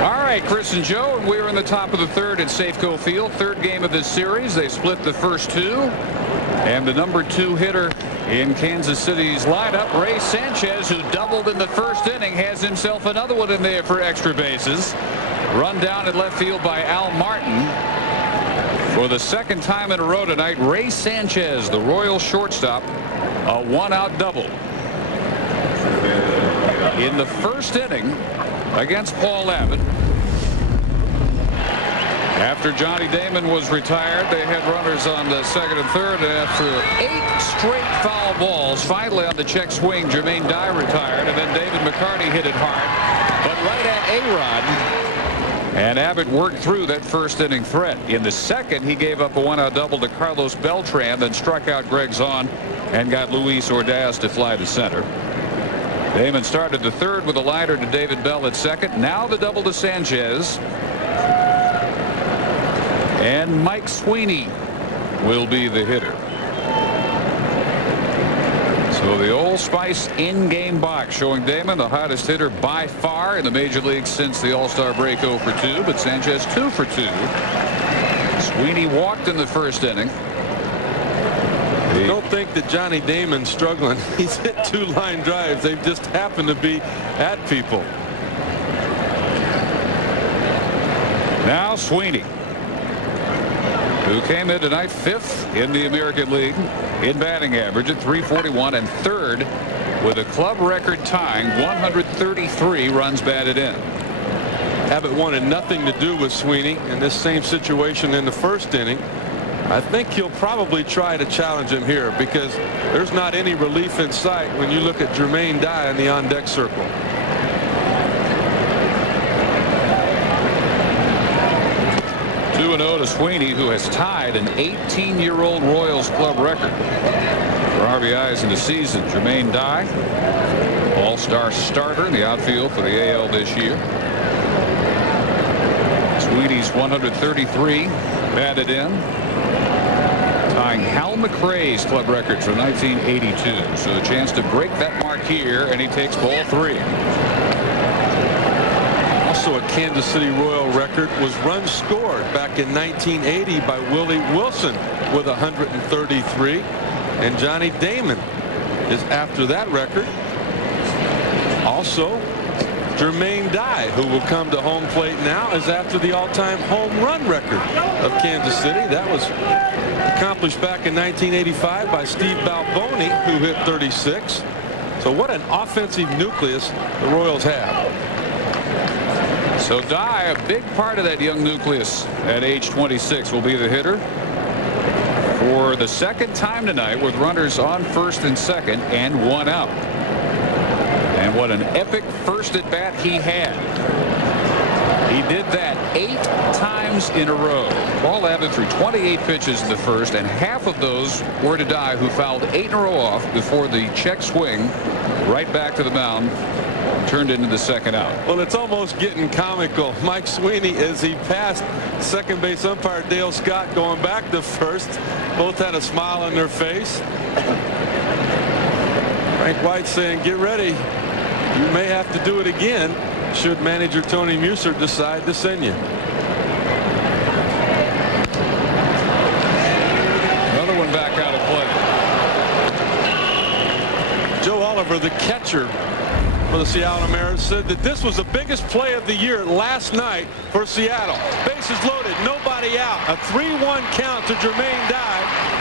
All right, Chris and Joe, and we're in the top of the third at Safeco Field. Third game of this series. They split the first two. And the number 2 hitter in Kansas City's lineup, Ray Sanchez, who doubled in the first inning, has himself another one in there for extra bases. Run down at left field by Al Martin. For the second time in a row tonight, Ray Sanchez, the Royal shortstop, a 1-out double. In the first inning against Paul Abbott. After Johnny Damon was retired, they had runners on the second and third. And after 8 straight foul balls, finally on the check swing, Jermaine Dye retired. And then David McCarty hit it hard, but right at A-Rod. And Abbott worked through that first inning threat. In the second, he gave up a 1-out double to Carlos Beltran, then struck out Greg Zahn and got Luis Ordaz to fly to center. Damon started the third with a liner to David Bell at second. Now the double to Sanchez. And Mike Sweeney will be the hitter. So the Old Spice in-game box showing Damon the hottest hitter by far in the major leagues since the All-Star break 0 for 2, but Sanchez 2 for 2. Sweeney walked in the first inning. I don't think that Johnny Damon's struggling. He's hit 2 line drives. They just happen to be at people. Now Sweeney, who came in tonight 5th in the American League in batting average at .341 and 3rd with a club record tying 133 runs batted in. Abbott wanted nothing to do with Sweeney in this same situation in the first inning. I think he'll probably try to challenge him here because there's not any relief in sight when you look at Jermaine Dye in the on-deck circle. Two 2-0 to Sweeney, who has tied an 18-year-old Royals club record for RBIs in the season. Jermaine Dye, all-star starter in the outfield for the AL this year. Sweeney's 133 batted in, tying Hal McRae's club record for 1982. So a chance to break that mark here, and he takes ball 3. Also a Kansas City Royal record was runs scored back in 1980 by Willie Wilson with 133, and Johnny Damon is after that record. Also Jermaine Dye, who will come to home plate now, is after the all-time home run record of Kansas City. That was accomplished back in 1985 by Steve Balboni, who hit 36. So what an offensive nucleus the Royals have. So Dye, a big part of that young nucleus at age 26, will be the hitter for the second time tonight with runners on first and second and 1 out. And what an epic first at bat he had. He did that 8 times in a row. Paul Abbott threw 28 pitches in the first, and half of those were to Dye, who fouled 8 in a row off before the check swing right back to the mound turned into the second out. Well, it's almost getting comical. Mike Sweeney, as he passed second base umpire Dale Scott going back to first, both had a smile on their face. Frank White saying, get ready, you may have to do it again should manager Tony Mussert decide to send you. Another one back out of play. Joe Oliver, the catcher for the Seattle Mariners, said that this was the biggest play of the year last night for Seattle. Bases loaded, nobody out, a 3-1 count to Jermaine Dye.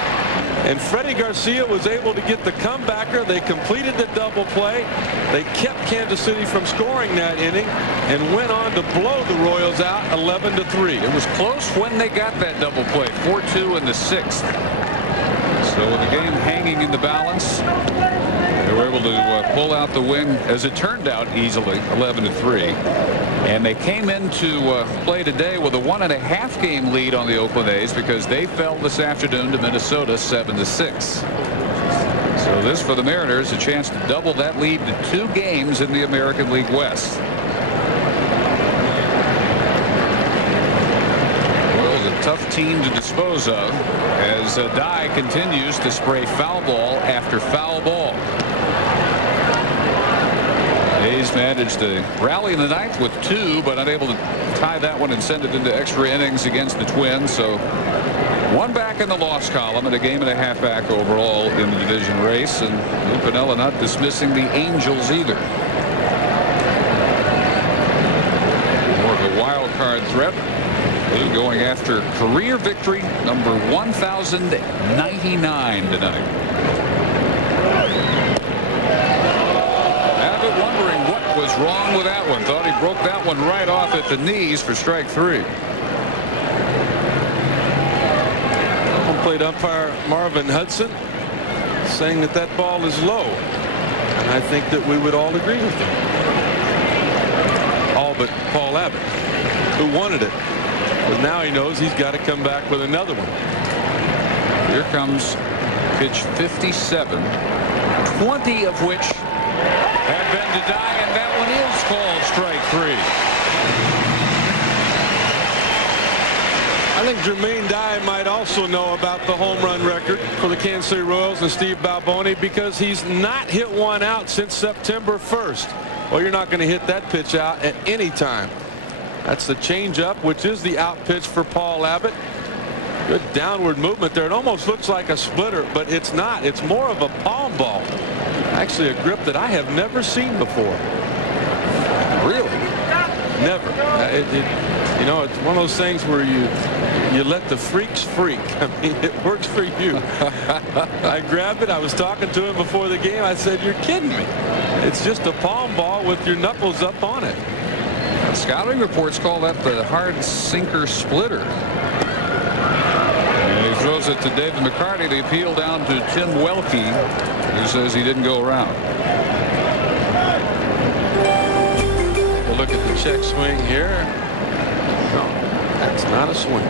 And Freddie Garcia was able to get the comebacker. They completed the double play. They kept Kansas City from scoring that inning and went on to blow the Royals out 11-3. It was close when they got that double play, 4-2 in the 6th. So with the game hanging in the balance, they were able to pull out the win, as it turned out, easily, 11-3. And they came into play today with a 1.5 game lead on the Oakland A's because they fell this afternoon to Minnesota 7-6. So this for the Mariners, a chance to double that lead to 2 games in the American League West. Royals a tough team to dispose of as Dye continues to spray foul ball after foul ball. A's managed to rally in the ninth with 2, but unable to tie that one and send it into extra innings against the Twins. So 1 back in the loss column and a game and a half back overall in the division race. And Lou Piniella not dismissing the Angels either. More of a wild card threat. Lou going after career victory number 1,099 tonight. Wondering what was wrong with that one. Thought he broke that one right off at the knees for strike 3. Home plate umpire Marvin Hudson saying that that ball is low, and I think that we would all agree with him. All but Paul Abbott, who wanted it, but now he knows he's got to come back with another one. Here comes pitch 57, 20 of which had been to die, and that one is called strike 3. I think Jermaine Dye might also know about the home run record for the Kansas City Royals and Steve Balboni, because he's not hit one out since September 1st. Well, you're not going to hit that pitch out at any time. That's the changeup, which is the out pitch for Paul Abbott. Good downward movement there. It almost looks like a splitter, but it's not. It's more of a palm ball. Actually, a grip that I have never seen before. Really? Never. You know, it's one of those things where you let the freaks freak. I mean, it works for you. I grabbed it. I was talking to him before the game. I said, "You're kidding me. It's just a palm ball with your knuckles up on it." Scouting reports call that the hard sinker splitter. And he throws it to David McCarty. The appeal down to Tim Welke, who says he didn't go around. We'll look at the check swing here. No, that's not a swing.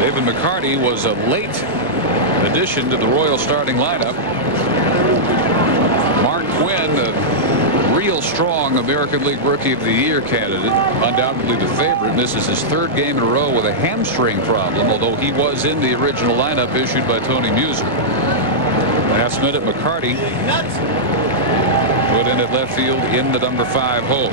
David McCarty was a late addition to the Royal starting lineup. Mark Quinn, a real strong American League Rookie of the Year candidate, undoubtedly the favorite, misses his 3rd game in a row with a hamstring problem, although he was in the original lineup issued by Tony Muser. Last minute, McCarty put in at left field in the number 5 hole.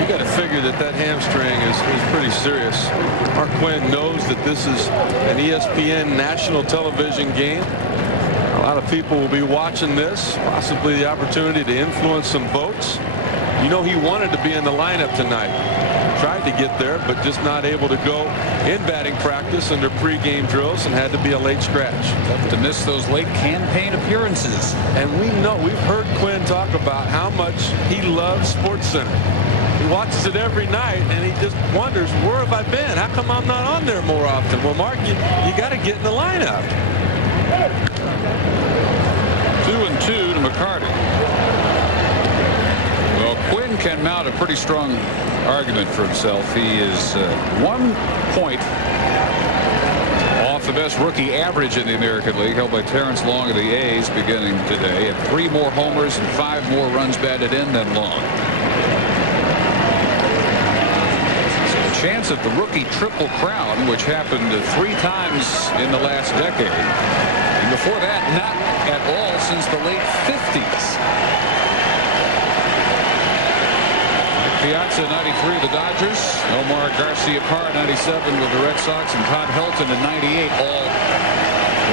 You got to figure that hamstring is pretty serious. Mark Quinn knows that this is an ESPN national television game. A lot of people will be watching this, possibly the opportunity to influence some votes. You know, he wanted to be in the lineup tonight. Tried to get there, but just not able to go in batting practice under pregame drills and had to be a late scratch. Tough to miss those late campaign appearances. And we've heard Quinn talk about how much he loves SportsCenter. He watches it every night, and he just wonders, where have I been? How come I'm not on there more often? Well, Mark, you got to get in the lineup. 2-2 to McCarty. Well, Quinn can mount a pretty strong argument for himself. He is 1 point off the best rookie average in the American League, held by Terrence Long of the A's beginning today, and 3 more homers and 5 more runs batted in than Long. So a chance at the rookie triple crown, which happened 3 times in the last decade. And before that, not at all since the late 50s. Piazza 93, the Dodgers. Omar Garcia Parr 97 with the Red Sox, and Todd Helton in 98 all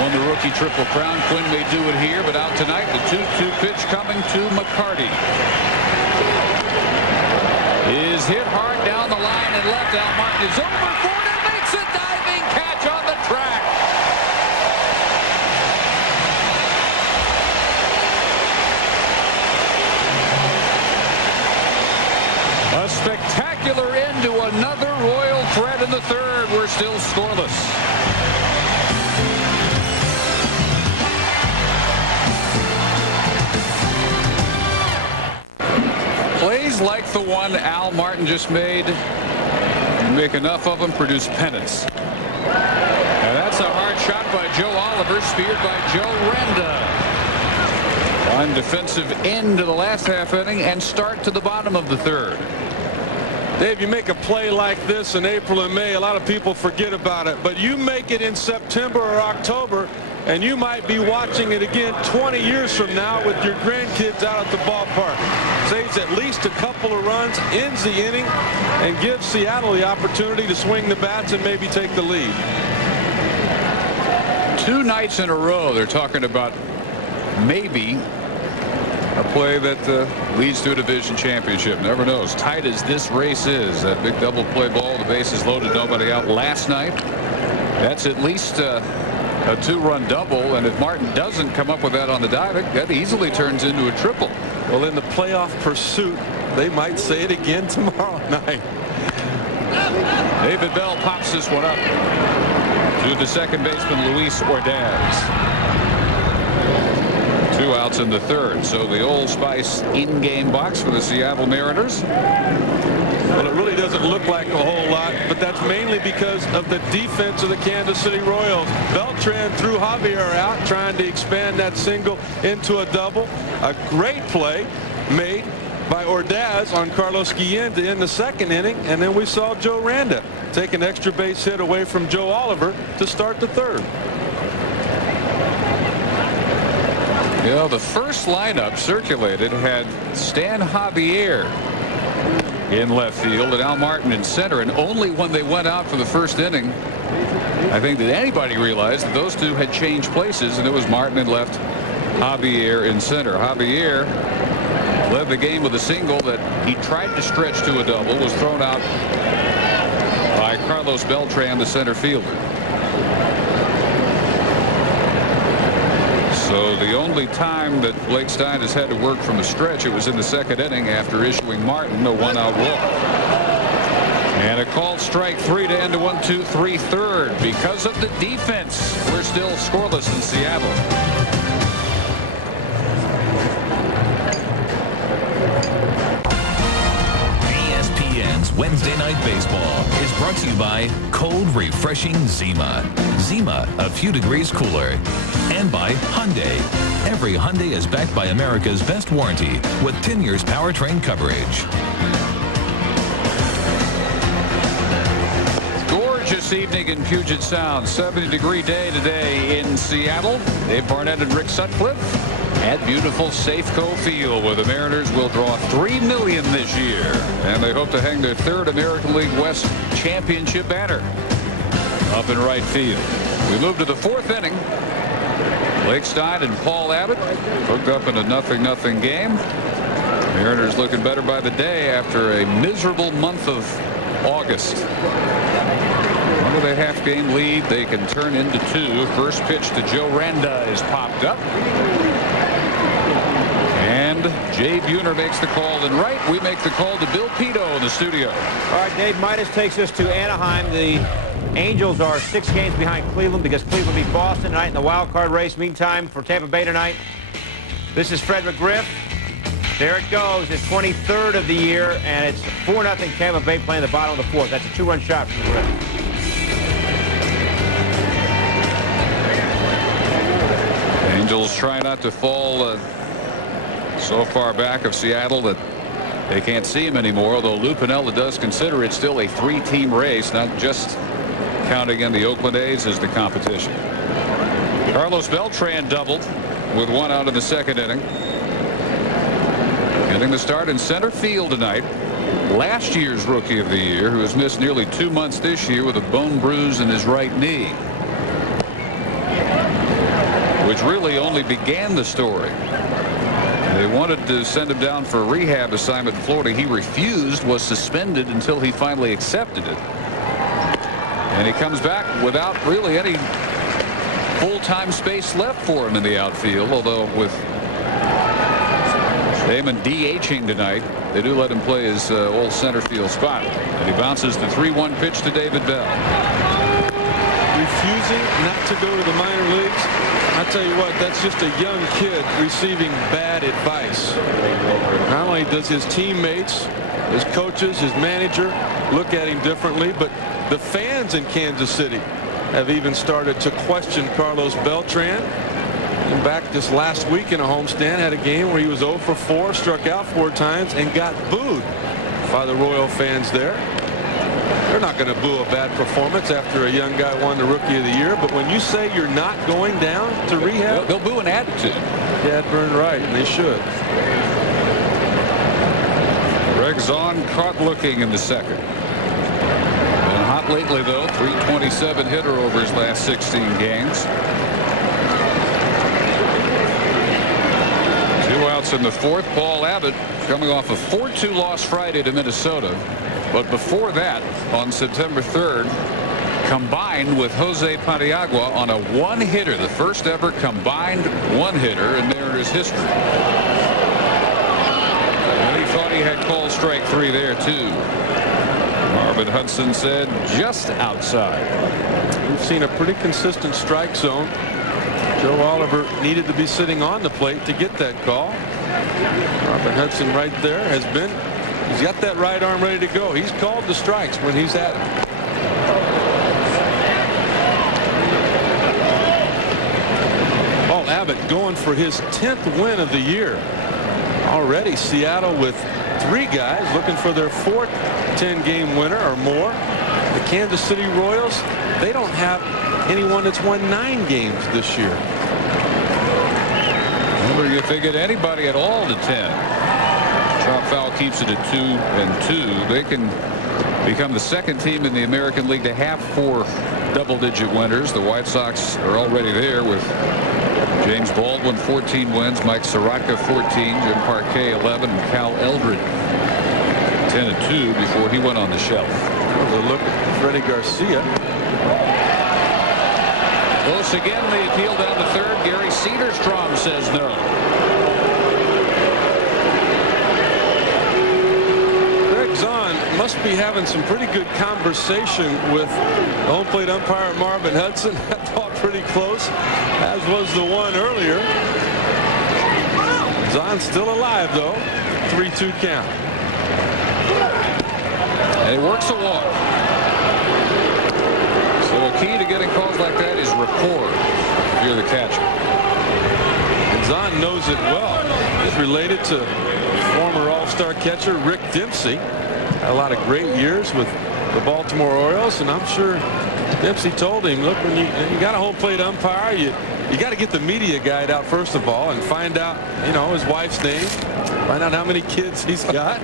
won the rookie triple crown. Quinn may do it here, but out tonight, the 2-2 pitch coming to McCarty. Is hit hard down the line and left. Al Martin is over for it and makes a diving catch on the track. A spectacular end to another Royal threat in the 3rd. We're still scoreless. Plays like the one Al Martin just made, make enough of them, produce pennants. And that's a hard shot by Joe Oliver, speared by Joe Renda. On defensive end of the last half inning and start to the bottom of the 3rd. Dave, you make a play like this in April and May, a lot of people forget about it, but you make it in September or October, and you might be watching it again 20 years from now with your grandkids out at the ballpark. Saves at least a couple of runs, ends the inning, and gives Seattle the opportunity to swing the bats and maybe take the lead. 2 nights in a row they're talking about maybe a play that leads to a division championship. Never knows. Tight as this race is, that big double play ball, the bases loaded, nobody out last night. That's at least a 2-run double, and if Martin doesn't come up with that on the dive, that easily turns into a triple. Well, in the playoff pursuit, they might say it again tomorrow night. David Bell pops this one up to the second baseman, Luis Ordaz. 2 outs in the third. So the Old Spice in-game box for the Seattle Mariners. Well, it really doesn't look like a whole lot, but that's mainly because of the defense of the Kansas City Royals. Beltran threw Javier out, trying to expand that single into a double. A great play made by Ordaz on Carlos Guillen to end the second inning, and then we saw Joe Randa take an extra base hit away from Joe Oliver to start the third. Yeah, the first lineup circulated had Stan Javier in left field and Al Martin in center, and only when they went out for the first inning, I think that anybody realized that those two had changed places, and it was Martin in left, Javier in center. Javier led the game with a single that he tried to stretch to a double, was thrown out by Carlos Beltran, the center fielder. So the only time that Blake Stein has had to work from the stretch, it was in the second inning after issuing Martin a 1-out walk. And a called strike 3 to end a 1-2-3 third. Because of the defense, we're still scoreless in Seattle. ESPN's Wednesday Night Baseball is brought to you by cold, refreshing Zima. Zima, a few degrees cooler. And by Hyundai. Every Hyundai is backed by America's best warranty with 10 years powertrain coverage. Gorgeous evening in Puget Sound. 70-degree day today in Seattle. Dave Barnett and Rick Sutcliffe at beautiful Safeco Field, where the Mariners will draw $3 million this year, and they hope to hang their 3rd American League West championship banner up in right field. We move to the 4th inning. Blake Stein and Paul Abbott hooked up in a 0-0 game. Mariners looking better by the day after a miserable month of August. With a half-game lead, they can turn into 2. First pitch to Joe Randa is popped up. And Jay Buhner makes the call in right. We make the call to Bill Pito in the studio. All right, Dave Midas takes us to Anaheim. The Angels are 6 games behind Cleveland because Cleveland beat Boston tonight in the wild card race. Meantime, for Tampa Bay tonight, this is Fred McGriff. There it goes. It's 23rd of the year, and it's 4-0 Tampa Bay playing the bottom of the 4th. That's a 2-run shot from McGriff. Angels try not to fall so far back of Seattle that they can't see him anymore, although Lou Piniella does consider it still a 3-team race, not just counting in the Oakland A's as the competition. Carlos Beltran doubled with 1 out in the second inning. Getting the start in center field tonight. Last year's Rookie of the Year, who has missed nearly 2 months this year with a bone bruise in his right knee, which really only began the story. They wanted to send him down for a rehab assignment in Florida. He refused, was suspended until he finally accepted it. And he comes back without really any full-time space left for him in the outfield, although with Damon DHing tonight, they do let him play his old center field spot. And he bounces the 3-1 pitch to David Bell. Refusing not to go to the minor leagues. I tell you what, that's just a young kid receiving bad advice. Not only does his teammates, his coaches, his manager look at him differently, but the fans in Kansas City have even started to question Carlos Beltran. And back this last week in a homestand, had a game where he was 0 for 4, struck out 4 times, and got booed by the Royal fans there. They're not going to boo a bad performance after a young guy won the Rookie of the Year. But when you say you're not going down to rehab, they'll boo an attitude. Dad burned right, and they should. Greg Zahn caught looking in the second. Been hot lately, though. 327 hitter over his last 16 games. 2 outs in the fourth. Paul Abbott coming off a 4-2 loss Friday to Minnesota. But before that, on September 3rd, combined with Jose Paniagua on a one-hitter, the first ever combined one-hitter in Mariners history. And he thought he had called strike 3 there, too. Marvin Hudson said just outside. We've seen a pretty consistent strike zone. Joe Oliver needed to be sitting on the plate to get that call. Marvin Hudson right there has been. He's got that right arm ready to go. He's called the strikes when he's at it. Paul Abbott going for his 10th win of the year. Already Seattle with 3 guys looking for their 4th 10-game winner or more. The Kansas City Royals, they don't have anyone that's won 9 games this year. Remember, if they get anybody at all to 10. Chop foul keeps it at 2-2. They can become the 2nd team in the American League to have 4 double-digit winners. The White Sox are already there with James Baldwin 14 wins, Mike Soroka 14, Jim Parquet 11, and Cal Eldred 10-2 before he went on the shelf. A look at Freddie Garcia. Close again. The appeal down the third. Gary Cederstrom says no. Must be having some pretty good conversation with the home plate umpire Marvin Hudson. I thought pretty close, as was the one earlier. Zahn's still alive, though. 3-2 count. And he works a walk. So a key to getting calls like that is rapport if you're the catcher. And Zahn knows it well. He's related to former All-Star catcher Rick Dempsey. Had a lot of great years with the Baltimore Orioles, and I'm sure Dempsey told him, look, when you got a home plate umpire, you got to get the media guide out first of all and find out, his wife's name, find out how many kids he's got.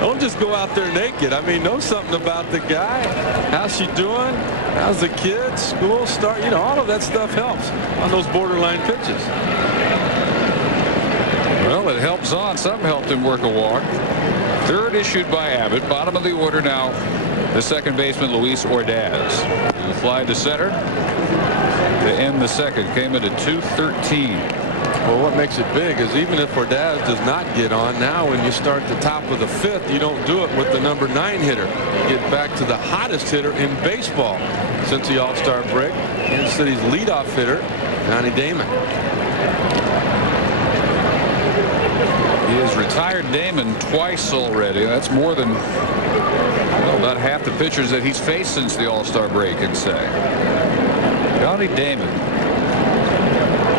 Don't just go out there naked. I mean, know something about the guy. How's she doing? How's the kids? School start? All of that stuff helps on those borderline pitches. Well, it helps on. Some helped him work a walk. Third issued by Abbott. Bottom of the order now, the second baseman Luis Ordaz. The fly to center to end the second. Came in at 2:13. Well, what makes it big is even if Ordaz does not get on, now when you start the top of the 5th, you don't do it with the number 9 hitter. You get back to the hottest hitter in baseball since the All-Star break. Kansas City's leadoff hitter, Johnny Damon. He has retired Damon twice already. That's more than about half the pitchers that he's faced since the All-Star break, can say. Johnny Damon,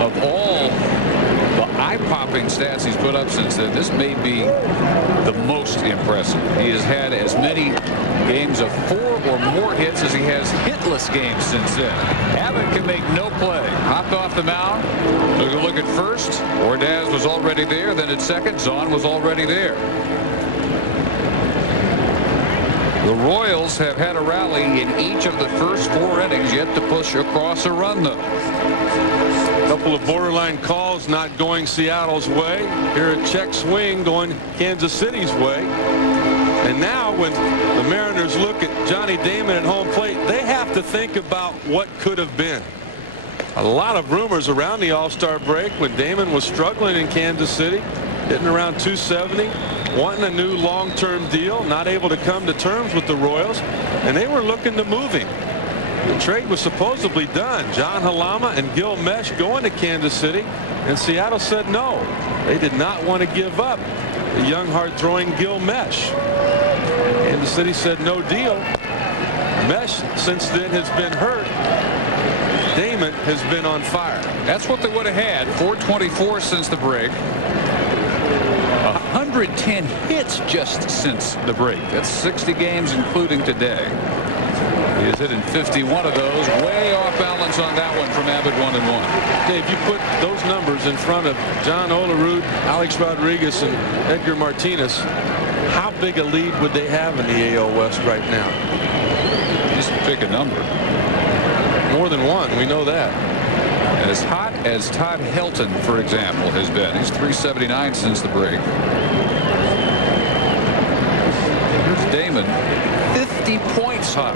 of all the eye-popping stats he's put up since then, this may be the most impressive. He has had as many games of 4 or more hits as he has hitless games since then. Abbott can make no play. Hopped off the mound, took a look at first. Ordaz was already there. Then at second, Zahn was already there. The Royals have had a rally in each of the first 4 innings, yet to push across a run, though. A couple of borderline calls not going Seattle's way. Here a check swing going Kansas City's way. And now when the Mariners look at Johnny Damon at home plate, they have to think about what could have been. A lot of rumors around the All-Star break when Damon was struggling in Kansas City, hitting around 270, wanting a new long-term deal, not able to come to terms with the Royals, and they were looking to move him. The trade was supposedly done. John Halama and Gil Mesh going to Kansas City, and Seattle said no. They did not want to give up the young, hard-throwing Gil Mesh. Kansas City said no deal. Mesh since then has been hurt. Damon has been on fire. That's what they would have had. 424 since the break. 100 110 hits just since the break. That's 60 games, including today. He has hit in 51 of those. Way off balance on that one from Abbott, 1-1. Okay, if you put those numbers in front of John Olerud, Alex Rodriguez, and Edgar Martinez, how big a lead would they have in the AL West right now? Just pick a number. More than one, we know that. As hot as Todd Helton, for example, has been. He's 379 since the break. Here's Damon, 50 points hot.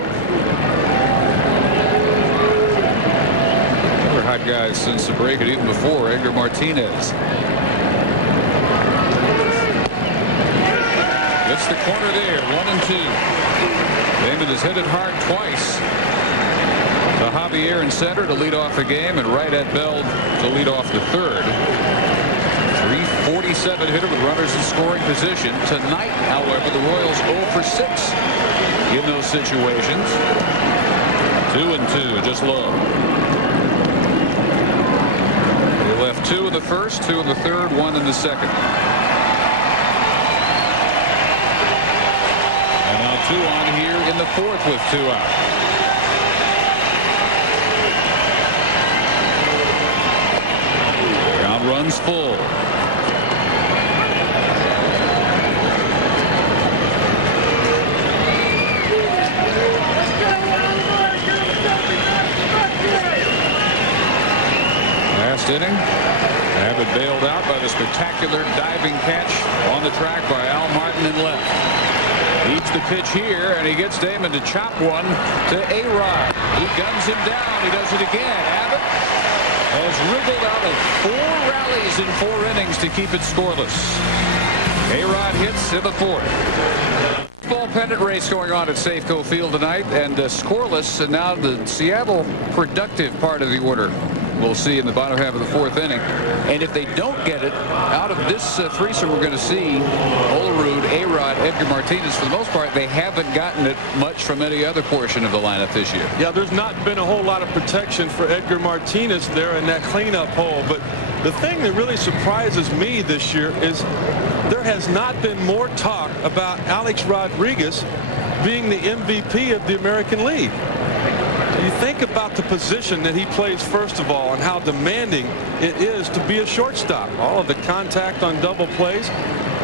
Other hot guys since the break, and even before, Edgar Martinez. Gets the corner there, 1-2. Damon has hit it hard twice. To Javier in center to lead off the game, and right at Bell to lead off the third. 347 hitter with runners in scoring position. Tonight, however, the Royals 0 for 6 in those situations. 2-2, just low. They left 2 in the first, 2 in the third, 1 in the second. And now 2 on here in the fourth with 2 out. Runs full. Last inning, Abbott bailed out by the spectacular diving catch on the track by Al Martin in left. Eats the pitch here, and he gets Damon to chop one to A-Rod. He guns him down. He does it again. Abbott has wriggled out of 4 rallies in 4 innings to keep it scoreless. A-Rod hits in the fourth. Ball pennant race going on at Safeco Field tonight, and scoreless. And now the Seattle productive part of the order we'll see in the bottom half of the fourth inning. And if they don't get it out of this threesome, we're going to see Olerud, A-Rod, Edgar Martinez. For the most part, they haven't gotten it much from any other portion of the lineup this year. Yeah, there's not been a whole lot of protection for Edgar Martinez there in that cleanup hole. But the thing that really surprises me this year is there has not been more talk about Alex Rodriguez being the MVP of the American League. You think about the position that he plays, first of all, and how demanding it is to be a shortstop. All of the contact on double plays,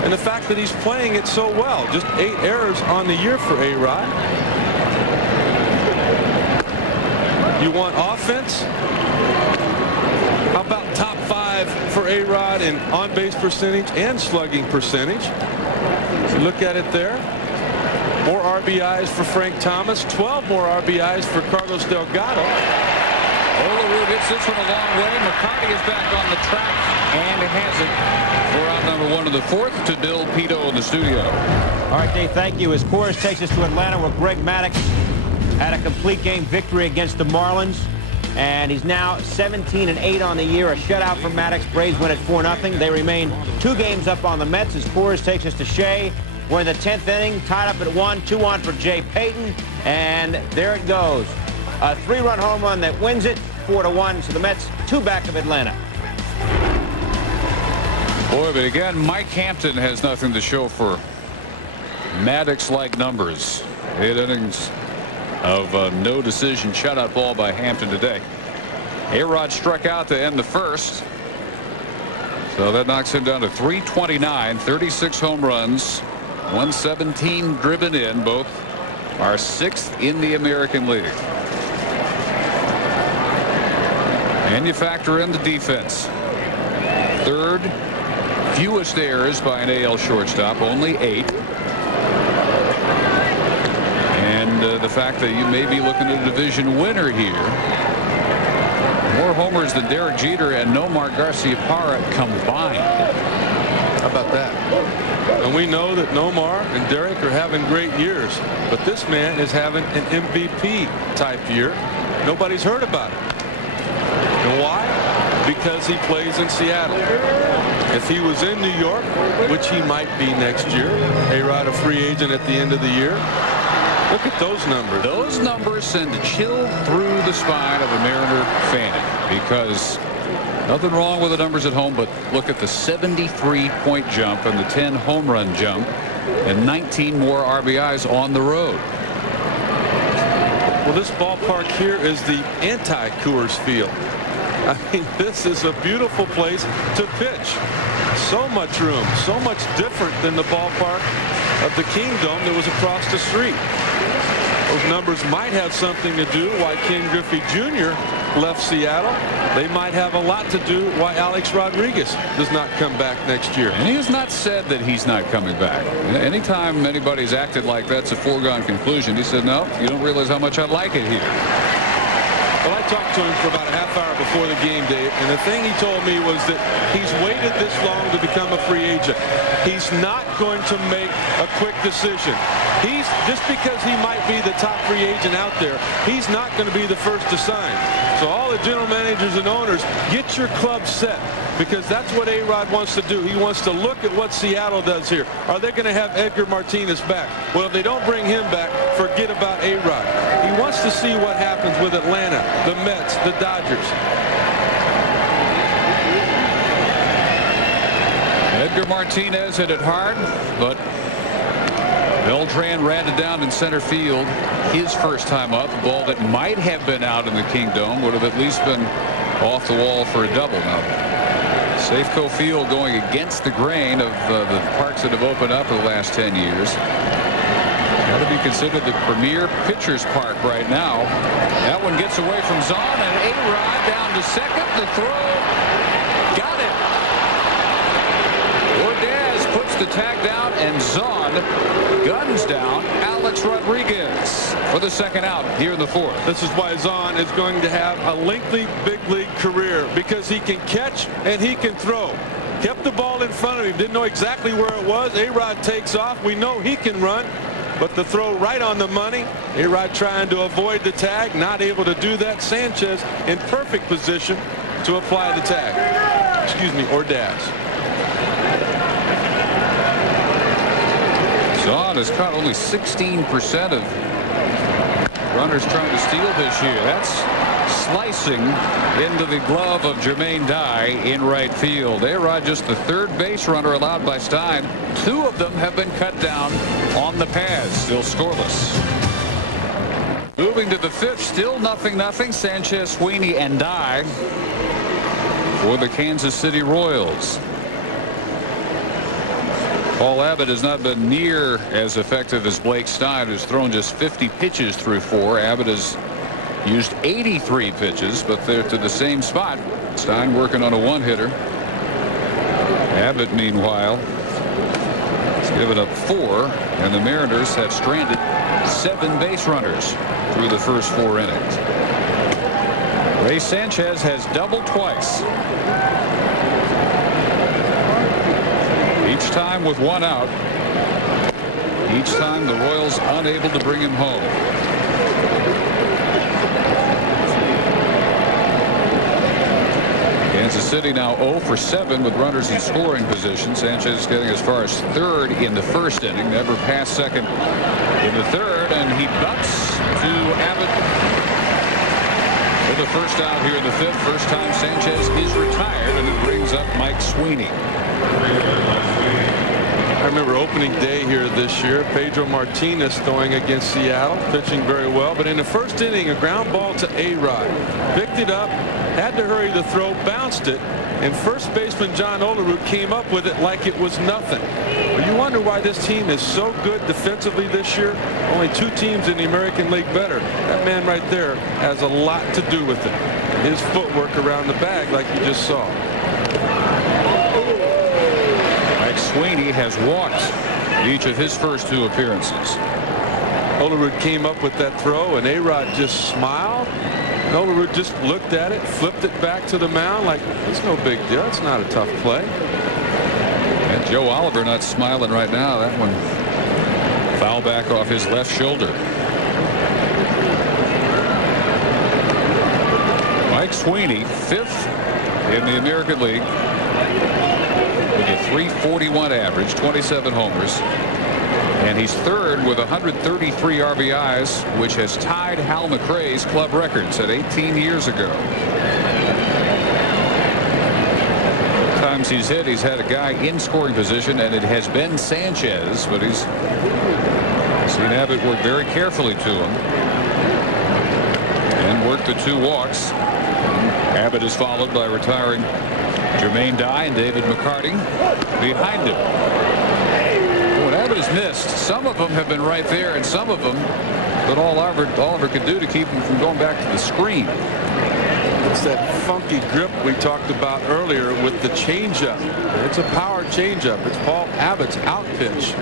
and the fact that he's playing it so well. Just 8 errors on the year for A-Rod. You want offense? How about top 5 for A-Rod in on-base percentage and slugging percentage? So look at it there. More RBIs for Frank Thomas, 12 more RBIs for Carlos Delgado. Olerud hits this one a long way. McCarty is back on the track and has it for out number 1 of the fourth to Bill Pito in the studio. All right, Dave, thank you. As Coors takes us to Atlanta, where Greg Maddux had a complete game victory against the Marlins. And he's now 17-8 on the year. A shutout from Maddux. Braves win at 4-0. They remain 2 games up on the Mets as Coors takes us to Shea. We're in the 10th inning, tied up at 1, 2 on for Jay Payton, and there it goes. A 3-run home run that wins it, 4-1. So the Mets 2 back of Atlanta. Boy, but again, Mike Hampton has nothing to show for Maddux-like numbers. 8 innings of no decision shutout ball by Hampton today. A-Rod struck out to end the first. So that knocks him down to 329, 36 home runs. 117 driven in. Both are 6th in the American League. And you factor in the defense. 3rd fewest errors by an AL shortstop, only 8. And the fact that you may be looking at a division winner here. More homers than Derek Jeter and Nomar Garciaparra combined. How about that? And we know that Nomar and Derek are having great years, but this man is having an MVP type year. Nobody's heard about it. And why? Because he plays in Seattle. If he was in New York, which he might be next year, A-Rod a free agent at the end of the year, look at those numbers. Those numbers send a chill through the spine of a Mariner fan, because Nothing wrong with the numbers at home, but look at the 73-point jump and the 10 home run jump and 19 more RBIs on the road. Well, this ballpark here is the anti-Coors Field. I mean, this is a beautiful place to pitch. So much room, so much different than the ballpark of the Kingdom that was across the street. Those numbers might have something to do why Ken Griffey Jr. left Seattle. They might have a lot to do why Alex Rodriguez does not come back next year. And he has not said that he's not coming back. Anytime anybody's acted like that's a foregone conclusion, he said, no, you don't realize how much I like it here. Well, I talked to him for about a half hour before the game, Dave, and the thing he told me was that he's waited this long to become a free agent. He's not going to make a quick decision. He's just because he might be the top free agent out there, he's not going to be the first to sign. So all the general managers and owners, get your club set, because that's what A-Rod wants to do. He wants to look at what Seattle does here. Are they going to have Edgar Martinez back? Well, if they don't bring him back, forget about A-Rod. He wants to see what happens with Atlanta, the Mets, the Dodgers. Edgar Martinez hit it hard, but Beltran ran it down in center field. His first time up, a ball that might have been out in the Kingdom would have at least been off the wall for a double. Now, Safeco Field going against the grain of the parks that have opened up in the last 10 years. Got to be considered the premier pitcher's park right now. That one gets away from Zahn, and A-Rod down to second. The throw, got it. Ordaz puts the tag down, and Zahn guns down Alex Rodriguez for the second out here in the fourth. This is why Zahn is going to have a lengthy big league career, because he can catch and he can throw. Kept the ball in front of him, didn't know exactly where it was. A-Rod takes off. We know he can run, but the throw right on the money. A-Rod trying to avoid the tag, not able to do that. Sanchez in perfect position to apply the tag. Excuse me, Ordaz. Zahn has caught only 16% of runners trying to steal this year. That's slicing into the glove of Jermaine Dye in right field. A-Rod just the third base runner allowed by Stein. Two of them have been cut down on the pads. Still scoreless. Moving to the fifth, still 0-0. Sanchez, Sweeney, and Dye for the Kansas City Royals. Paul Abbott has not been near as effective as Blake Stein, who's thrown just 50 pitches through 4. Abbott has used 83 pitches, but they're to the same spot. Stein working on a one-hitter. Abbott, meanwhile, has given up 4, and the Mariners have stranded 7 base runners through the first 4 innings. Ray Sanchez has doubled twice. Each time with 1 out. Each time the Royals unable to bring him home. Kansas City now 0 for 7 with runners in scoring position. Sanchez getting as far as third in the first inning, never past second in the third, and he butts to Abbott for the first out here in the fifth. First time Sanchez is retired, and it brings up Mike Sweeney. I remember opening day here this year, Pedro Martinez throwing against Seattle, pitching very well, but in the first inning, a ground ball to A-Rod. Picked it up, had to hurry the throw, bounced it, and first baseman John Olerud came up with it like it was nothing. But you wonder why this team is so good defensively this year. Only 2 teams in the American League better. That man right there has a lot to do with it. His footwork around the bag, like you just saw. Sweeney has walked each of his first 2 appearances. Olerud came up with that throw, and A-Rod just smiled. And Olerud just looked at it, flipped it back to the mound like it's no big deal. It's not a tough play. And Joe Oliver not smiling right now. That one foul back off his left shoulder. Mike Sweeney, 5th in the American League. With a .341 average, 27 homers, and he's third with 133 RBIs, which has tied Hal McRae's club record set 18 years ago. times he's hit, he's had a guy in scoring position, and it has been Sanchez, but he's seen Abbott work very carefully to him and work the 2 walks. Abbott is followed by retiring Jermaine Dye and David McCarty behind him. What Abbott has missed, some of them have been right there, and some of them, but all Oliver could do to keep him from going back to the screen. It's that funky grip we talked about earlier with the changeup. It's a power changeup. It's Paul Abbott's out pitch.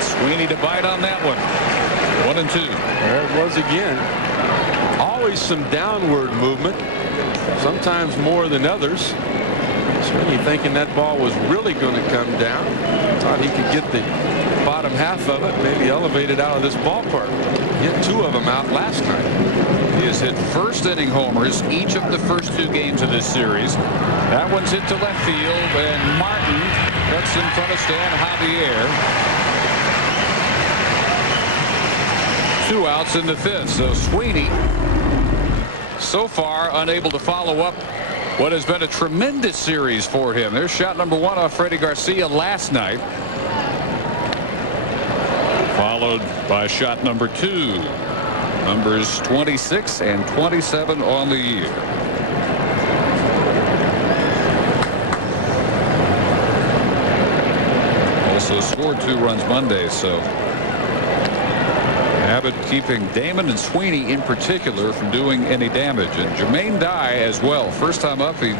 Sweeney to bite on that one. 1-2. There it was again. Always some downward movement, sometimes more than others. Sweeney thinking that ball was really going to come down. Thought he could get the bottom half of it, maybe elevate it out of this ballpark. Hit 2 of them out last night. He has hit first inning homers each of the first 2 games of this series. That one's hit to left field, and Martin cuts in front of Stan Javier. 2 outs in the 5th. So Sweeney so far unable to follow up what has been a tremendous series for him. There's shot number 1 off Freddie Garcia last night, followed by shot number 2. Numbers 26 and 27 on the year. Also scored 2 runs Monday, so Abbott keeping Damon and Sweeney in particular from doing any damage, and Jermaine Dye as well. First time up, he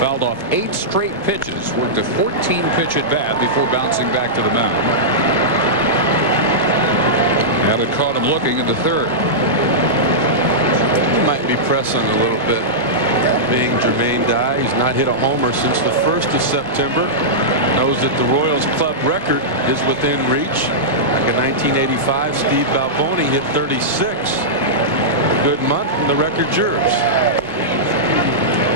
fouled off 8 straight pitches, worked a 14-pitch at bat before bouncing back to the mound. Abbott caught him looking in the 3rd. He might be pressing a little bit, being Jermaine Dye. He's not hit a homer since the 1st of September. Knows that the Royals club record is within reach. Back in 1985, Steve Balboni hit 36. A good month, and the record's yours.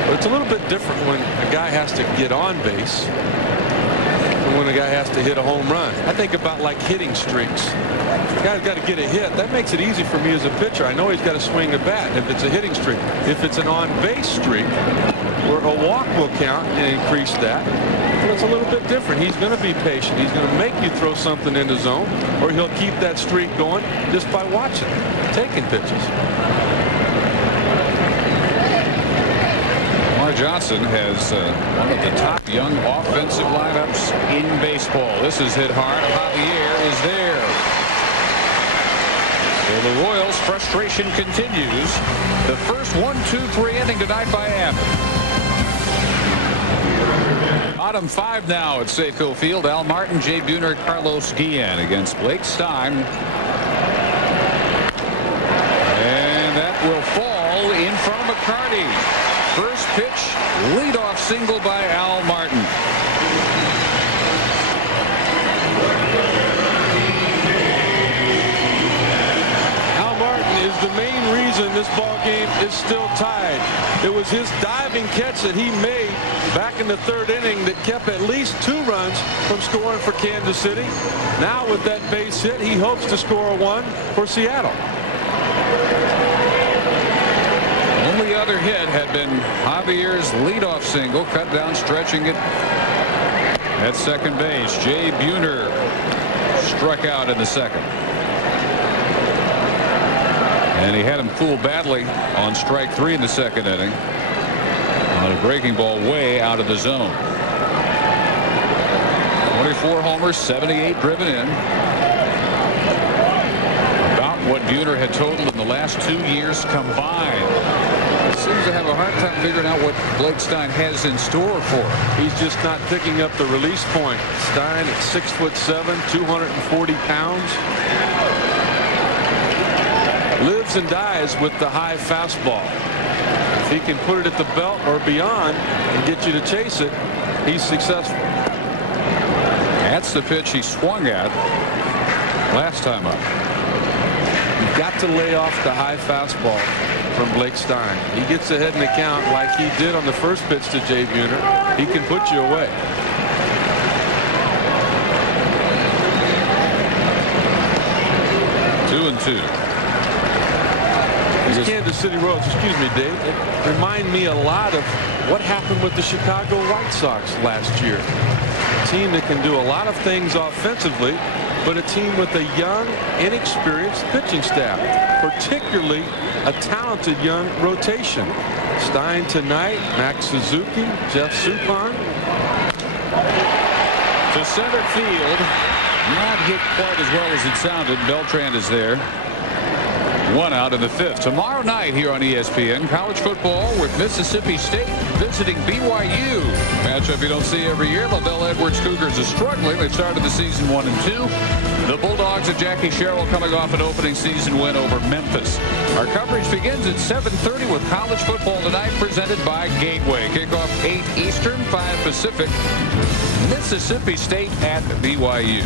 But it's a little bit different when a guy has to get on base than when a guy has to hit a home run. I think about like hitting streaks. The guy's got to get a hit. That makes it easy for me as a pitcher. I know he's got to swing the bat if it's a hitting streak. If it's an on-base streak, where a walk will count and increase that, it's a little bit different. He's going to be patient. He's going to make you throw something in the zone, or he'll keep that streak going just by watching, taking pitches. Lamar Johnson has one of the top young offensive lineups in baseball. This is hit hard. Javier is there. So the Royals' frustration continues. The first 1-2-3 inning tonight by Abbott. Bottom 5 now at Safeco Field. Al Martin, Jay Buhner, Carlos Guillen against Blake Stein. And that will fall in front of McCarty. First pitch, leadoff single by Al Martin. Al Martin is the main reason this ball game is still tied. It was his diving catch that he made back in the 3rd inning that kept at least 2 runs from scoring for Kansas City. Now with that base hit, he hopes to score 1 for Seattle. Only other hit had been Javier's leadoff single, cut down, stretching it at second base. Jay Buhner struck out in the 2nd. And he had him fooled badly on strike 3 in the 2nd inning on a breaking ball way out of the zone. 24 homers, 78 driven in. About what Buhner had totaled in the last 2 years combined. Seems to have a hard time figuring out what Blake Stein has in store for him. He's just not picking up the release point. Stein at 6'7", 240 pounds. Lives and dies with the high fastball. If he can put it at the belt or beyond and get you to chase it, he's successful. That's the pitch he swung at last time up. You've got to lay off the high fastball from Blake Stein. He gets ahead in the count like he did on the first pitch to Jay Buhner. He can put you away. Two. These Kansas City Royals, excuse me, Dave, remind me a lot of what happened with the Chicago White Sox last year. A team that can do a lot of things offensively, but a team with a young, inexperienced pitching staff, particularly a talented young rotation. Stein tonight, Max Suzuki, Jeff Suppan. To center field, not hit quite as well as it sounded. Beltran is there. 1 out in the 5th. Tomorrow night here on ESPN, college football with Mississippi State visiting BYU. Matchup you don't see every year. LaVell Edwards Cougars are struggling. They started the season 1-2. The Bulldogs of Jackie Sherrill coming off an opening season win over Memphis. Our coverage begins at 7:30 with college football tonight presented by Gateway. Kickoff 8 Eastern, 5 Pacific. Mississippi State at BYU.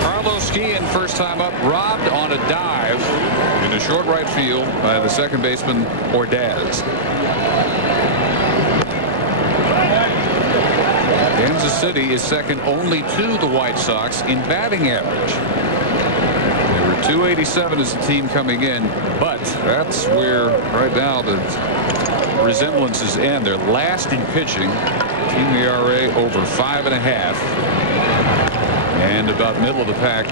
Carlos Guillen, first time up, robbed on a dive into short right field by the second baseman Ordaz. Kansas City is second only to the White Sox in batting average. They were 287 as a team coming in, but that's where right now the resemblances end. They're last in pitching. Team ERA over 5.5. And about middle of the pack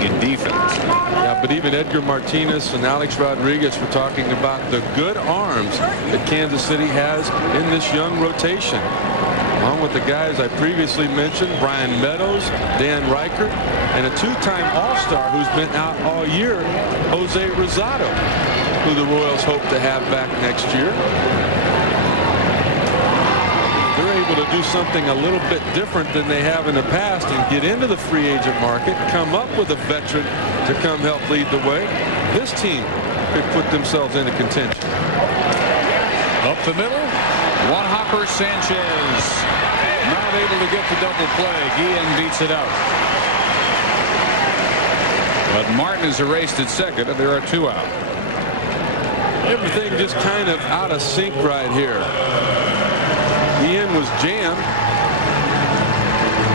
in defense. Yeah, but even Edgar Martinez and Alex Rodriguez were talking about the good arms that Kansas City has in this young rotation. Along with the guys I previously mentioned, Brian Meadows, Dan Reichert, and a 2-time All-Star who's been out all year, Jose Rosado, who the Royals hope to have back next year. Able to do something a little bit different than they have in the past and get into the free agent market, come up with a veteran to come help lead the way. This team could put themselves into contention. Up the middle, one hopper Sanchez not able to get the double play. Guillen beats it out. But Martin is erased at second, and there are 2 out. Everything just kind of out of sync right here. Guillen was jammed.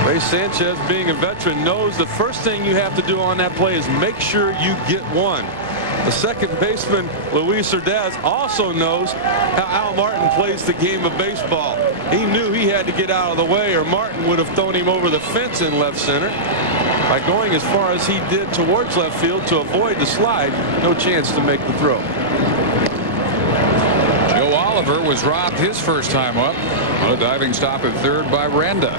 Ray Sanchez, being a veteran, knows the first thing you have to do on that play is make sure you get one. The second baseman, Luis Ordaz, also knows how Al Martin plays the game of baseball. He knew he had to get out of the way or Martin would have thrown him over the fence in left center. By going as far as he did towards left field to avoid the slide, no chance to make the throw. Joe Oliver was robbed his first time up on a diving stop at third by Randa.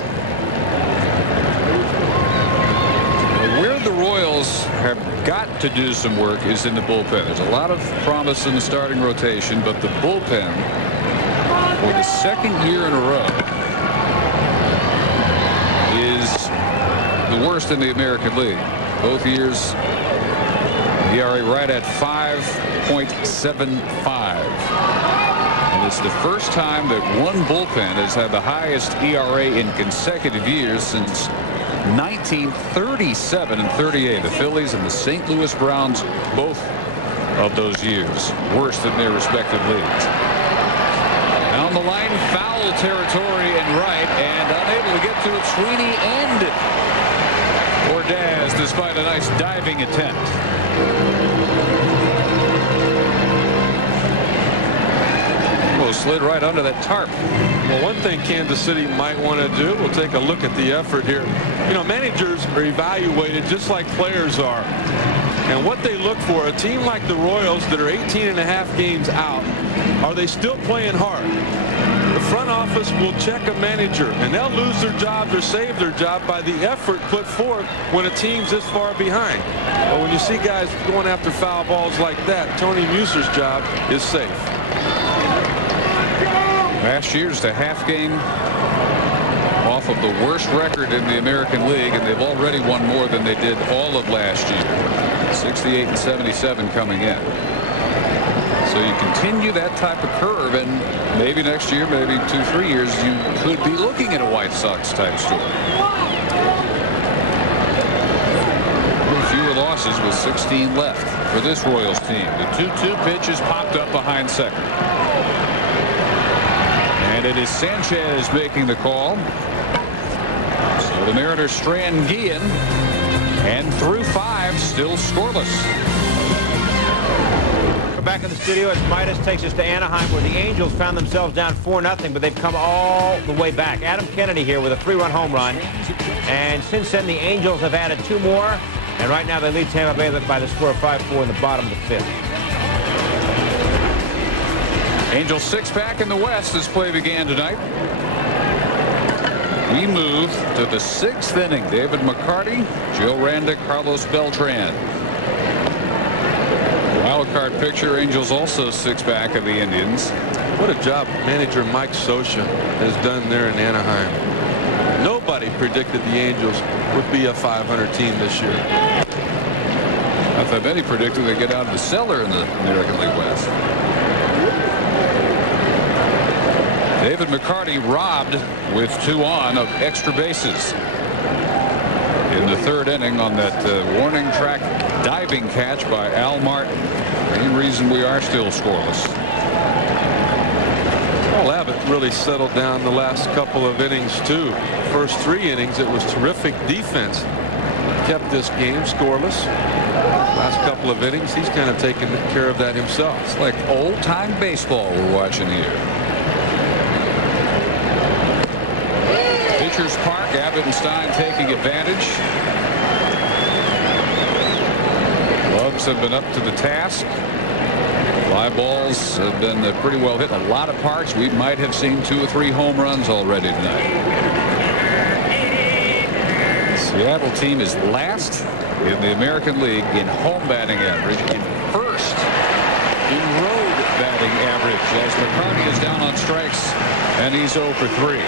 Where the Royals have got to do some work is in the bullpen. There's a lot of promise in the starting rotation, but the bullpen for the second year in a row is the worst in the American League. Both years ERA right at 5.75. And it's the first time that one bullpen has had the highest ERA in consecutive years since 1937 and 38. The Phillies and the St. Louis Browns, both of those years, worse than their respective leagues. Down the line, foul territory and right, and unable to get to it, Sweeney and Ordaz, despite a nice diving attempt. Slid right under that tarp. Well, one thing Kansas City might want to do, we'll take a look at the effort here. You know, managers are evaluated just like players are. And what they look for, a team like the Royals that are 18.5 games out, are they still playing hard? The front office will check a manager, and they'll lose their jobs or save their job by the effort put forth when a team's this far behind. But when you see guys going after foul balls like that, Tony Muser's job is safe. Last year's the half game off of the worst record in the American League, and they've already won more than they did all of last year. 68 and 77 coming in. So you continue that type of curve, and maybe next year, maybe 2-3 years, you could be looking at a White Sox type story. Fewer losses with 16 left for this Royals team. The 2-2 pitch is popped up behind second. And it is Sanchez making the call. So the Mariners strand Guillen. And through 5, still scoreless. We're back in the studio as Midas takes us to Anaheim, where the Angels found themselves down 4-0, but they've come all the way back. Adam Kennedy here with a 3-run home run. And since then, the Angels have added 2 more. And right now, they lead Tampa Bay by the score of 5-4 in the bottom of the 5th. Angels 6 back in the West as play began tonight. We move to the 6th inning. David McCarty, Joe Randa, Carlos Beltran. Wild card picture. Angels also 6 back of the Indians. What a job manager Mike Scioscia has done there in Anaheim. Nobody predicted the Angels would be a 500 team this year. I thought many predicted they'd get out of the cellar in the American League West. David McCarty robbed with 2 on of extra bases in the 3rd inning on that warning track diving catch by Al Martin. Main reason we are still scoreless. Well, Abbott really settled down the last couple of innings too. First 3 innings, it was terrific defense. Kept this game scoreless. Last couple of innings, he's kind of taken care of that himself. It's like old-time baseball we're watching here. Pitchers Park, Abbott and Stein taking advantage. Gloves have been up to the task. Fly balls have been pretty well hit in a lot of parks. We might have seen 2 or 3 home runs already tonight. The Seattle team is last in the American League in home batting average, in 1st in road batting average, as McCarty is down on strikes and he's 0 for 3.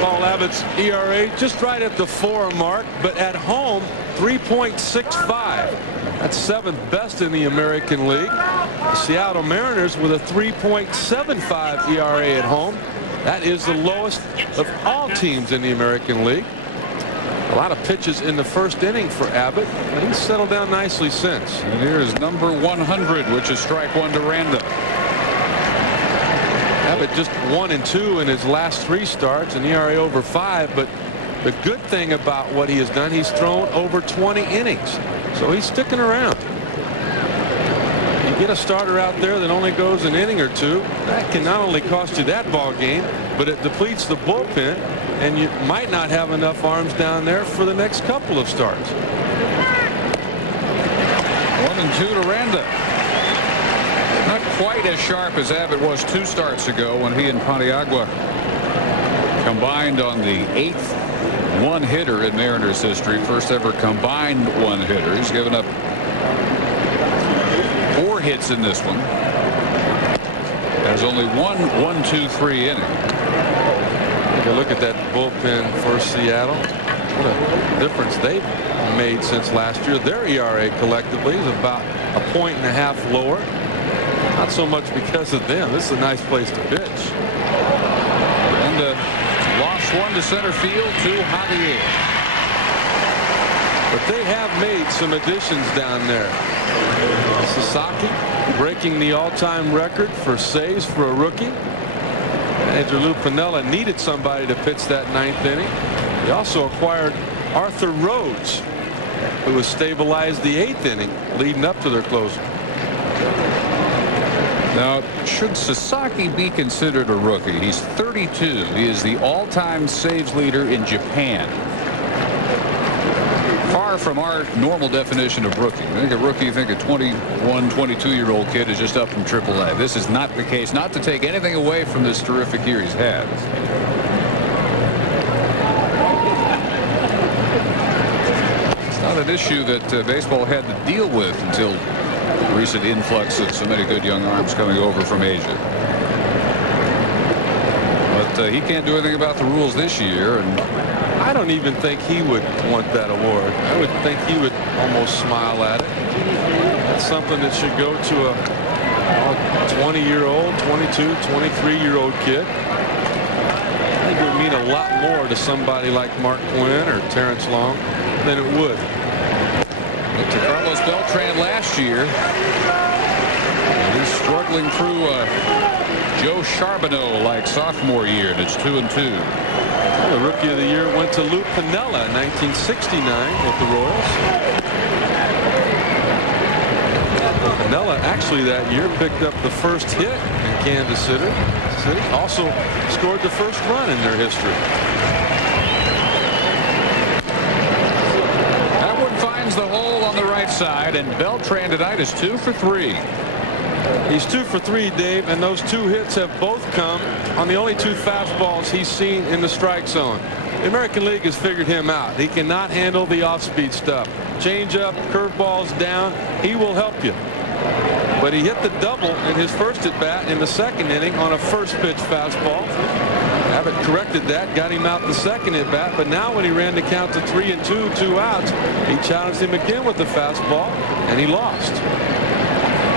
Paul Abbott's ERA just right at the 4 mark, but at home 3.65. That's 7th best in the American League. The Seattle Mariners with a 3.75 ERA at home. That is the lowest of all teams in the American League. A lot of pitches in the 1st inning for Abbott, but he's settled down nicely since. And here's number 100, which is strike 1 to Randa. Abbott just 1 and 2 in his last 3 starts, an ERA over 5. But the good thing about what he has done, he's thrown over 20 innings, so he's sticking around. You get a starter out there that only goes an inning or 2, that can not only cost you that ball game, but it depletes the bullpen, and you might not have enough arms down there for the next couple of starts. 1 and 2 to Randa. Not quite as sharp as Abbott was 2 starts ago when he and Paniagua combined on the 8th 1-hitter in Mariners history. First ever combined 1-hitter. He's given up 4 hits in this one. There's only 1-2-3 inning. Take a look at that bullpen for Seattle. What a difference they've made since last year. Their ERA collectively is about 1.5 points lower. Not so much because of them. This is a nice place to pitch. And lost 1 to center field to Javier. But they have made some additions down there. Sasaki breaking the all-time record for saves for a rookie. Manager Lou Piniella needed somebody to pitch that 9th inning. He also acquired Arthur Rhodes, who has stabilized the 8th inning leading up to their closer. Now, should Sasaki be considered a rookie? He's 32. He is the all-time saves leader in Japan. Far from our normal definition of rookie. I think a rookie, you think a 21, 22-year-old kid is just up from AAA. This is not the case. Not to take anything away from this terrific year he's had. It's not an issue that baseball had to deal with until recent influx of so many good young arms coming over from Asia. But he can't do anything about the rules this year, and I don't even think he would want that award. I would think he would almost smile at it. That's something that should go to a 20-year-old, 22, 23-year-old kid. I think it would mean a lot more to somebody like Mark Quinn or Terrence Long than it would to Carlos Beltran last year. He's struggling through Joe Charbonneau like sophomore year, and it's 2-2. The Rookie of the Year went to Lou Piniella in 1969 with the Royals. Piniella actually that year picked up the first hit in Kansas City. Also scored the first run in their history. That one finds the hole on the right side, and Beltran tonight is 2 for 3. He's 2 for 3, Dave, and those 2 hits have both come on the only 2 fastballs he's seen in the strike zone. The American League has figured him out. He cannot handle the off-speed stuff. Change up, curveballs down, he will help you. But he hit the double in his first at bat in the second inning on a first pitch fastball. Abbott corrected that, got him out the second at bat, but now when he ran the count to 3-2, 2 outs, he challenged him again with the fastball, and he lost.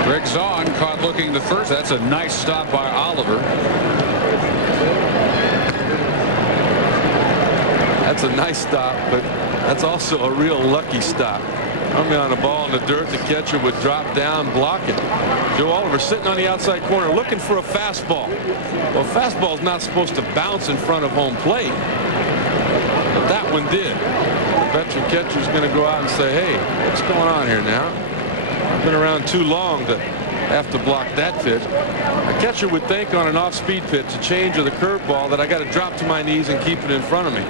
Greg Zahn caught looking the first. That's a nice stop by Oliver. That's a nice stop, but that's also a real lucky stop. Coming on a ball in the dirt, the catcher would drop down, block it. Joe Oliver sitting on the outside corner looking for a fastball. Well, fastball is not supposed to bounce in front of home plate, but that one did. The veteran catcher is going to go out and say, hey, what's going on here now? I've been around too long to have to block that pitch. A catcher would think on an off-speed pitch, a change of the curveball, that I got to drop to my knees and keep it in front of me.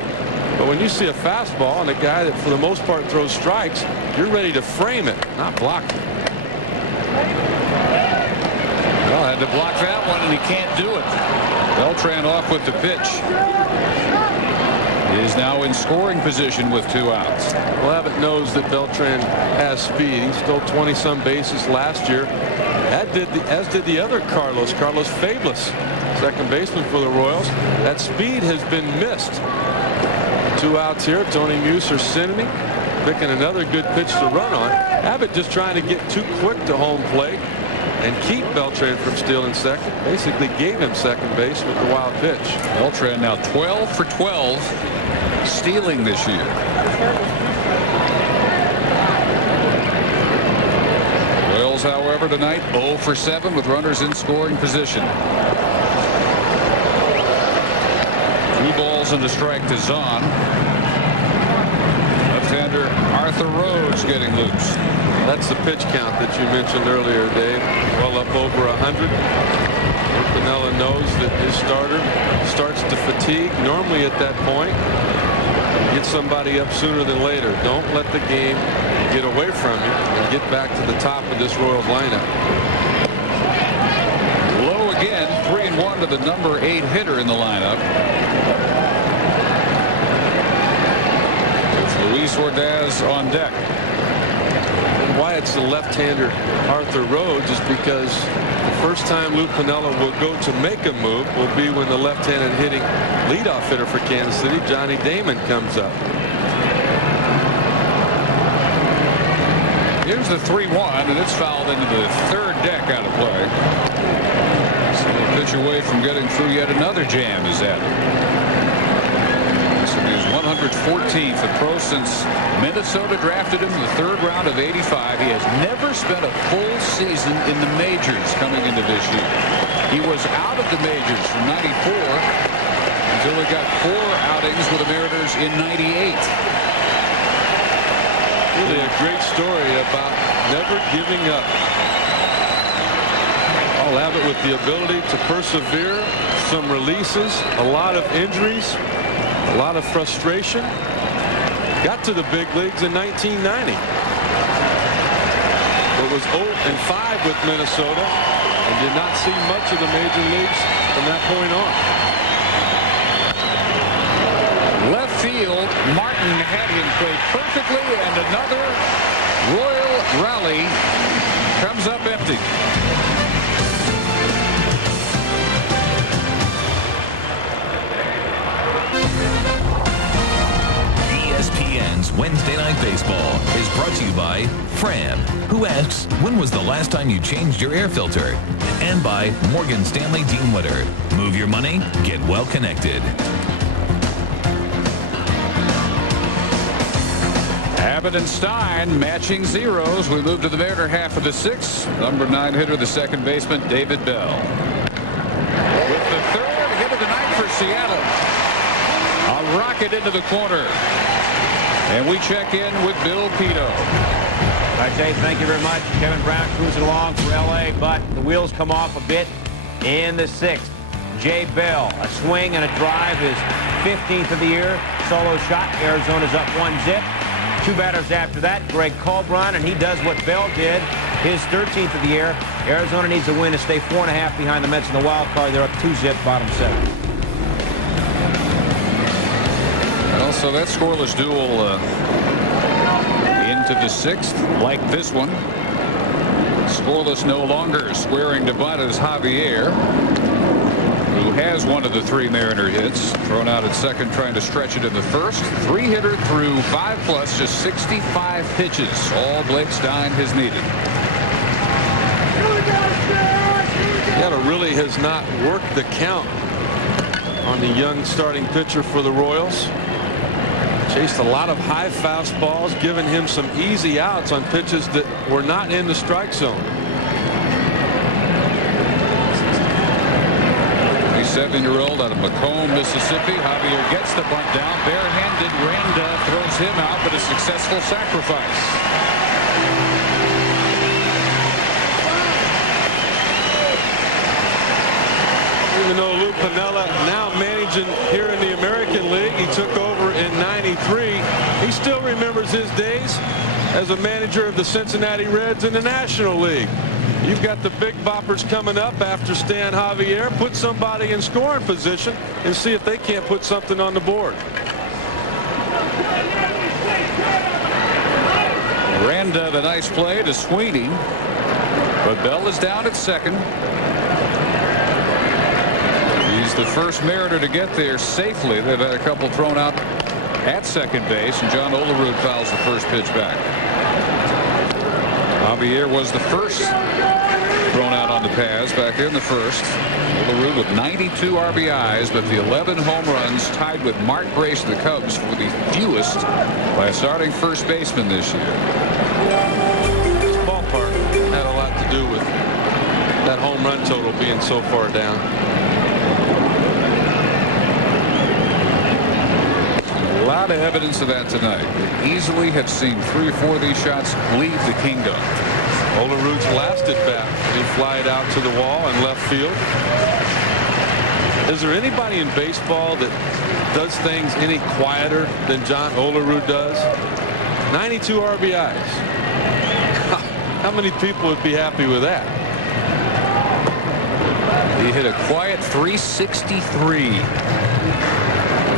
But when you see a fastball and a guy that for the most part throws strikes, you're ready to frame it, not block it. Well, had to block that one, and he can't do it. Beltran off with the pitch. He is now in scoring position with 2 outs. Well, Abbott knows that Beltran has speed. He stole 20-some bases last year, as did the other Carlos Fabulous, second baseman for the Royals. That speed has been missed. 2 outs here. Tony Muser sending him, picking another good pitch to run on. Abbott just trying to get too quick to home plate and keep Beltran from stealing second. Basically gave him second base with the wild pitch. Beltran now 12 for 12 stealing this year. Royals, however, tonight 0 for 7 with runners in scoring position. 2 balls and a strike to Zahn. Left-hander Arthur Rhodes getting loose. That's the pitch count that you mentioned earlier, Dave. Well up over 100. Piniella knows that his starter starts to fatigue normally at that point. Get somebody up sooner than later. Don't let the game get away from you and get back to the top of this Royals lineup. Low again, 3-1 to the number 8 hitter in the lineup. With Luis Ordaz on deck. And why it's the left-hander Arthur Rhodes is because the first time Lou Piniella will go to make a move will be when the left-handed hitting leadoff hitter for Kansas City, Johnny Damon, comes up. Here's the 3-1, and it's fouled into the third deck out of play. So a pitch away from getting through yet another jam is at it. This will be his 114th of pro since Minnesota drafted him in the 3rd round of '85. He has never spent a full season in the majors coming into this year. He was out of the majors from '94 until he got 4 outings with the Mariners in '98. Really a great story about never giving up. I'll have it with the ability to persevere, some releases, a lot of injuries, a lot of frustration. Got to the big leagues in 1990. But was 0-5 with Minnesota and did not see much of the major leagues from that point on. Left field, Martin had him played perfectly, and another Royal rally comes up empty. ESPN's Wednesday Night Baseball is brought to you by Fram, who asks, when was the last time you changed your air filter? And by Morgan Stanley Dean Witter. Move your money, get well connected. Abbott and Stein matching zeros. We move to the Mariner half of the 6th. Number 9 hitter, the second baseman, David Bell. With the 3rd hit of the night for Seattle. it into the corner. And we check in with Bill Pito. All right, Dave, thank you very much. Kevin Brown cruising along for L.A., but the wheels come off a bit in the 6th. Jay Bell, a swing and a drive, his 15th of the year. Solo shot. Arizona's up 1-zip. 2 batters after that, Greg Colbrun, and he does what Bell did, his 13th of the year. Arizona needs a win to stay 4.5 behind the Mets in the wild card. They're up 2-zip, bottom 7. Well, so that scoreless duel into the 6th, like this one. Scoreless no longer. Squaring to bunt is Javier, who has one of the 3 Mariner hits. Thrown out at second, trying to stretch it in the 1st. 3-hitter through 5+, just 65 pitches. All Blake Stein has needed. Seattle really has not worked the count on the young starting pitcher for the Royals. Chased a lot of high fastballs, giving him some easy outs on pitches that were not in the strike zone. 7-year-old out of Macomb, Mississippi. Javier gets the bunt down. Barehanded. Randa throws him out, but a successful sacrifice. Even though Lou Piniella now managing here in the American League, he took over in '93. He still remembers his days as a manager of the Cincinnati Reds in the National League. You've got the big boppers coming up after Stan Javier. Put somebody in scoring position and see if they can't put something on the board. Randa, the nice play to Sweeney, but Bell is down at second. He's the first Mariner to get there safely. They've had a couple thrown out at second base, and John Olerud fouls the first pitch back. Javier was the first thrown out on the pass back in the 1st. Olerud with 92 RBIs, but the 11 home runs, tied with Mark Grace of the Cubs for the fewest by a starting first baseman this year. This ballpark had a lot to do with that home run total being so far down. A lot of evidence of that tonight. We easily have seen 3 or 4 of these shots leave the kingdom. Olerud's last at bat, he flied out to the wall in left field. Is there anybody in baseball that does things any quieter than John Olerud does? 92 RBIs. How many people would be happy with that? He hit a quiet 363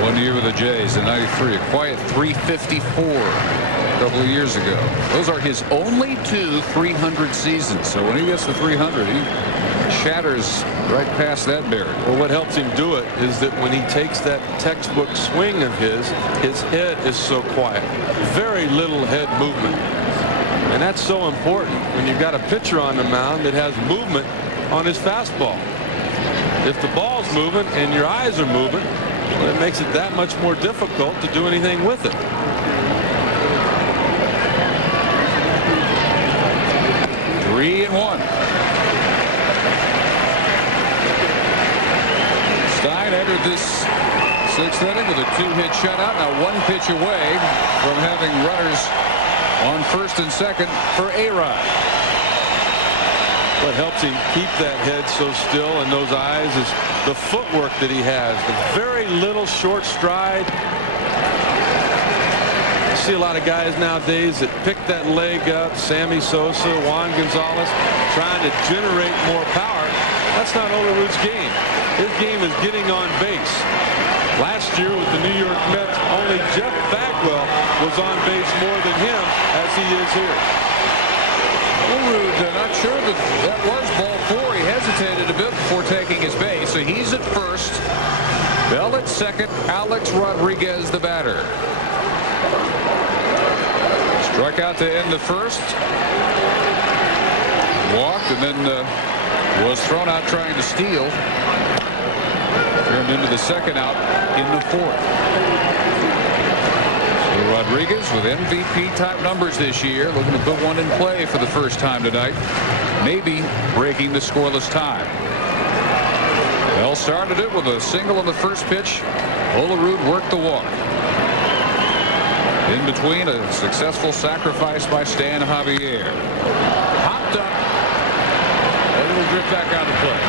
one year with the Jays in '93. A quiet 354 a couple of years ago. Those are his only 2 300 seasons. So when he gets to 300, he shatters right past that barrier. Well, what helps him do it is that when he takes that textbook swing of his head is so quiet. Very little head movement. And that's so important when you've got a pitcher on the mound that has movement on his fastball. If the ball's moving and your eyes are moving, well, it makes it that much more difficult to do anything with it. Three and one. Stein entered this 6th inning with a 2-hit shutout. Now 1 pitch away from having runners on 1st and 2nd for A-Rod. What helps him keep that head so still and those eyes is the footwork that he has. The very little short stride. You see a lot of guys nowadays that pick that leg up. Sammy Sosa, Juan Gonzalez, trying to generate more power. That's not Olerud's game. His game is getting on base. Last year with the New York Mets, only Jeff Bagwell was on base more than him as he is here. Olerud, not sure that was ball 4. He hesitated a bit before taking his base. So he's at first. Bell at 2nd. Alex Rodriguez the batter. Struck out to end the 1st. Walked and then was thrown out trying to steal. Turned into the 2nd out in the 4th. Rodriguez with MVP type numbers this year, looking to put one in play for the first time tonight, maybe breaking the scoreless tie. Bell started it with a single on the first pitch. Olerud worked the walk. In between, a successful sacrifice by Stan Javier. Popped up. And it'll drift back out of play.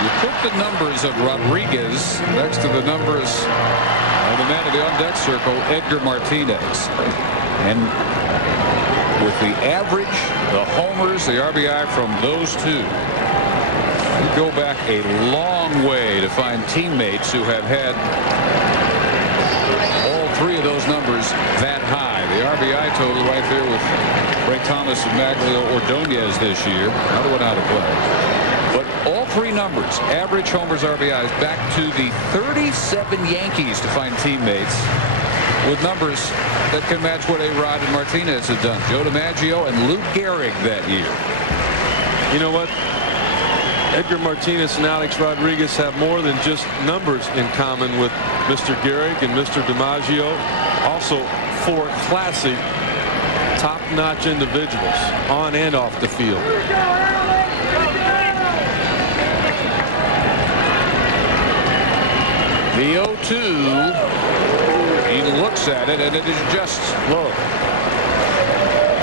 You put the numbers of Rodriguez next to the numbers of the man in the on-deck circle, Edgar Martinez. And with the average, the homers, the RBI from those two, you go back a long way to find teammates who have had all three of those numbers that high. The RBI total right there with Ray Thomas and Maglio Ordonez this year. Another one out of play. But all three numbers, average, homers, RBIs, back to the 37 Yankees to find teammates with numbers that can match what A-Rod and Martinez have done. Joe DiMaggio and Lou Gehrig that year. You know what? Edgar Martinez and Alex Rodriguez have more than just numbers in common with Mr. Gehrig and Mr. DiMaggio. Also, four classy, top-notch individuals on and off the field. The 0-2. He looks at it, and it is just low.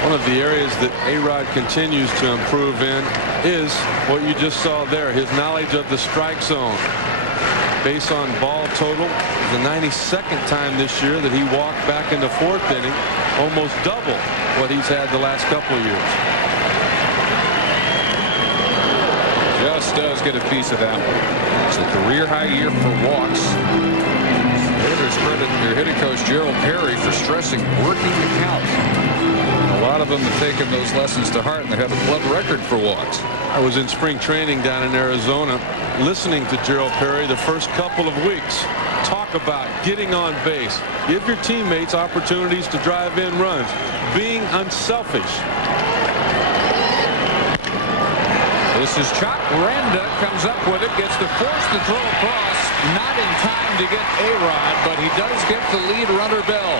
One of the areas that A-Rod continues to improve in is what you just saw there, his knowledge of the strike zone. Base on ball total, the 92nd time this year that he walked back in the fourth inning, almost double what he's had the last couple of years. Just does get a piece of that one. It's a career high year for walks. Hitters credit their hitting coach Gerald Perry for stressing working the count. A lot of them have taken those lessons to heart, and they have a club record for walks. I was in spring training down in Arizona listening to Gerald Perry the first couple of weeks talk about getting on base. Give your teammates opportunities to drive in runs. Being unselfish. This is Chuck. Randa comes up with it, gets to force the throw across. Not in time to get A-Rod, but he does get the lead runner Bell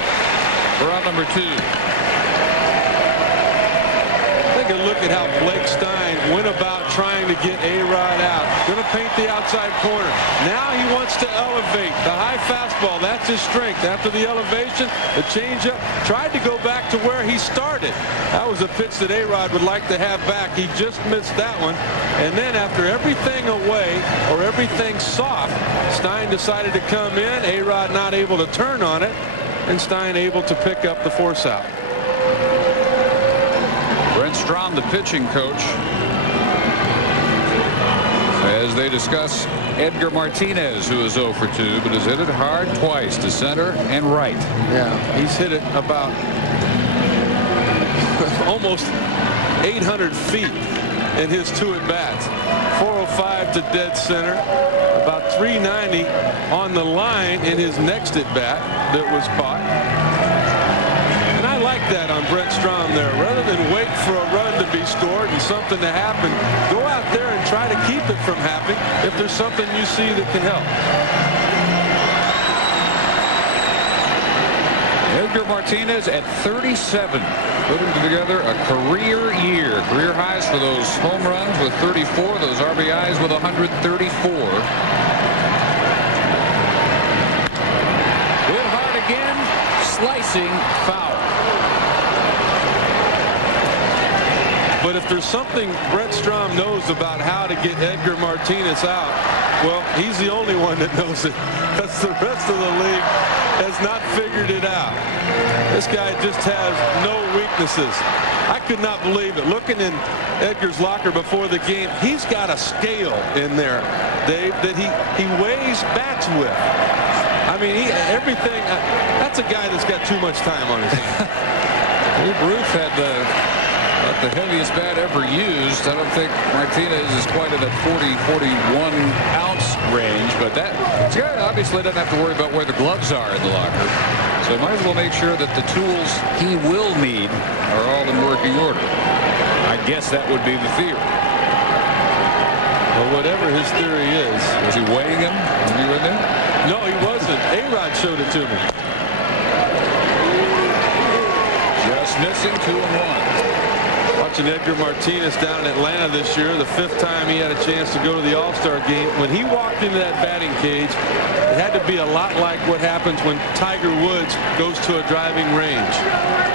for out number 2. Take a look at how Blake Stein went about trying to get A-Rod out. Going to paint the outside corner. Now he wants to elevate. The high fastball, that's his strength. After the elevation, the changeup, tried to go back to where he started. That was a pitch that A-Rod would like to have back. He just missed that one. And then after everything away or everything soft, Stein decided to come in. A-Rod not able to turn on it, and Stein able to pick up the force out. Brent Strom, the pitching coach, as they discuss Edgar Martinez, who is 0 for 2, but has hit it hard twice to center and right. Yeah, he's hit it about almost 800 feet in his 2 at-bats. 405 to dead center, about 390 on the line in his next at-bat that was caught. And I like that on Brent Strom there. Rather than wait for a run to be scored and something to happen, go out there and try to keep it from happening if there's something you see that can help. Edgar Martinez at 37, putting together a career year. Career highs for those home runs with 34, those RBIs with 134. Hit hard again, slicing foul. But if there's something Brent Strom knows about how to get Edgar Martinez out, well, he's the only one that knows it, because the rest of the league has not figured it out. This guy just has no weaknesses. I could not believe it. Looking in Edgar's locker before the game, he's got a scale in there, Dave, that he weighs bats with. I mean, everything. That's a guy that's got too much time on his hands. Babe Ruth had the heaviest bat ever used. I don't think Martinez is quite in that 40-41 ounce range, but that guy obviously doesn't have to worry about where the gloves are in the locker. So might as well make sure that the tools he will need are all in working order. I guess that would be the theory. Well, whatever his theory is. Was he weighing him when you were there? No, he wasn't. A-Rod showed it to me. Just missing 2-1. Watching Edgar Martinez down in Atlanta this year, the 5th time he had a chance to go to the All-Star game. When he walked into that batting cage, it had to be a lot like what happens when Tiger Woods goes to a driving range.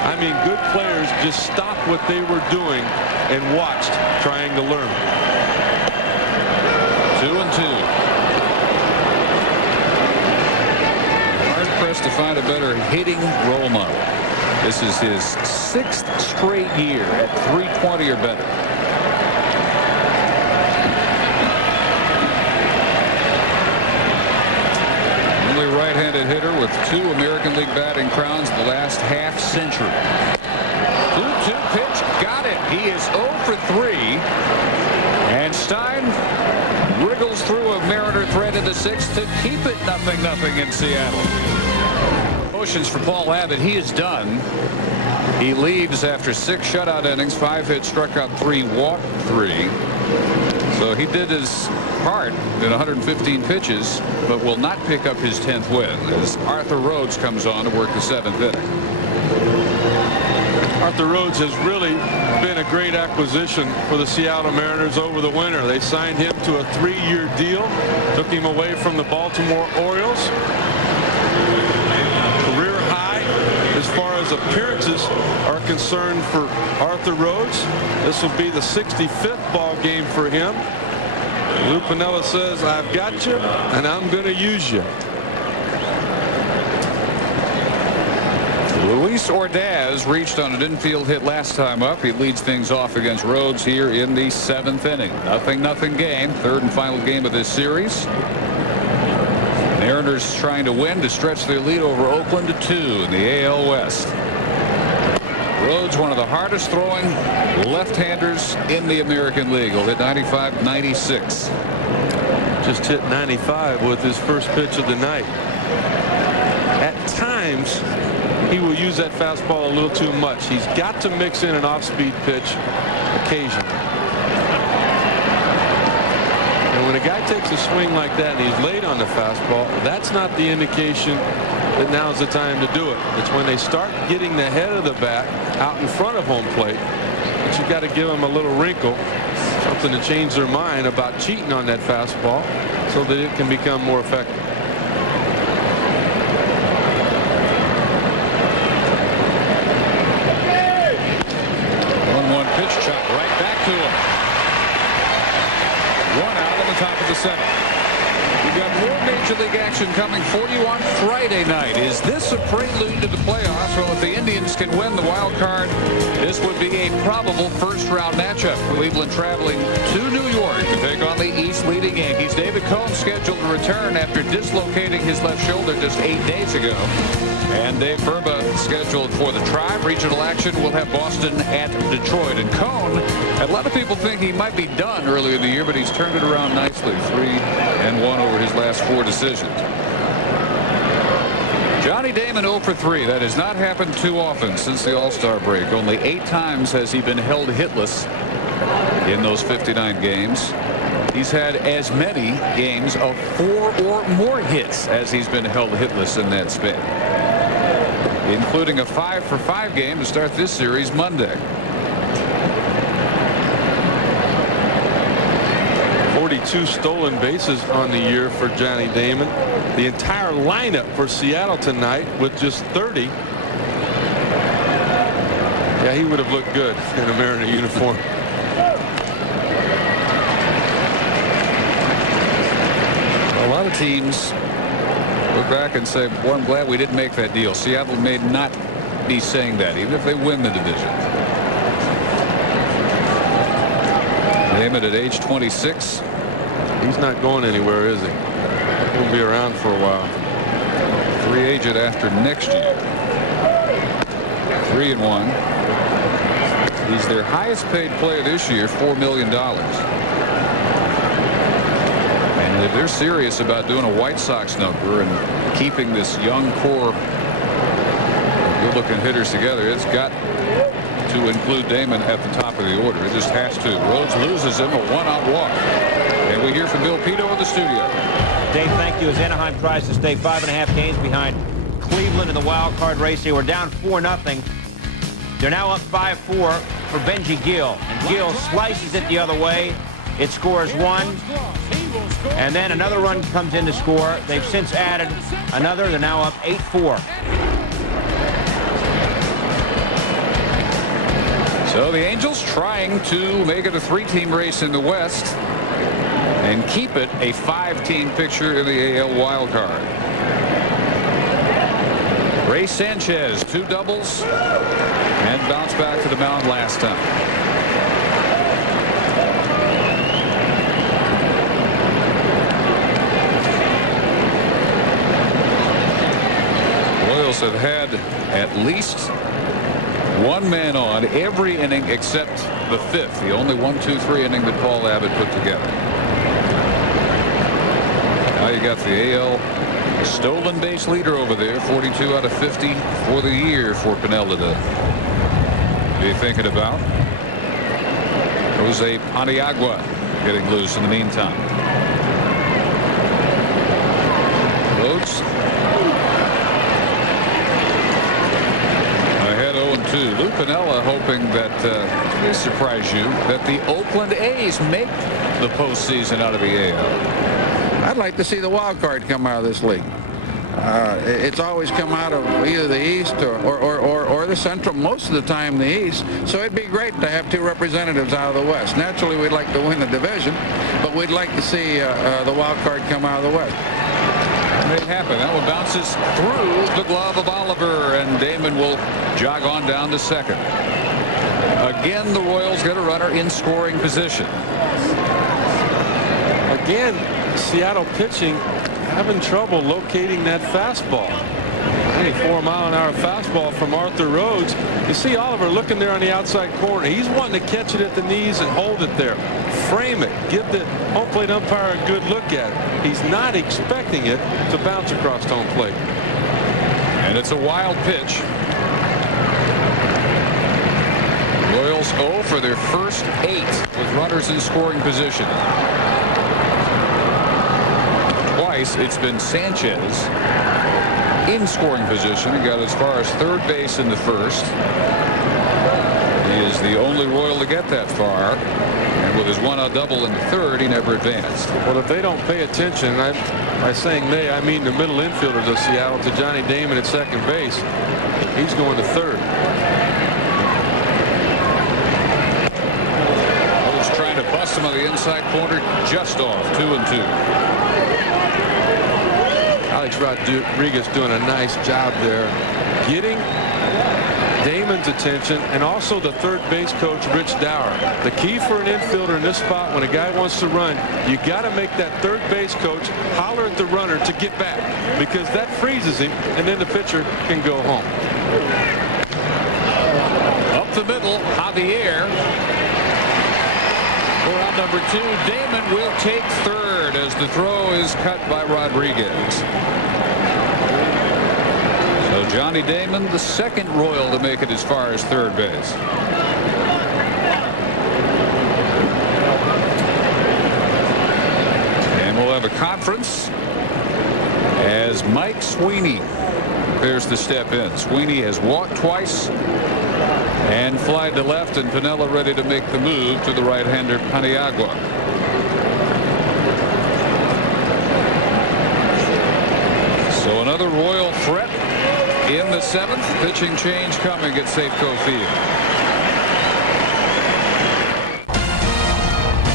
I mean, good players just stopped what they were doing and watched, trying to learn. 2-2. Hard pressed to find a better hitting role model. This is his 6th straight year at .320 or better. Only right-handed hitter with 2 American League batting crowns in the last half century. 2-2 pitch, got it. He is 0 for 3. And Stein wriggles through a Mariner thread in the 6th to keep it 0-0 in Seattle. Motions for Paul Abbott. He is done. He leaves after 6 shutout innings, 5 hits, struck out 3, walked 3. So he did his part in 115 pitches, but will not pick up his 10th win as Arthur Rhodes comes on to work the 7th inning. Arthur Rhodes has really been a great acquisition for the Seattle Mariners over the winter. They signed him to a 3-year deal, took him away from the Baltimore Orioles. Career high as far as appearances are concerned for Arthur Rhodes. This will be the 65th ball game for him. Lou Piniella says, I've got you and I'm going to use you. Luis Ordaz reached on an infield hit last time up. He leads things off against Rhodes here in the 7th inning. 0-0 game, 3rd and final game of this series. Mariners trying to win to stretch their lead over Oakland to 2 in the AL West. Rhodes, one of the hardest throwing left-handers in the American League. He'll hit 95-96. Just hit 95 with his first pitch of the night. At times, he will use that fastball a little too much. He's got to mix in an off-speed pitch occasionally. And when a guy takes a swing like that and he's late on the fastball, that's not the indication that now's the time to do it. It's when they start getting the head of the bat out in front of home plate that you've got to give them a little wrinkle, something to change their mind about cheating on that fastball so that it can become more effective. 1-1 pitch, chop right back to him. 1 out on the top of the 7th. We've got more Major League action coming for you on Friday night. Is this a prelude to the playoffs? Well, if the Indians can win the wild card, this would be a probable first-round matchup. Cleveland traveling to New York to take on the East-leading Yankees. David Cohn scheduled to return after dislocating his left shoulder just 8 days ago. And Dave Burba scheduled for the Tribe. Regional action will have Boston at Detroit. And Cohn, a lot of people think he might be done earlier in the year, but he's turned it around nicely. 3-1 over his last 4 decisions. Johnny Damon 0 for 3. That has not happened too often since the All-Star break. Only 8 times has he been held hitless in those 59 games. He's had as many games of 4 or more hits as he's been held hitless in that span, including a 5 for 5 game to start this series Monday. 42 stolen bases on the year for Johnny Damon. The entire lineup for Seattle tonight with just 30. Yeah, he would have looked good in a Mariner uniform. A lot of teams look back and say, boy, I'm glad we didn't make that deal. Seattle may not be saying that, even if they win the division. Damon at age 26. He's not going anywhere, is he? He'll be around for a while. Free agent after next year. 3-1. He's their highest paid player this year, $4 million. And if they're serious about doing a White Sox number and keeping this young core good looking hitters together, it's got to include Damon at the top of the order. It just has to. Rhodes loses him, a 1-out walk. And we hear from Bill Pito in the studio. Dave, thank you. As Anaheim tries to stay 5.5 games behind Cleveland in the wild card race, they were down 4-0. They're now up 5-4 for Benji Gill. And Gill slices it the other way. It scores 1. And then another run comes in to score. They've since added another. They're now up 8-4. So the Angels trying to make it a 3-team race in the West and keep it a 5-team picture in the AL wildcard. Ray Sanchez, 2 doubles and bounced back to the mound last time. Royals have had at least 1 man on every inning except the 5th, the only 1-2-3 inning that Paul Abbott put together. Now you got the AL stolen base leader over there, 42 out of 50 for the year for Pinella to be thinking about. Jose Paniagua getting loose in the meantime. Rhodes ahead 0-2. Lou Piniella hoping that this surprise you that the Oakland A's make the postseason out of the AL. I'd like to see the wild card come out of this league. It's always come out of either the East or the Central, most of the time the East. So it'd be great to have 2 representatives out of the West. Naturally, we'd like to win the division, but we'd like to see the wild card come out of the West. It may happen. That one bounces through the glove of Oliver, and Damon will jog on down to second. Again, the Royals get a runner in scoring position. Again, Seattle pitching having trouble locating that fastball. 94-mile-an-hour fastball from Arthur Rhodes. You see Oliver looking there on the outside corner. He's wanting to catch it at the knees and hold it there. Frame it. Give the home plate umpire a good look at it. He's not expecting it to bounce across home plate. And it's a wild pitch. Royals 0 for their first 8 with runners in scoring position. Twice it's been Sanchez in scoring position. He got as far as third base in the first. He is the only Royal to get that far. And with his 1-out double in the third, he never advanced. Well, if they don't pay attention, by saying they, I mean the middle infielders of Seattle, to Johnny Damon at second base. He's going to third. Rhodes trying to bust him on the inside corner, just off. 2-2. Alex Rodriguez doing a nice job there, getting Damon's attention, and also the third base coach, Rich Dower. The key for an infielder in this spot, when a guy wants to run, you got to make that third base coach holler at the runner to get back, because that freezes him, and then the pitcher can go home. Up the middle, Javier. For out number 2, Damon will take third as the throw is cut by Rodriguez. So Johnny Damon, the second Royal to make it as far as third base. And we'll have a conference as Mike Sweeney prepares to step in. Sweeney has walked twice and flied to left, and Pinella ready to make the move to the right-hander Paniagua. So another Royal threat in the 7th. Pitching change coming at Safeco Field.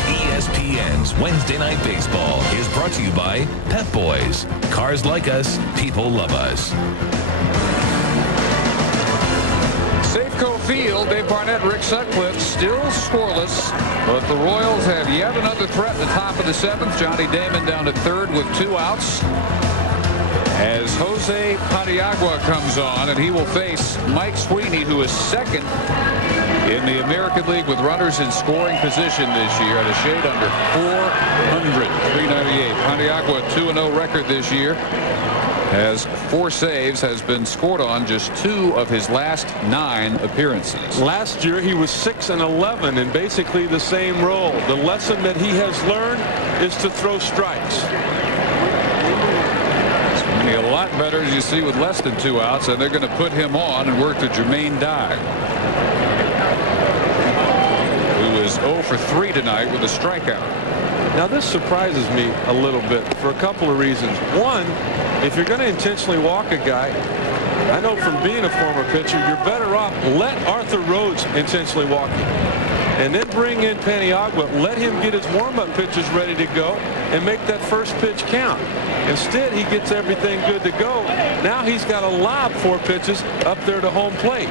ESPN's Wednesday Night Baseball is brought to you by Pep Boys. Cars like us, people love us. Safeco Field, Dave Barnett, Rick Sutcliffe still scoreless, but the Royals have yet another threat at the top of the 7th. Johnny Damon down at third with 2 outs. As Jose Paniagua comes on, and he will face Mike Sweeney, who is second in the American League with runners in scoring position this year at a shade under 400, 398. Paniagua 2-0 record this year. Has 4 saves, has been scored on just 2 of his last 9 appearances. Last year he was 6-11 in basically the same role. The lesson that he has learned is to throw strikes. Sweeney a lot better, as you see, with less than 2 outs, and they're going to put him on and work to Jermaine Dye, who is 0 for 3 tonight with a strikeout. Now this surprises me a little bit for a couple of reasons. One, if you're going to intentionally walk a guy, I know from being a former pitcher, you're better off let Arthur Rhodes intentionally walk him, and then bring in Paniagua, let him get his warm-up pitches ready to go and make that first pitch count. Instead, he gets everything good to go. Now he's got to lob 4 pitches up there to home plate.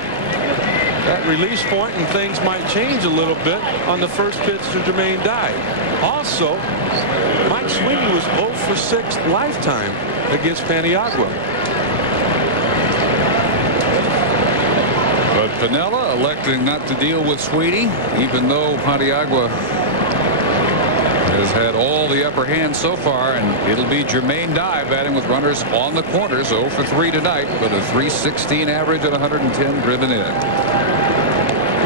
That release point and things might change a little bit on the first pitch to Jermaine Dye. Also, Mike Sweeney was 0 for 6 lifetime against Paniagua. But Piniella electing not to deal with Sweeney, even though Paniagua has had all the upper hand so far, and it'll be Jermaine Dye batting with runners on the corners. 0 for 3 tonight with a .316 average and 110 driven in.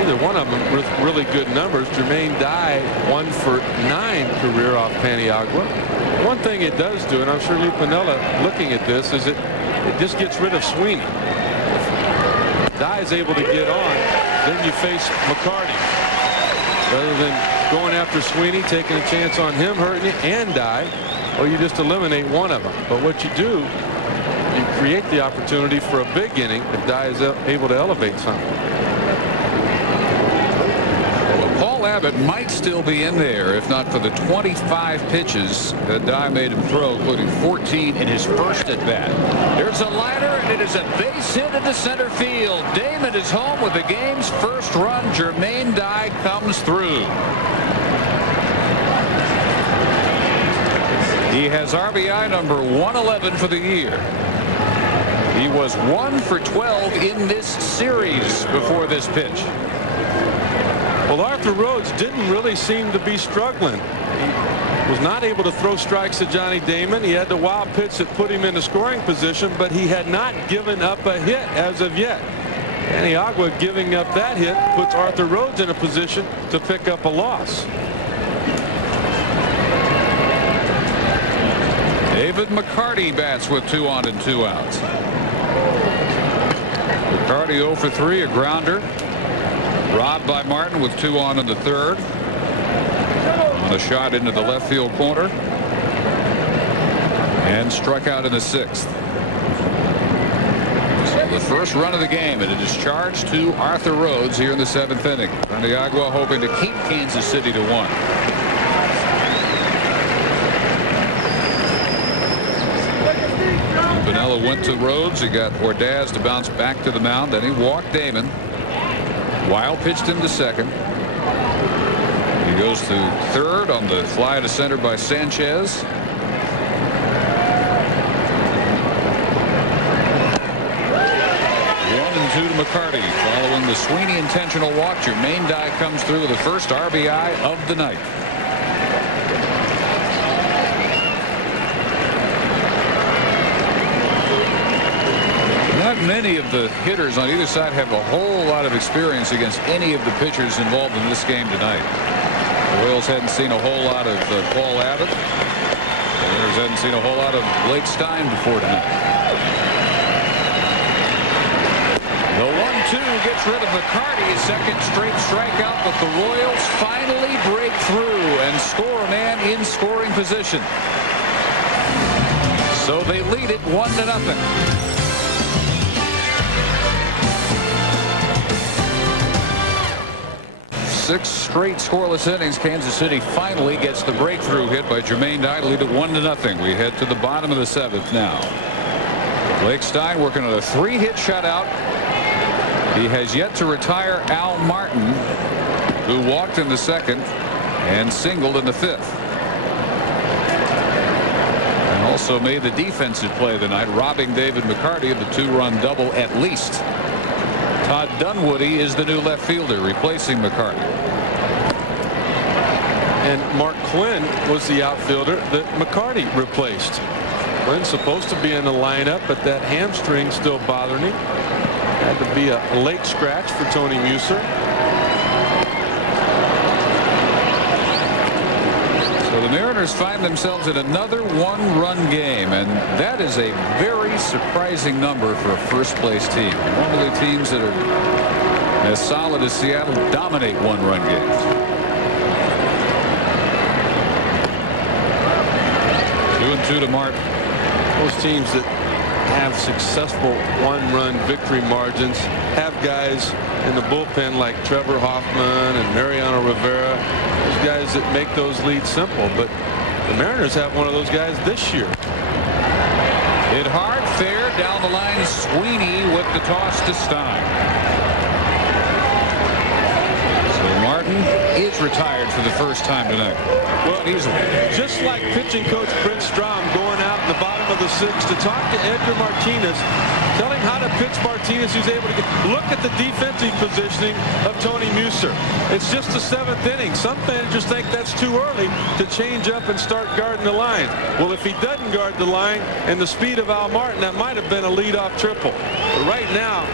Either one of them with really good numbers. Jermaine Dye 1 for 9 career off Paniagua. One thing it does do, and I'm sure Lou Piniella looking at this, is it just gets rid of Sweeney. Dye is able to get on, then you face McCarty. Rather than going after Sweeney, taking a chance on him hurting you and Dye, or you just eliminate one of them. But what you do, you create the opportunity for a big inning if Dye is able to elevate something. Paul Abbott might still be in there if not for the 25 pitches that Dye made him throw, including 14 in his first at bat. There's a liner, and it is a base hit into center field. Damon is home with the game's first run. Jermaine Dye comes through. He has RBI number 111 for the year. He was 1 for 12 in this series before this pitch. Well, Arthur Rhodes didn't really seem to be struggling. He was not able to throw strikes to Johnny Damon. He had the wild pitch that put him in the scoring position, but he had not given up a hit as of yet. Paniagua giving up that hit puts Arthur Rhodes in a position to pick up a loss. David McCarty bats with 2 on and 2 outs. McCarty 0 for 3, a grounder. Robbed by Martin with 2 on in the third. On a shot into the left field corner. And struck out in the 6th. So the first run of the game, and it is charged to Arthur Rhodes here in the 7th inning. Paniagua hoping to keep Kansas City to 1. Piniella went to Rhodes. He got Ordaz to bounce back to the mound. Then he walked Damon. Wild pitched him to second. He goes to third on the fly to center by Sanchez. 1 and 2 to McCarty. Following the Sweeney intentional walk, Jermaine Dye comes through with the first RBI of the night. Not many of the hitters on either side have a whole lot of experience against any of the pitchers involved in this game tonight. The Royals hadn't seen a whole lot of Paul Abbott. The Oilers hadn't seen a whole lot of Blake Stein before tonight. The 1-2 gets rid of McCarty. Second straight strikeout, but the Royals finally break through and score a man in scoring position. So they lead it 1-0. 6 straight scoreless innings. Kansas City finally gets the breakthrough hit by Jermaine Dye to lead it 1-0. We head to the bottom of the 7th now. Blake Stein working on a 3-hit shutout. He has yet to retire Al Martin, who walked in the 2nd and singled in the 5th. And also made the defensive play of the night, robbing David McCarty of the 2-run double at least. Todd Dunwoody is the new left fielder, replacing McCarty. And Mark Quinn was the outfielder that McCarty replaced. Quinn's supposed to be in the lineup, but that hamstring still bothering him. Had to be a late scratch for Tony Muser. So So the Mariners find themselves in another one-run game, and that is a very surprising number for a first-place team. Normally teams that are as solid as Seattle dominate one-run games. 2-2 to Martin. Those teams that have successful one-run victory margins have guys in the bullpen like Trevor Hoffman and Mariano Rivera, those guys that make those leads simple. But the Mariners have one of those guys this year. Hit hard, fair, down the line. Sweeney with the toss to Stein. So Martin is retired for the first time tonight. Well, easily. Just like pitching coach Brent Strom going out in the bottom of the sixth to talk to Edgar Martinez, tell him how to pitch Martinez. He's able to look at the defensive positioning of Tony Muser. It's just the seventh inning. Some managers think that's too early to change up and start guarding the line. Well, if he doesn't guard the line and the speed of Al Martin, that might have been a leadoff triple. But right now,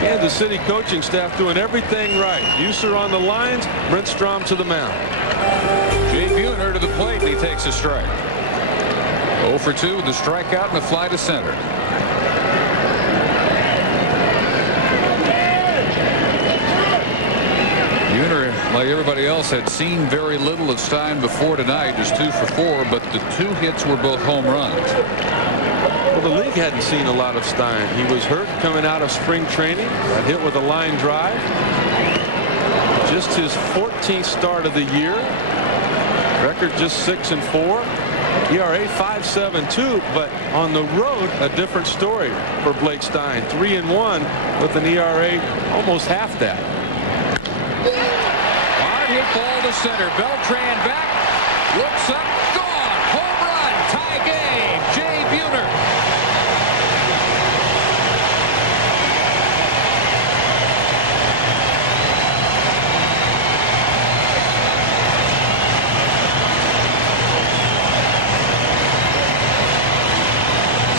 Kansas City coaching staff doing everything right. Muser on the lines, Brent Strom to the mound. Jay Buhner to the plate, and he takes a strike. 0 for 2 with the strikeout and the fly to center. Buhner, like everybody else, had seen very little of Stein before tonight. Just 2 for 4, but the 2 hits were both home runs. Well, the league hadn't seen a lot of Stein. He was hurt coming out of spring training. Got hit with a line drive. Just his 14th start of the year. Record just 6-4. ERA 5.72, but on the road a different story for Blake Stein. 3-1 with an ERA almost half that. Hard hit ball to center. Beltran back, looks up, gone. Home run, tie game. Jay Buhner.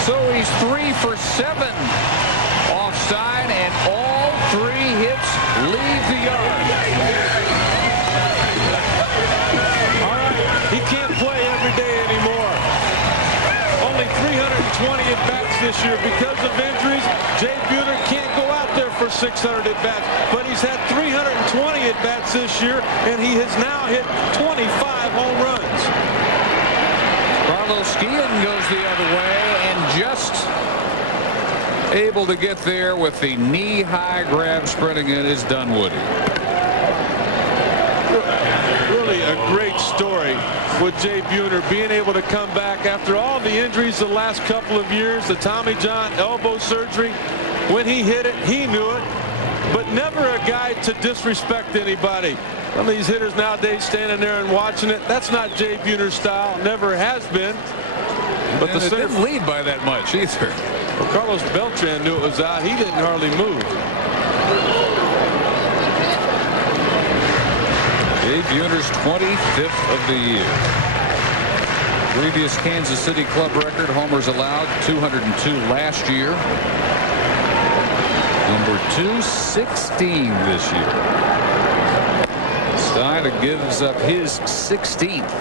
So he's 3 for 7 off Stein, and all 3 hits leave the yard. All right, he can't play every day anymore. Only 320 at-bats this year because of injuries. Jay Buhner can't go out there for 600 at-bats, but he's had 320 at-bats this year, and he has now hit 25 home runs. Carlos Guillen goes the other way and just able to get there with the knee-high grab sprinting in is Dunwoody. Really a great story with Jay Buhner being able to come back after all the injuries the last couple of years, the Tommy John elbow surgery. When he hit it, he knew it, but never a guy to disrespect anybody. Some of these hitters nowadays standing there and watching it. That's not Jay Buhner's style. Never has been. But And it didn't lead by that much either. Well, Carlos Beltran knew it was out. He didn't hardly move. Jay Buhner's 25th of the year. Previous Kansas City club record, homers allowed 202 last year. Number 216 this year. Stein gives up his 16th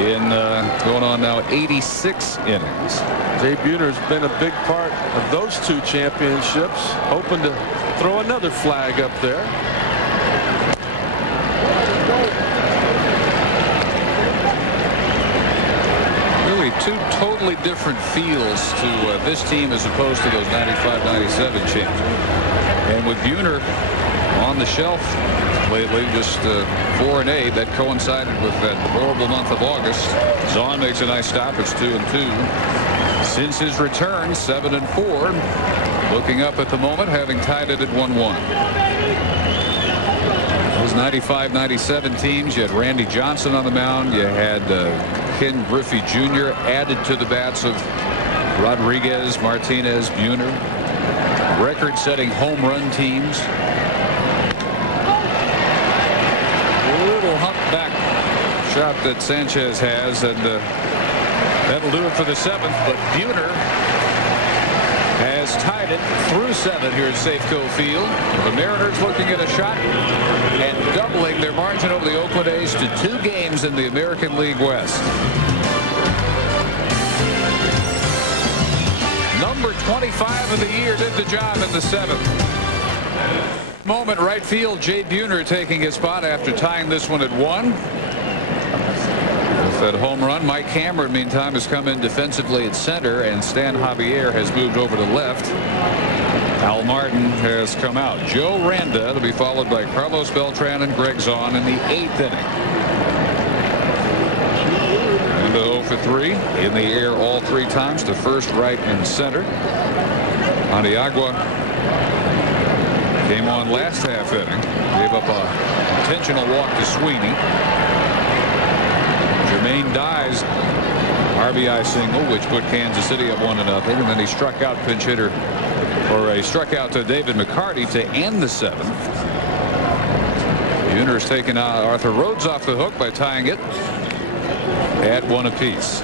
in going on now 86 innings. Jay Buhner's been a big part of those 2 championships, hoping to throw another flag up there. Really 2 totally different feels to this team as opposed to those 95-97 champs. And with Buhner on the shelf lately, just 4-8, that coincided with that horrible month of August. Zahn makes a nice stop. It's 2-2. Since his return, 7-4. Looking up at the moment, having tied it at 1-1. Those 95-97 teams, you had Randy Johnson on the mound. You had Ken Griffey Jr. added to the bats of Rodriguez, Martinez, Buhner. Record-setting home run teams. Little humpback shot that Sanchez has, and that'll do it for the 7th. But Buhner has Reds tied it through 7 here at Safeco Field. The Mariners looking at a shot and doubling their margin over the Oakland A's to 2 games in the American League West. Number 25 of the year did the job in the 7th. Moment right field. Jay Buhner taking his spot after tying this one at 1. With that home run, Mike Cameron meantime has come in defensively at center, and Stan Javier has moved over to left. Al Martin has come out. Joe Randa to be followed by Carlos Beltran and Greg Zahn in the 8th inning. And 0 for 3 in the air all 3 times to first, right, and center. Paniagua came on last half inning, gave up a intentional walk to Sweeney. Jermaine Dye's RBI single, which put Kansas City up 1-0, and then he struck out pinch hitter, or he struck out to David McCarty to end the 7th. Buhner's taken Arthur Rhodes off the hook by tying it at 1 apiece.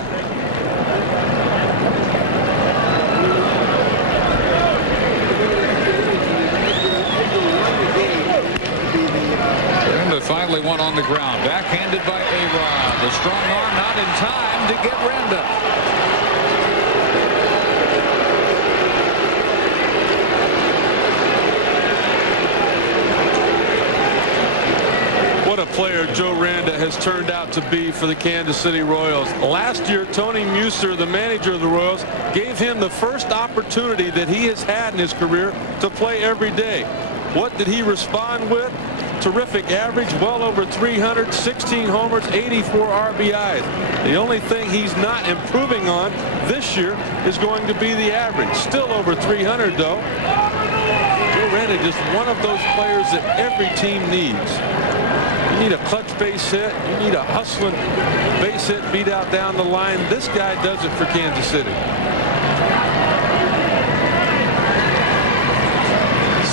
Finally one on the ground, backhanded by A-Rod. The strong arm not in time to get Randa. What a player Joe Randa has turned out to be for the Kansas City Royals. Last year, Tony Muser, the manager of the Royals, gave him the first opportunity that he has had in his career to play every day. What did he respond with? Terrific average, well over 300, 16 homers, 84 RBIs. The only thing he's not improving on this year is going to be the average. Still over 300, though. Joe Randa, just one of those players that every team needs. You need a clutch base hit. You need a hustling base hit, beat out down the line. This guy does it for Kansas City.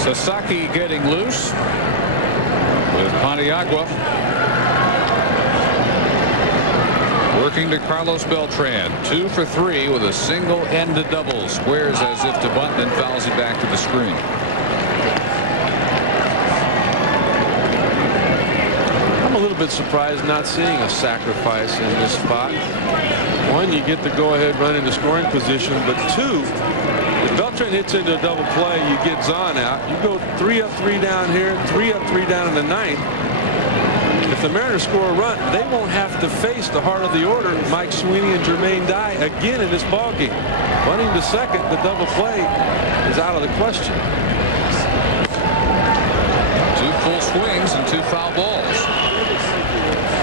Sasaki getting loose with Paniagua working to Carlos Beltran. 2 for 3 with a single-ended double. Squares as if to bunt, then fouls it back to the screen. I'm a little bit surprised not seeing a sacrifice in this spot. 1, you get the go-ahead run into scoring position, but 2, if Beltran hits into a double play, you get Zahn out. You go 3 up, 3 down here, 3 up, 3 down in the 9th. If the Mariners score a run, they won't have to face the heart of the order, Mike Sweeney and Jermaine Dye, again in this ballgame. Running to second, the double play is out of the question. 2 full swings and 2 foul balls.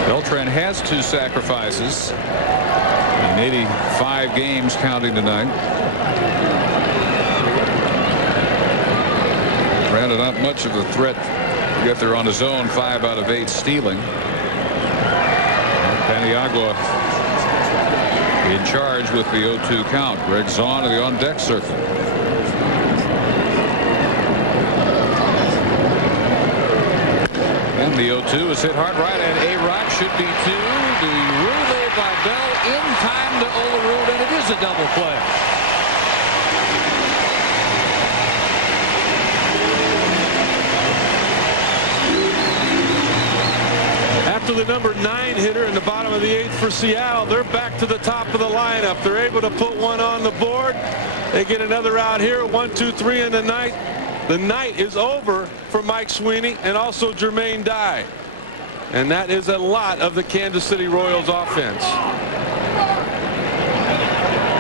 Beltran has 2 sacrifices in 85 games counting tonight. Randa not much of a threat to get there on his own. 5 out of 8 stealing. Paniagua in charge with the 0-2 count. Greg Zahn of the on-deck circle. And the 0-2 is hit hard right, and A-Rod should be 2. The relay by Bell in time to Olerud, and it is a double play. After the number 9 hitter in the bottom of the 8th for Seattle, they're back to the top of the lineup. They're able to put one on the board. They get another out here. 1, 2, 3 in the ninth. The night is over for Mike Sweeney and also Jermaine Dye. And that is a lot of the Kansas City Royals offense.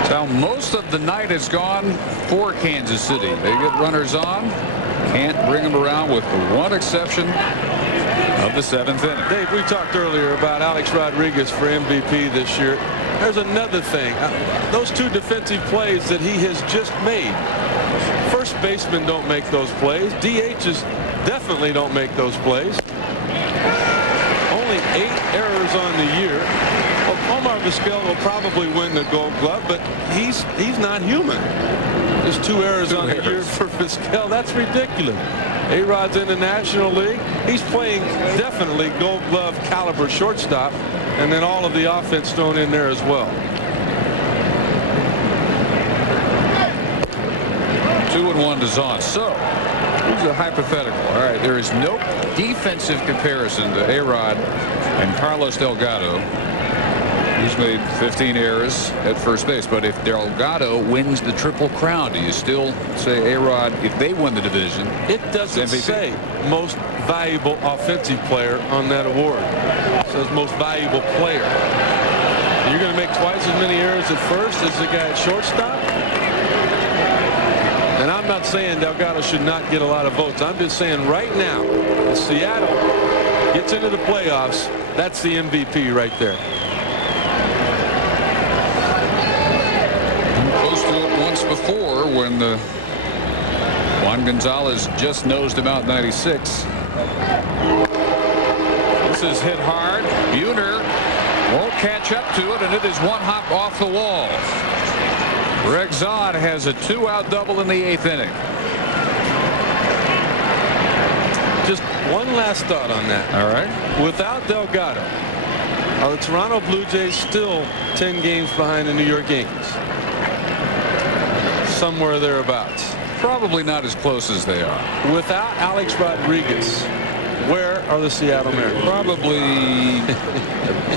So most of the night has gone for Kansas City. They get runners on. Can't bring them around with the one exception of the 7th inning. Dave, we talked earlier about Alex Rodriguez for MVP this year. There's another thing. Those 2 defensive plays that he has just made. First basemen don't make those plays. DHs definitely don't make those plays. Only 8 errors on the year. Well, Omar Vizquel will probably win the Gold Glove, but he's not human. There's 2 errors on the year for Vizquel. That's ridiculous. A-Rod's in the National League. He's playing definitely Gold Glove caliber shortstop, and then all of the offense thrown in there as well. 2-1 to Zahn. So here's a hypothetical. All right, there is no defensive comparison to A-Rod and Carlos Delgado. He's made 15 errors at first base. But if Delgado wins the Triple Crown, do you still say A-Rod, if they win the division? It doesn't say most valuable offensive player on that award. It says most valuable player. You're going to make twice as many errors at first as the guy at shortstop. And I'm not saying Delgado should not get a lot of votes. I'm just saying right now, if Seattle gets into the playoffs, that's the MVP right there. Close to it once before when Juan Gonzalez just nosed him out 96. This is hit hard. Buhner won't catch up to it, and it is one hop off the wall. Greg Zahn has a 2-out double in the 8th inning. Just one last thought on that. All right. Without Delgado, are the Toronto Blue Jays still 10 games behind the New York Yankees? Somewhere thereabouts. Probably not as close as they are. Without Alex Rodriguez, where are the Seattle Mariners? Probably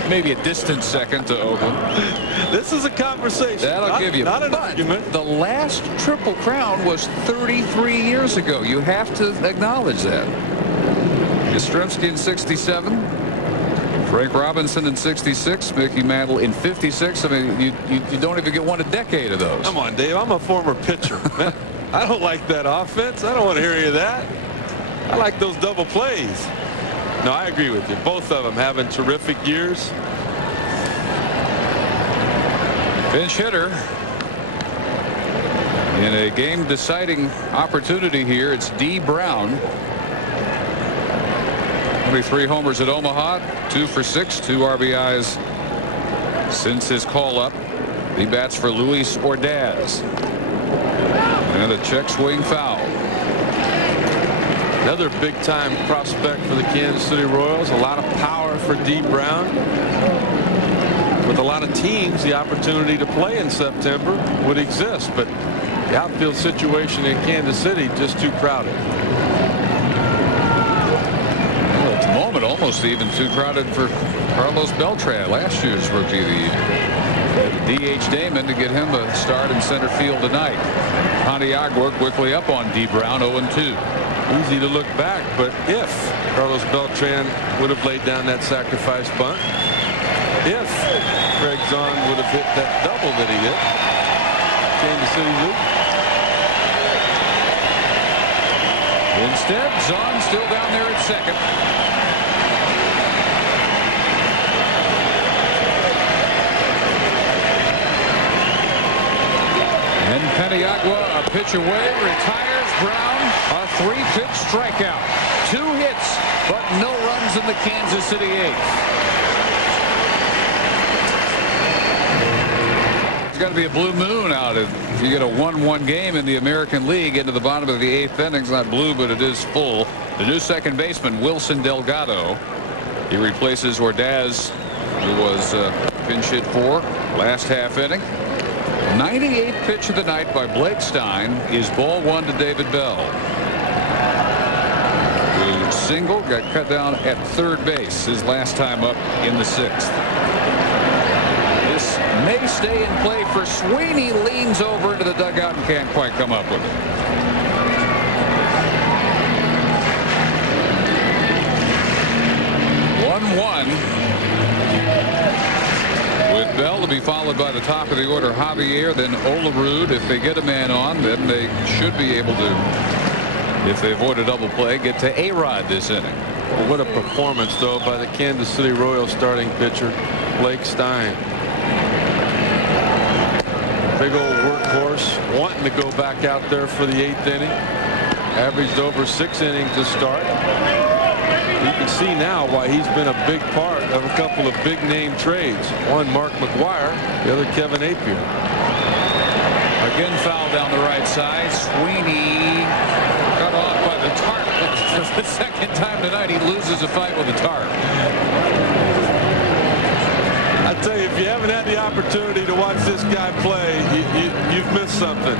maybe a distant second to Oakland. This is a conversation. That'll give you. Not an but argument. the last Triple Crown was 33 years ago. You have to acknowledge that. Yastrzemski in 67. Frank Robinson in 66. Mickey Mantle in 56. I mean, you don't even get one a decade of those. Come on, Dave. I'm a former pitcher. Man, I don't like that offense. I don't want to hear any of that. I like those double plays. No, I agree with you. Both of them having terrific years. Pinch hitter in a game-deciding opportunity here. It's D. Brown. 23 homers at Omaha, 2 for 6, 2 RBIs since his call-up. He bats for Luis Ordaz. And a check swing foul. Another big-time prospect for the Kansas City Royals. A lot of power for D. Brown. With a lot of teams, the opportunity to play in September would exist, but the outfield situation in Kansas City just too crowded. Well, at the moment, almost even too crowded for Carlos Beltran, last year's Rookie of the Year. DH Damon to get him a start in center field tonight. Paniagua quickly up on D. Brown, 0-2. Easy to look back, but if Carlos Beltran would have laid down that sacrifice bunt, if Greg Zahn would have hit that double that he hit, Kansas City lose. Instead, Zahn still down there at second. And Paniagua, a pitch away, retires Brown. A 3-pitch strikeout. 2 hits, but no runs in the Kansas City 8th. There's got to be a blue moon out if you get a 1-1 game in the American League into the bottom of the 8th inning. It's not blue, but it is full. The new second baseman, Wilson Delgado. He replaces Ordaz, who was pinch hit for last half inning. 98th pitch of the night by Blake Stein is ball 1 to David Bell. Who single, got cut down at third base his last time up in the 6th. This may stay in play for Sweeney. Leans over into the dugout and can't quite come up with it. With Bell to be followed by the top of the order, Javier, then Olerud. If they get a man on, then they should be able to, if they avoid a double play, get to A-Rod this inning. Well, what a performance, though, by the Kansas City Royals starting pitcher, Blake Stein. Big old workhorse, wanting to go back out there for the 8th inning. Averaged over 6 innings to start. You can see now why he's been a big part of a couple of big name trades. One, Mark McGuire, the other, Kevin Appier. Again, foul down the right side. Sweeney cut off by the tarp. For the second time tonight, he loses a fight with the tarp. I tell you, if you haven't had the opportunity to watch this guy play, you've missed something.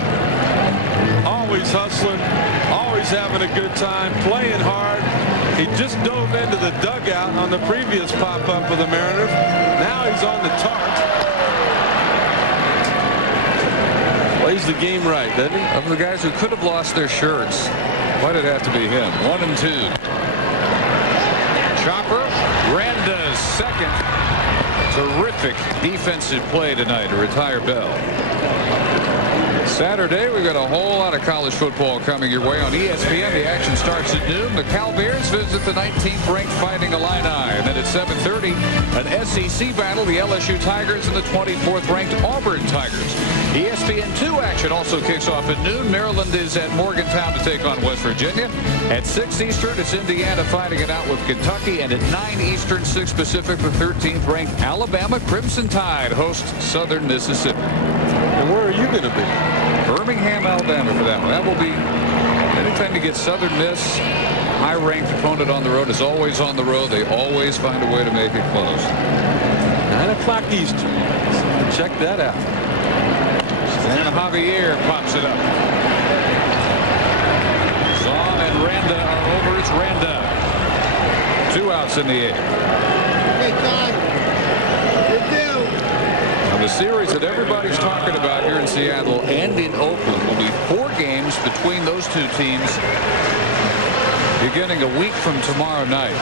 Always always hustling, always having a good time, playing hard. He just dove into the dugout on the previous pop-up for the Mariners. Now he's on the tarp. Plays the game right, doesn't he? Of the guys who could have lost their shirts, why did it have to be him? 1-2. Chopper, Randa's second. Terrific defensive play tonight to retire Bell. Saturday, we've got a whole lot of college football coming your way on ESPN. The action starts at noon. The Cal Bears visit the 19th ranked Fighting Illini. And then at 7:30, an SEC battle, the LSU Tigers and the 24th ranked Auburn Tigers. ESPN2 action also kicks off at noon. Maryland is at Morgantown to take on West Virginia. At 6 Eastern, it's Indiana fighting it out with Kentucky. And at 9 Eastern, 6 Pacific, the 13th ranked Alabama Crimson Tide hosts Southern Mississippi. And where are you going to be? Birmingham, Alabama for that one. That will be, anytime you get Southern Miss, high-ranked opponent on the road is always on the road. They always find a way to make it close. 9 o'clock Eastern. Check that out. And Javier pops it up. Zahn and Randa are over. It's Randa. 2 outs in the 8th. Hey, Todd. Now, the series that everybody's talking about here in Seattle and in Oakland will be 4 games between those 2 teams beginning a week from tomorrow night.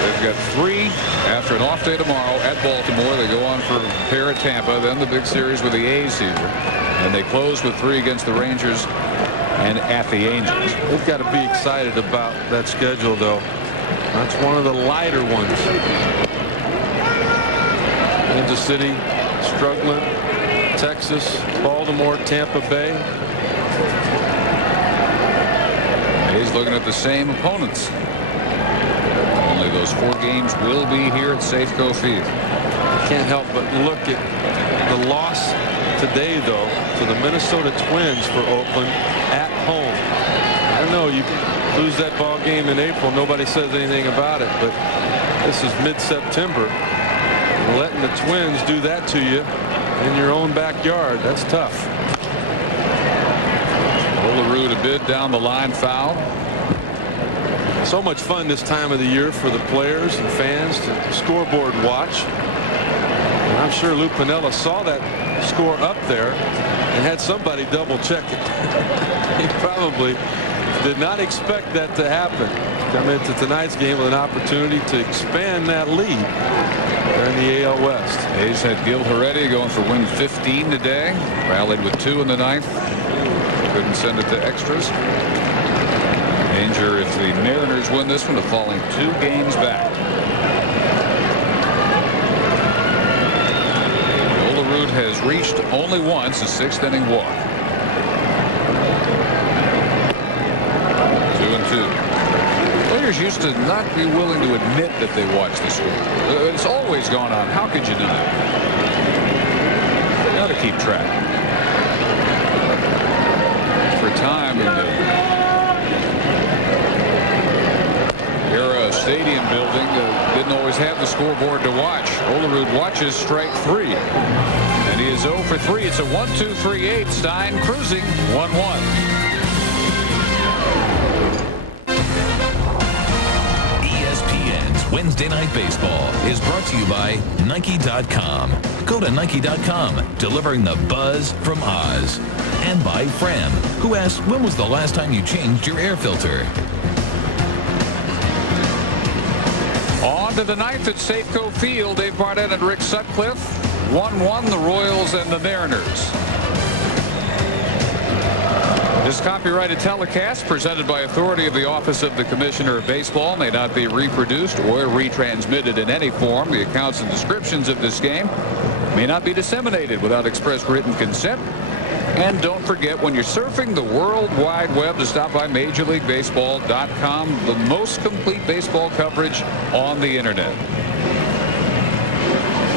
They've got 3 after an off day tomorrow at Baltimore. They go on for a pair at Tampa, then the big series with the A's here. And they close with 3 against the Rangers and at the Angels. They've got to be excited about that schedule, though. That's one of the lighter ones. Kansas City struggling. Texas, Baltimore, Tampa Bay. A's looking at the same opponents. Only those 4 games will be here at Safeco Field. Can't help but look at the loss today, though, to the Minnesota Twins for Oakland at home. I know you lose that ball game in April, nobody says anything about it, but this is mid-September. Letting the Twins do that to you in your own backyard, that's tough. Olerud a bid down the line, foul. So much fun this time of the year for the players and fans to scoreboard watch. And I'm sure Lou Piniella saw that score up there and had somebody double check it. He probably did not expect that to happen. Come into tonight's game with an opportunity to expand that lead there in the AL West. A's had Gil Heredia going for win 15 today. Rallied with 2 in the 9th. Couldn't send it to extras. Danger if the Mariners win this one of falling 2 games back. Olerud has reached only once a 6th inning walk. 2-2. Players used to not be willing to admit that they watched the score. It's always gone on. How could you not? You got to keep track. For time in the era of stadium building, didn't always have the scoreboard to watch. Olerud watches strike 3. And he is 0 for 3. It's a 1-2-3-8. Stein cruising 1-1. ESPN's Wednesday Night Baseball is brought to you by Nike.com. Go to Nike.com, delivering the buzz from Oz. And by Fram, who asks, when was the last time you changed your air filter? On to the 9th at Safeco Field. Dave Barnett and Rick Sutcliffe. 1-1, the Royals and the Mariners. This copyrighted telecast, presented by authority of the Office of the Commissioner of Baseball, may not be reproduced or retransmitted in any form. The accounts and descriptions of this game may not be disseminated without express written consent. And don't forget, when you're surfing the World Wide Web, to stop by MajorLeagueBaseball.com, the most complete baseball coverage on the internet.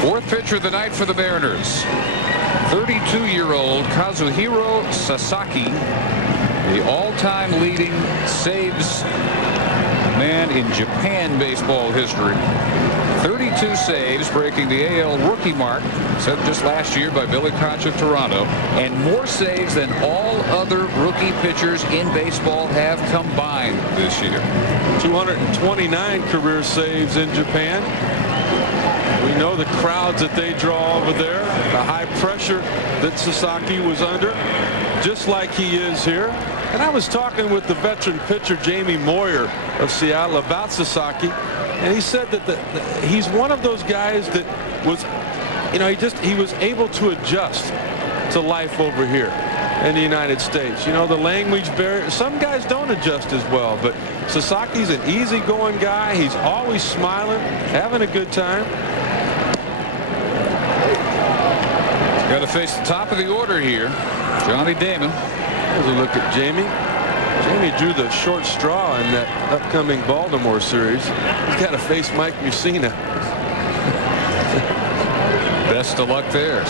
4th pitcher of the night for the Mariners. 32-year-old Kazuhiro Sasaki, the all-time leading saves man in Japan baseball history. 32 saves, breaking the AL rookie mark set just last year by Billy Koch of Toronto, and more saves than all other rookie pitchers in baseball have combined this year. 229 career saves in Japan. We know the crowds that they draw over there, the high pressure that Sasaki was under, just like he is here. And I was talking with the veteran pitcher Jamie Moyer of Seattle about Sasaki, and he said that he's one of those guys that was, he was able to adjust to life over here in the United States. The language barrier. Some guys don't adjust as well, but Sasaki's an easygoing guy. He's always smiling, having a good time. Got to face the top of the order here. Johnny Damon. Here's a look at Jamie. Jamie drew the short straw in that upcoming Baltimore series. He's got to face Mike Mussina. Best of luck there.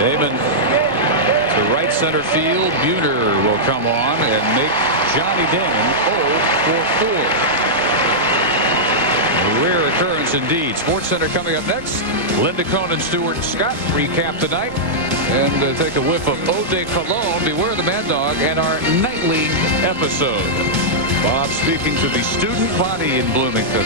Damon to right center field. Buhner will come on and make Johnny Damon 0 for 4. A rare occurrence indeed. Sports Center coming up next. Linda Cohn, Stuart Scott recap tonight and take a whiff of Eau de Cologne, Beware the Mad Dog, and our nightly episode. Bob speaking to the student body in Bloomington.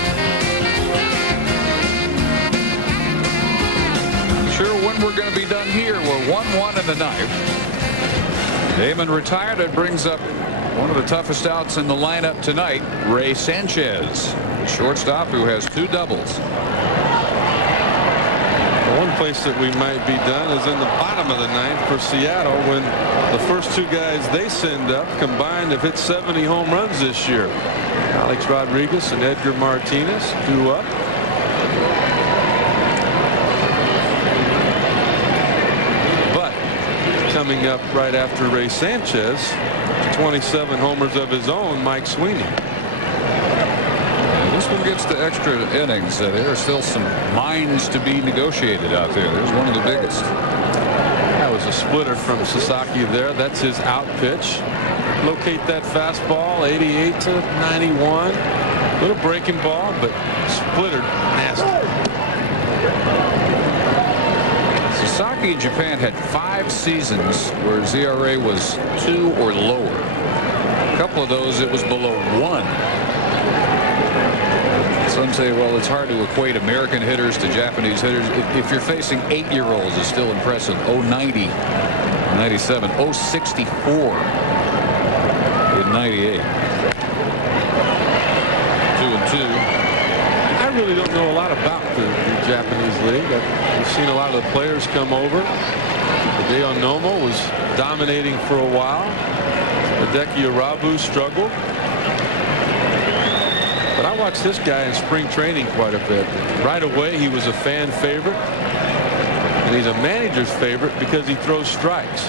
Not sure when we're going to be done here. We're 1-1 in the ninth. Damon retired. It brings up one of the toughest outs in the lineup tonight, Ray Sanchez, the shortstop who has 2 doubles. One place that we might be done is in the bottom of the ninth for Seattle, when the first 2 guys they send up combined have hit 70 home runs this year. Alex Rodriguez and Edgar Martinez, 2 up. But coming up right after Ray Sanchez, 27 homers of his own, Mike Sweeney. This one gets to extra innings. There are still some mines to be negotiated out there. There's one of the biggest. That was a splitter from Sasaki there. That's his out pitch. Locate that fastball, 88 to 91. Little breaking ball, but splittered nasty. Sasaki in Japan had 5 seasons where his ERA was 2 or lower. A couple of those it was below 1. Some say, well, it's hard to equate American hitters to Japanese hitters. If you're facing 8-year-olds, it's still impressive. 090, 97, 064 in 98. 2-2. I really don't know a lot about the Japanese league. We've seen a lot of the players come over. Hideo Nomo was dominating for a while. Hideki Arabu struggled. But I watched this guy in spring training quite a bit. Right away, he was a fan favorite. And he's a manager's favorite because he throws strikes.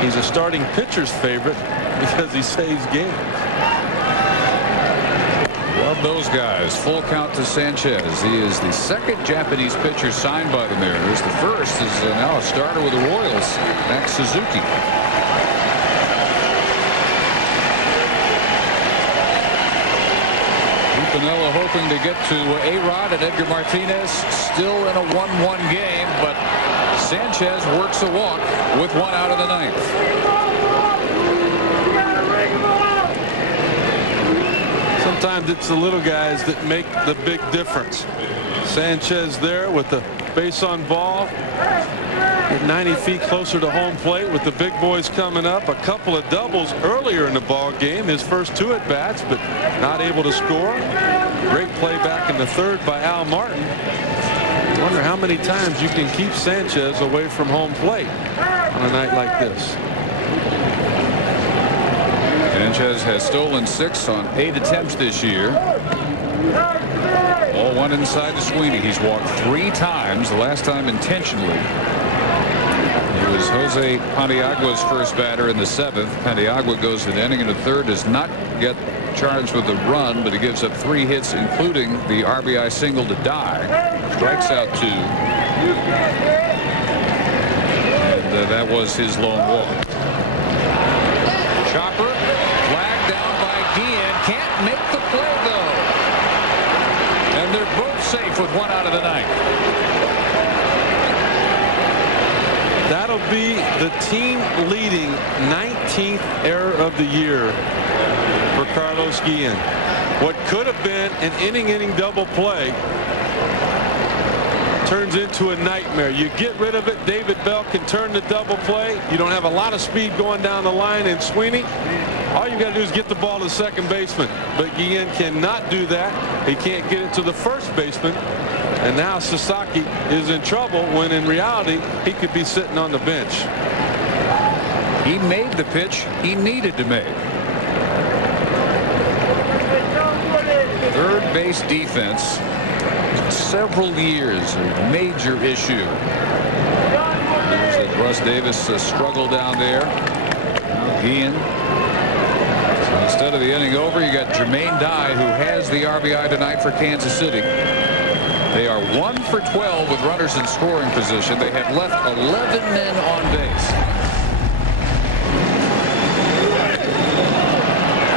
He's a starting pitcher's favorite because he saves games. Love those guys. Full count to Sanchez. He is the 2nd Japanese pitcher signed by the Mariners. The first is now a starter with the Royals, Max Suzuki. Pinella hoping to get to A-Rod and Edgar Martinez, still in a 1-1 game, but Sanchez works a walk with 1 out of the ninth. Sometimes it's the little guys that make the big difference. Sanchez there with the base on ball. At 90 feet closer to home plate with the big boys coming up. A couple of doubles earlier in the ball game. His first 2 at bats, but not able to score. Great play back in the 3rd by Al Martin. I wonder how many times you can keep Sanchez away from home plate on a night like this. Sanchez has stolen 6 on 8 attempts this year. All 1 inside to Sweeney. He's walked 3 times, the last time intentionally. It was Jose Paniagua's first batter in the 7th. Paniagua goes to the inning in the 3rd, does not get charged with a run, but he gives up 3 hits, including the RBI single to die. Strikes out 2. And that was his lone walk. Chopper, flag down by Guillen. Can't make the play, though. And they're the team leading 19th error of the year for Carlos Guillen. What could have been an inning double play turns into a nightmare. You get rid of it, David Bell can turn the double play. You don't have a lot of speed going down the line, and Sweeney, all you got to do is get the ball to the second baseman. But Guillen cannot do that. He can't get it to the first baseman. And now Sasaki is in trouble when in reality he could be sitting on the bench. He made the pitch he needed to make. Third base defense, several years, a major issue. There's Russ Davis struggle down there. Now Guillen. So instead of the inning over, you got Jermaine Dye, who has the RBI tonight for Kansas City. They are 1 for 12 with runners in scoring position. They have left 11 men on base.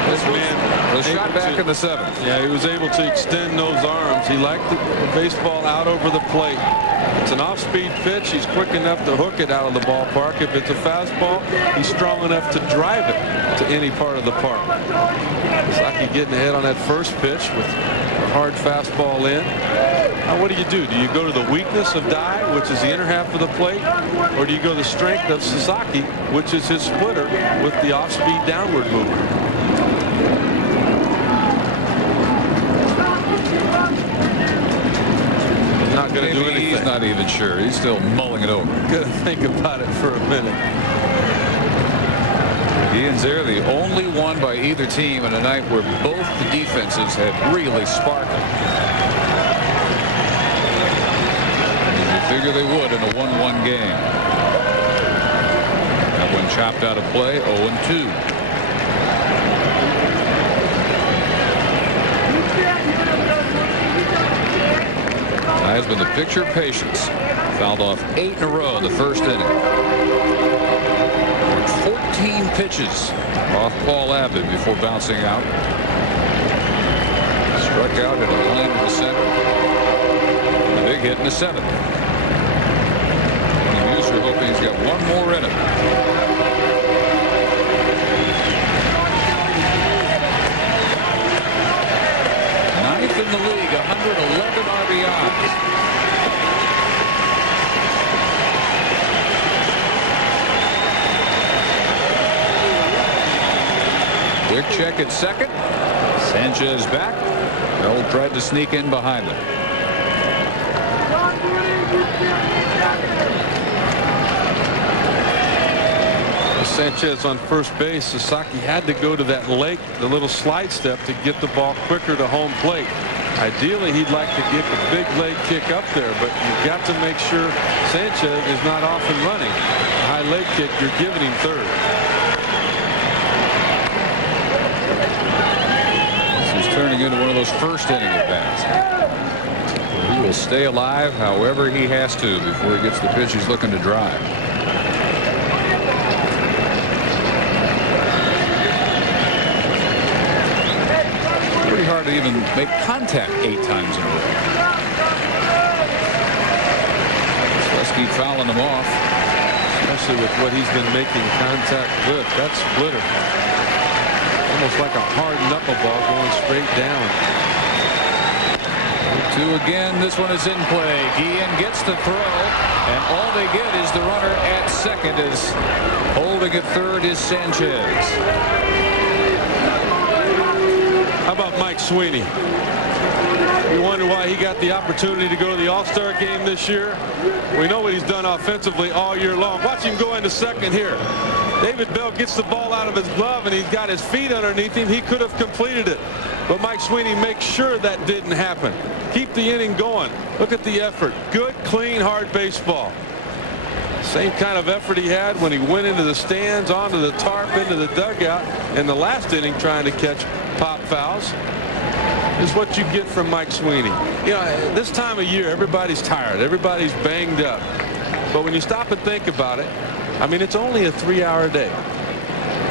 This man was shot back in the 7th. Yeah, he was able to extend those arms. He liked the baseball out over the plate. It's an off-speed pitch. He's quick enough to hook it out of the ballpark. If it's a fastball, he's strong enough to drive it to any part of the park. Sasaki getting ahead on that first pitch with a hard fastball in. Now what do? Do you go to the weakness of Dye, which is the inner half of the plate, or do you go to the strength of Sasaki, which is his splitter with the off-speed downward movement? He's not going to do anything. He's not even sure. He's still mulling it over. Going to think about it for a minute. Guillen's there, the only one by either team in a night where both the defenses have really sparkled. Figure they would in a 1-1 game. That one chopped out of play. 0-2. Has been the picture of patience. Fouled off 8 in a row in the first inning. 14 pitches off Paul Abbott before bouncing out. Struck out at a line to the center. A big hit in the 7th. We're hoping he's got one more in him. 9th in the league, 111 RBIs. Quick check at second. Sanchez back. Bell tried to sneak in behind him. Sanchez on first base. Sasaki had to go to that leg, the little slide step, to get the ball quicker to home plate. Ideally, he'd like to get the big leg kick up there, but you've got to make sure Sanchez is not off and running. A high leg kick, you're giving him third. This is turning into one of those first inning at bats. He will stay alive however he has to before he gets the pitch he's looking to drive. Hard to even make contact 8 times in a row. Let's keep fouling him off. Especially with what he's been making contact with. That splitter. Almost like a hard knuckleball going straight down. 2 again. This one is in play. Guillen gets the throw, and all they get is the runner at second, as holding at third is Sanchez. How about Mike Sweeney? You wonder why he got the opportunity to go to the All-Star game this year? We know what he's done offensively all year long. Watch him go into second here. David Bell gets the ball out of his glove, and he's got his feet underneath him. He could have completed it. But Mike Sweeney makes sure that didn't happen. Keep the inning going. Look at the effort. Good, clean, hard baseball. Same kind of effort he had when he went into the stands, onto the tarp, into the dugout in the last inning trying to catch pop fouls. This is what you get from Mike Sweeney. You know, this time of year, everybody's tired. Everybody's banged up. But when you stop and think about it, I mean, it's only a 3-hour day.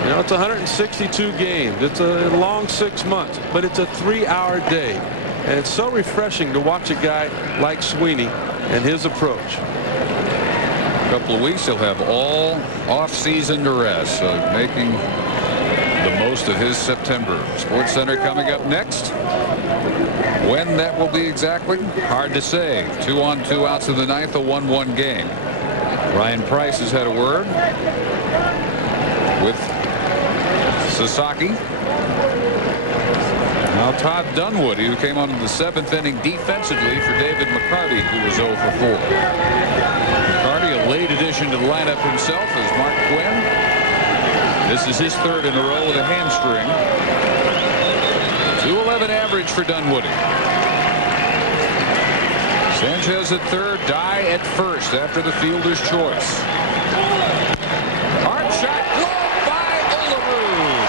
You know, it's 162 games. It's a long 6 months, but it's a 3-hour day. And it's so refreshing to watch a guy like Sweeney and his approach. couple of weeks he'll have all off season to rest, so making the most of his September. Sports Center coming up next. When that will be exactly, hard to say. 2 on 2 outs in the ninth, a 1-1 game. Ryan Price has had a word with Sasaki. Now Todd Dunwoody, who came on in the 7th inning defensively for David McCarty, who was 0 for 4. McCarty, a late addition to the lineup himself, as Mark Quinn. This is his 3rd in a row with a hamstring. 211 average for Dunwoody. Sanchez at 3rd, Dye at 1st after the fielder's choice. Hard shot, blown by Olerud.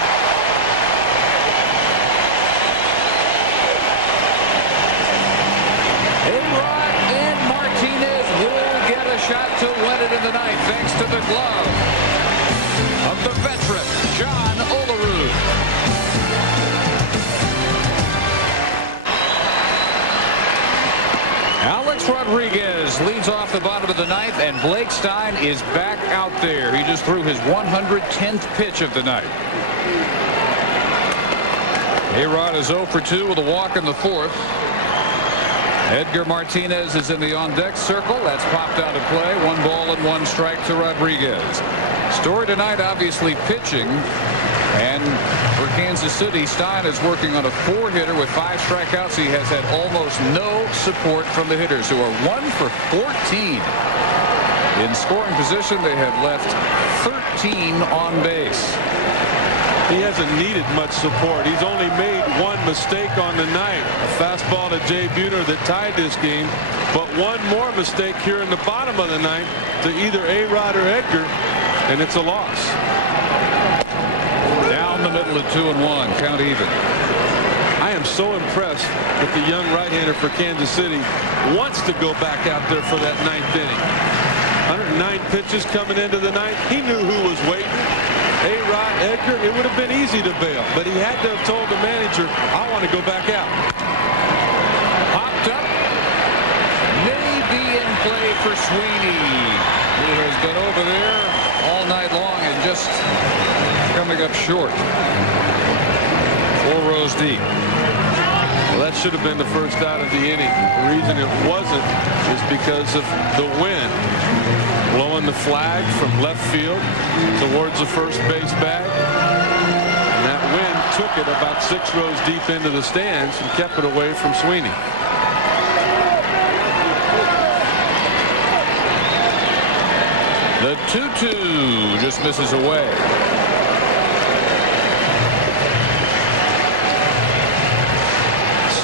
A-Rod and Martinez will get a shot to win it in the ninth, thanks to the glove of the veteran John Olerud. Alex Rodriguez leads off the bottom of the ninth, and Blake Stein is back out there. He just threw his 110th pitch of the night. A-Rod is 0 for 2 with a walk in the 4th. Edgar Martinez is in the on-deck circle. That's popped out of play. 1 ball and 1 strike to Rodriguez. Story tonight, obviously pitching. And for Kansas City, Stein is working on a 4-hitter with 5 strikeouts. He has had almost no support from the hitters, who are 1 for 14. In scoring position, they have left 13 on base. He hasn't needed much support. He's only made 1 mistake on the night. A fastball to Jay Buhner that tied this game. But 1 more mistake here in the bottom of the ninth to either A-Rod or Edgar, and it's a loss. Down the middle at 2-1, count even. I am so impressed with the young right-hander for Kansas City. Wants to go back out there for that 9th inning. 109 pitches coming into the ninth. He knew who was waiting. A-Rod, Edgar, it would have been easy to bail, but he had to have told the manager, I want to go back out. Popped up. May be in play for Sweeney, who has been over there all night long and just coming up short. 4 rows deep. Well, that should have been the first out of the inning. The reason it wasn't is because of the wind. Blowing the flag from left field towards the first base bag. And that wind took it about 6 rows deep into the stands and kept it away from Sweeney. The 2-2 just misses away.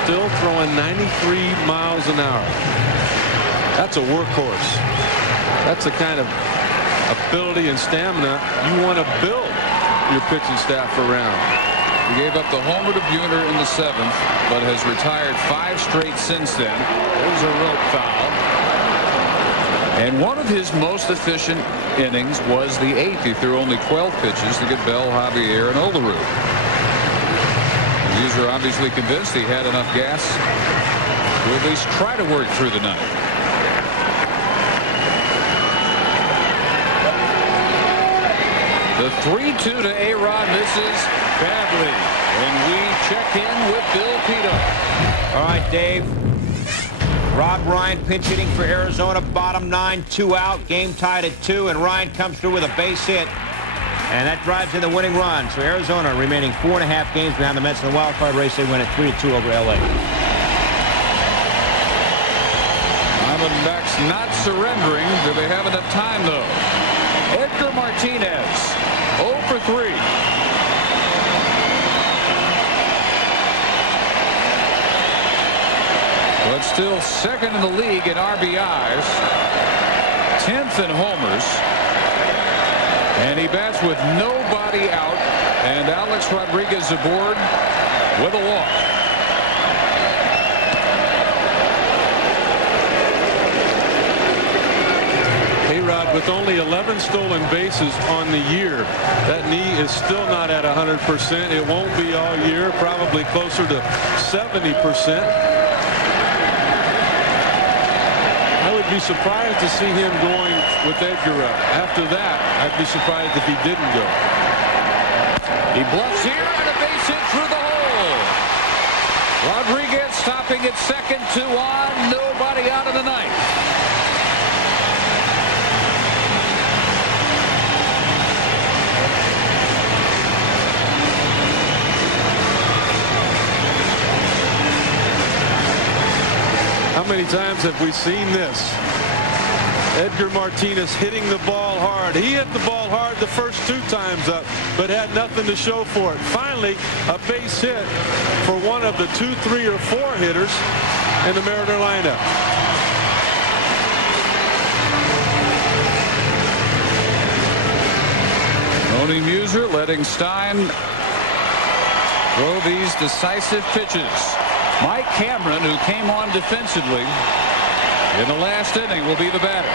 Still throwing 93 miles an hour. That's a workhorse. That's the kind of ability and stamina you want to build your pitching staff around. He gave up the homer to Buhner in the 7th, but has retired 5 straight since then. There's a rope foul. And one of his most efficient innings was the 8th. He threw only 12 pitches to get Bell, Javier, and Olerud. The user obviously convinced he had enough gas to at least try to work through the ninth. The 3-2 to A-Rod misses badly. And we check in with Bill Pito. All right, Dave. Rob Ryan pinch hitting for Arizona. Bottom 9, 2 out. Game tied at 2. And Ryan comes through with a base hit. And that drives in the winning run. So Arizona remaining 4.5 games behind the Mets in the wild card race. They win at 3-2 over L.A. Diamondbacks not surrendering. Do they have enough time, though? Edgar Martinez, 0 for 3. But still second in the league in RBIs, 10th in homers. And he bats with nobody out. And Alex Rodriguez aboard with a walk. A-Rod with only 11 stolen bases on the year. That knee is still not at 100%. It won't be all year, probably closer to 70%. I would I'd be surprised to see him going with Edgar up. After that, I'd be surprised if he didn't go. He bluffs here and a base hit through the hole. Rodriguez stopping at second, 2 on, nobody out of the ninth. How many times have we seen this? Edgar Martinez hitting the ball hard. He hit the ball hard the first 2 times up, but had nothing to show for it. Finally, a base hit for one of the 2, 3, or 4 hitters in the Mariner lineup. Tony Muser letting Stein throw these decisive pitches. Mike Cameron, who came on defensively in the last inning, will be the batter.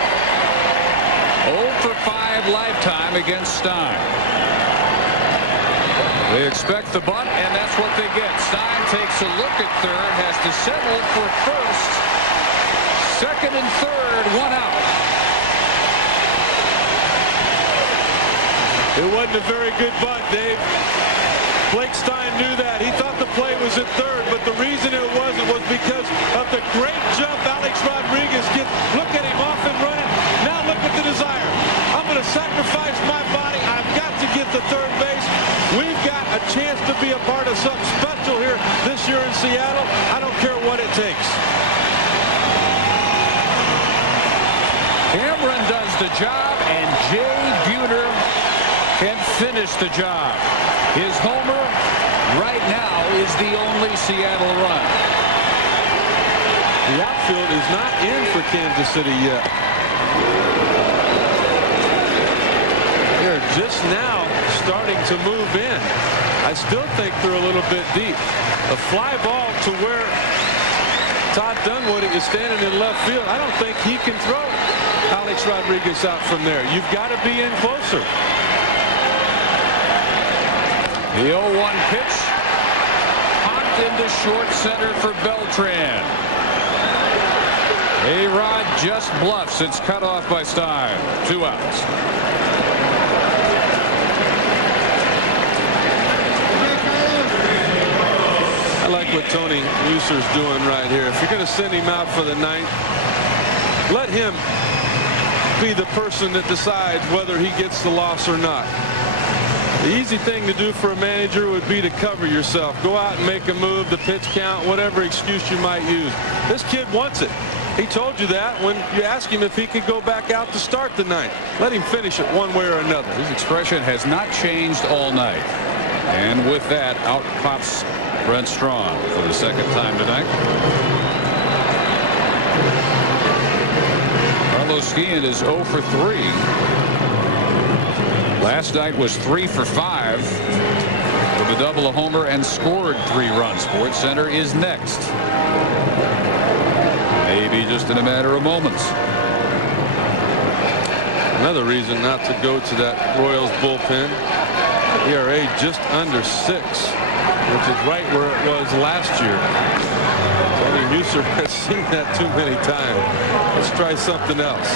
0 for 5 lifetime against Stein. They expect the bunt, and that's what they get. Stein takes a look at third, has to settle for first. Second and third, 1 out. It wasn't a very good bunt, Dave. Blake Stein knew that. He thought the play was at third, but the reason it wasn't was because of the great jump Alex Rodriguez gets. Look at him off and running. Now look at the desire. I'm going to sacrifice my body. I've got to get to third base. We've got a chance to be a part of something special here this year in Seattle. I don't care what it takes. Cameron does the job, and Jay Buhner can finish the job. His homer right now is the only Seattle run. The outfield is not in for Kansas City yet. They're just now starting to move in. I still think they're a little bit deep. A fly ball to where Todd Dunwoody is standing in left field. I don't think he can throw Alex Rodriguez out from there. You've got to be in closer. The 0-1 pitch. Popped into short center for Beltran. A-Rod just bluffs. It's cut off by Stein. 2 outs. I like what Tony Muser's doing right here. If you're going to send him out for the ninth, let him be the person that decides whether he gets the loss or not. The easy thing to do for a manager would be to cover yourself. Go out and make a move, the pitch count, whatever excuse you might use. This kid wants it. He told you that when you asked him if he could go back out to start the ninth. Let him finish it one way or another. His expression has not changed all night. And with that, out pops Brent Strawn for the second time tonight. Carlos Guillen is 0 for 3. Last night was 3 for 5 with a double, a homer, and scored 3 runs. Sports Center is next. Maybe just in a matter of moments. Another reason not to go to that Royals bullpen. ERA just under 6, which is right where it was last year. Tony Muser has seen that too many times. Let's try something else.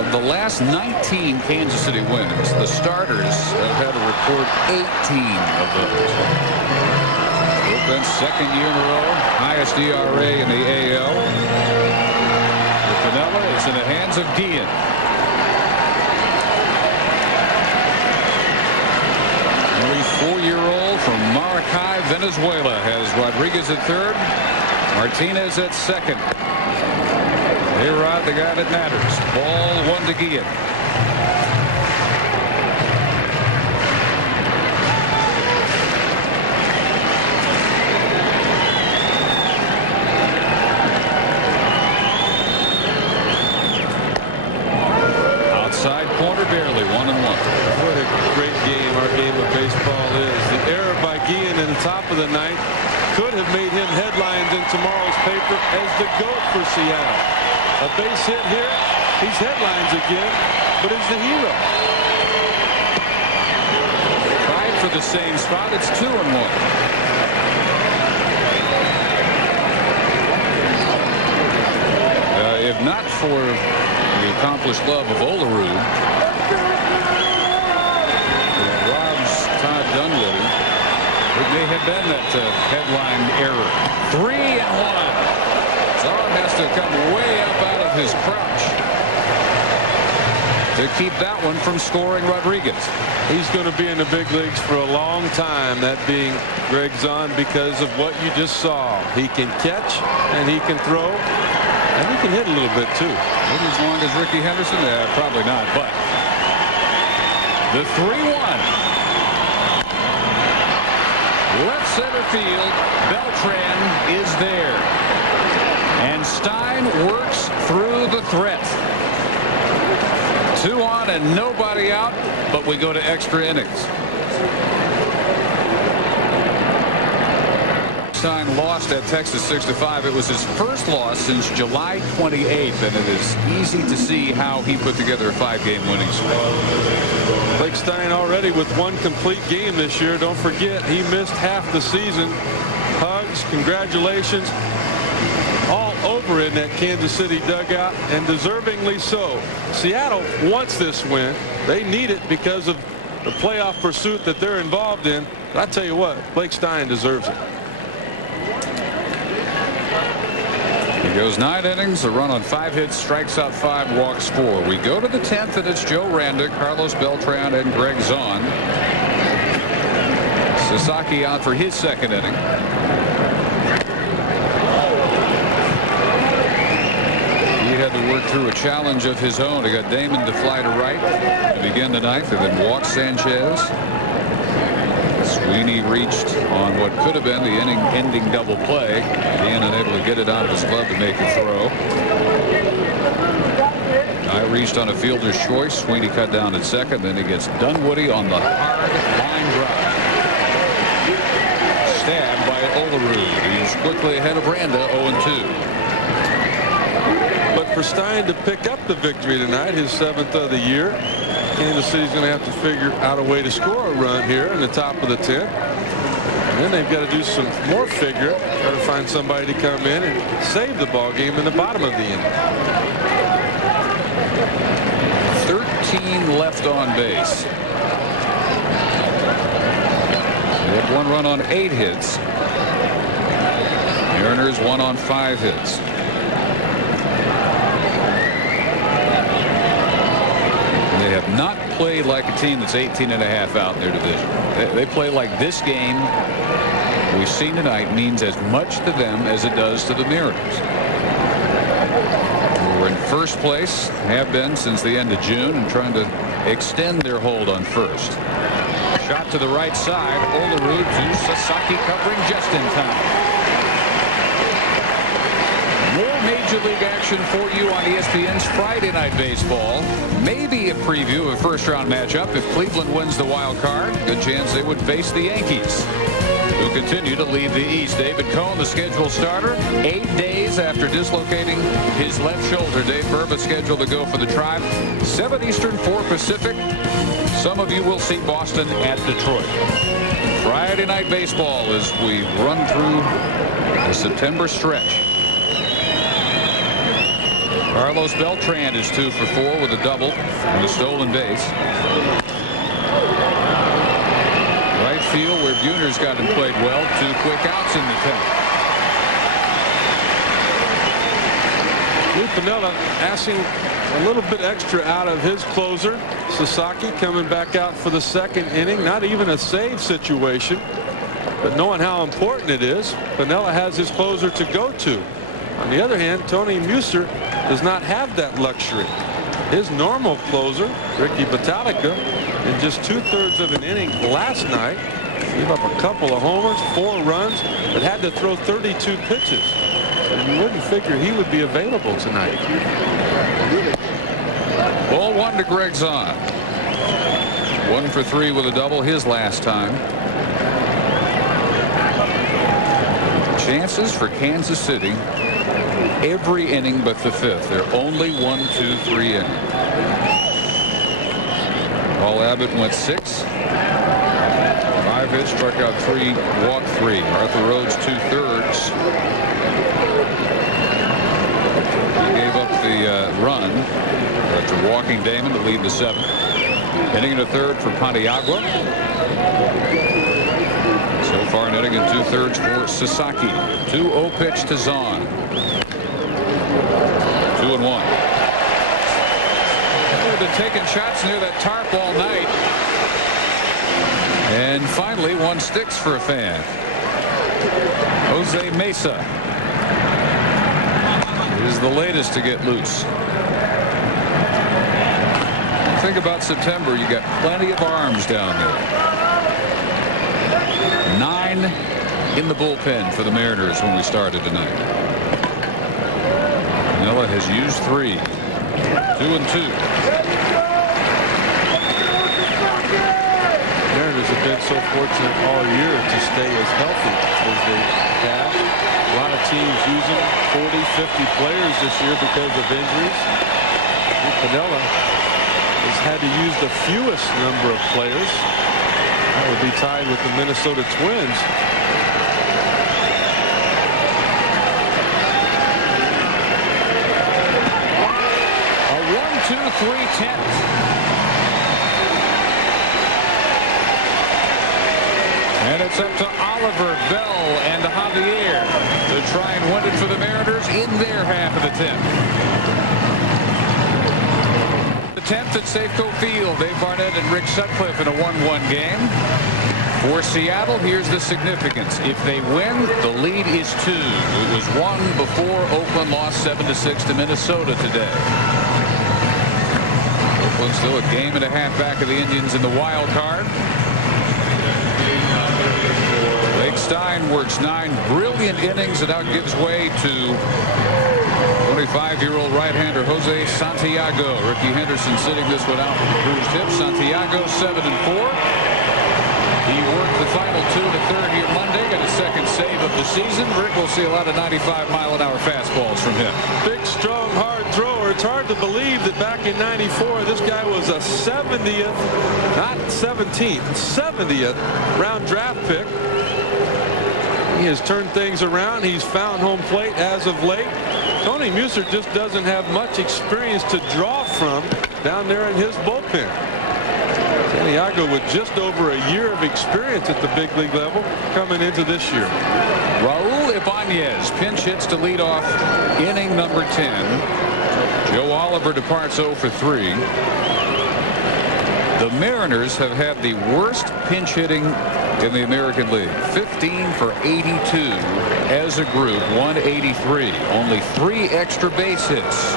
Of the last 19 Kansas City wins, the starters have had to record 18 of those. Bullpen second year in a row, highest ERA in the AL. With Pinella, it's in the hands of Guillen. 24-year-old from Maracay, Venezuela, has Rodriguez at third, Martinez at second. A-Rod, the guy that matters. Ball 1 to Guillen. Outside corner, barely 1-1. What a great game our game of baseball is. The error by Guillen in the top of the ninth could have made him headlines in tomorrow's paper as the GOAT for Seattle. A base hit here, he's headlines again, but is the hero. Tied for the same spot. It's 2-1. follower of the accomplished glove of Olerud. Robs Todd Dunwoody. It may have been that headline error. 3-1. Zahn has to come way up out of his crouch to keep that one from scoring Rodriguez. He's going to be in the big leagues for a long time, that being Greg Zahn, because of what you just saw. He can catch and he can throw and he can hit a little bit too. Maybe as long as Ricky Henderson? Probably not, but the 3-1. Left center field. Beltran is there. And Stein works through the threat. 2 on and nobody out, but we go to extra innings. Stein lost at Texas 6-5. It was his first loss since July 28th, and it is easy to see how he put together a 5-game winning streak. Blake Stein already with 1 complete game this year. Don't forget, he missed half the season. Hugs, congratulations. All over in that Kansas City dugout, and deservingly so. Seattle wants this win. They need it because of the playoff pursuit that they're involved in. But I tell you what, Blake Stein deserves it. He goes 9 innings, a run on 5 hits, strikes out 5, walks 4. We go to the 10th, and it's Joe Randa, Carlos Beltran, and Greg Zahn. Sasaki out for his 2nd inning. He had to work through a challenge of his own. He got Damon to fly to right to begin the 9th, and then walked Sanchez. Sweeney reached on what could have been the inning-ending double play, being unable to get it out of his glove to make a throw. I reached on a fielder's choice. Sweeney cut down at 2nd. Then he gets Dunwoody on the hard line drive. Stabbed by Olerud. He's quickly ahead of Randa, 0-2. But for Stein to pick up the victory tonight, his 7th of the year, Kansas City's going to have to figure out a way to score a run here in the top of the 10th. And then they've got to do some more figure, try to find somebody to come in and save the ball game in the bottom of the inning. 13 left on base. They had 1 run on 8 hits. Mariners 1 on 5 hits. They have not played like a team that's 18.5 out in their division. They play like this game we've seen tonight means as much to them as it does to the Mariners. We're in first place, have been since the end of June, and trying to extend their hold on first. Shot to the right side. Olerud to Sasaki, covering just in time. More Major League action for you on ESPN's Friday Night Baseball. Maybe a preview of a first-round matchup. If Cleveland wins the wild card, good chance they would face the Yankees, who continue to lead the East. David Cohn, the scheduled starter, 8 days after dislocating his left shoulder. Dave Burba scheduled to go for the Tribe. 7 Eastern, 4 Pacific. Some of you will see Boston at Detroit. Friday Night Baseball as we run through the September stretch. Carlos Beltran is 2 for 4 with a double and a stolen base. Right field where Buhner's got him played well. 2 quick outs in the 10th. Lou Piniella asking a little bit extra out of his closer. Sasaki coming back out for the 2nd inning. Not even a save situation, but knowing how important it is, Piniella has his closer to go to. On the other hand, Tony Muser does not have that luxury. His normal closer, Ricky Battalica, in just 2/3 of an inning last night, gave up a couple of homers, 4 runs, but had to throw 32 pitches. And you wouldn't figure he would be available tonight. Ball 1 to Greg Zahn. 1 for 3 with a double his last time. Chances for Kansas City every inning but the 5th. They're only 1, 2, 3 innings. Paul Abbott went 6. 5 hits, struck out 3, walked 3. Arthur Rhodes 2/3. He gave up the run after walking Damon to lead the 7th. Inning in the 3rd for Paniagua. So far an inning and 2/3 for Sasaki. 2-0 pitch to Zahn. 2-1. They've been taking shots near that tarp all night. And finally one sticks for a fan. Jose Mesa is the latest to get loose. Think about September. You got plenty of arms down there. 9 in the bullpen for the Mariners when we started tonight. Miller has used 3. 2-2. Mariners have been so fortunate all year to stay as healthy as they have. A lot of teams using 40, 50 players this year because of injuries. Pinella has had to use the fewest number of players. That would be tied with the Minnesota Twins. A 1-2-3-10th. And it's up to Oliver, Bell, and Javier to try and win it for the Mariners in their half of the 10th. The 10th at Safeco Field. Dave Barnett and Rick Sutcliffe in a 1-1 game. For Seattle, here's the significance. If they win, the lead is 2. It was 1 before Oakland lost 7-6 to Minnesota today. Oakland still a game and a half back of the Indians in the wild card. Blake Stein works 9 brilliant innings and now gives way to 25-year-old right-hander Jose Santiago. Ricky Henderson sitting this one out with a bruised hip. Santiago 7-4. He worked the final 2 in the 3rd here Monday. Got his 2nd save of the season. Rick will see a lot of 95-mile-an-hour fastballs from him. Big, strong, hard thrower. It's hard to believe that back in '94, this guy was a 70th, not 17th, 70th round draft pick. He has turned things around. He's found home plate as of late. Tony Muser just doesn't have much experience to draw from down there in his bullpen. Santiago with just over a year of experience at the big league level coming into this year. Raul Ibanez pinch hits to lead off inning number 10. Joe Oliver departs 0 for 3. The Mariners have had the worst pinch hitting in the American League. 15 for 82 as a group. 183. Only 3 extra base hits.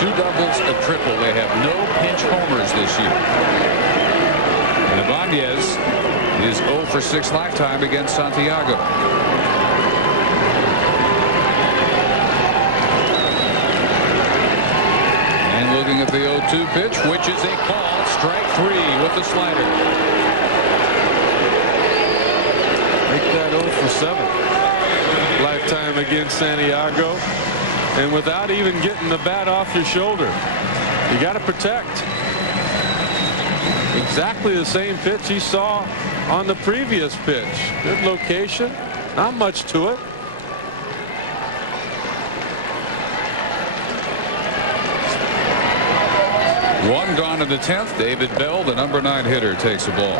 2 doubles, a triple. They have no pinch homers this year. And Ibanez is 0 for 6 lifetime against Santiago. And looking at the 0-2 pitch, which is a call. Strike 3 with the slider. Make that 0 for 7 lifetime against Santiago. And without even getting the bat off your shoulder, you got to protect. Exactly the same pitch he saw on the previous pitch. Good location, not much to it. One gone in the 10th. David Bell, the number 9 hitter, takes a ball.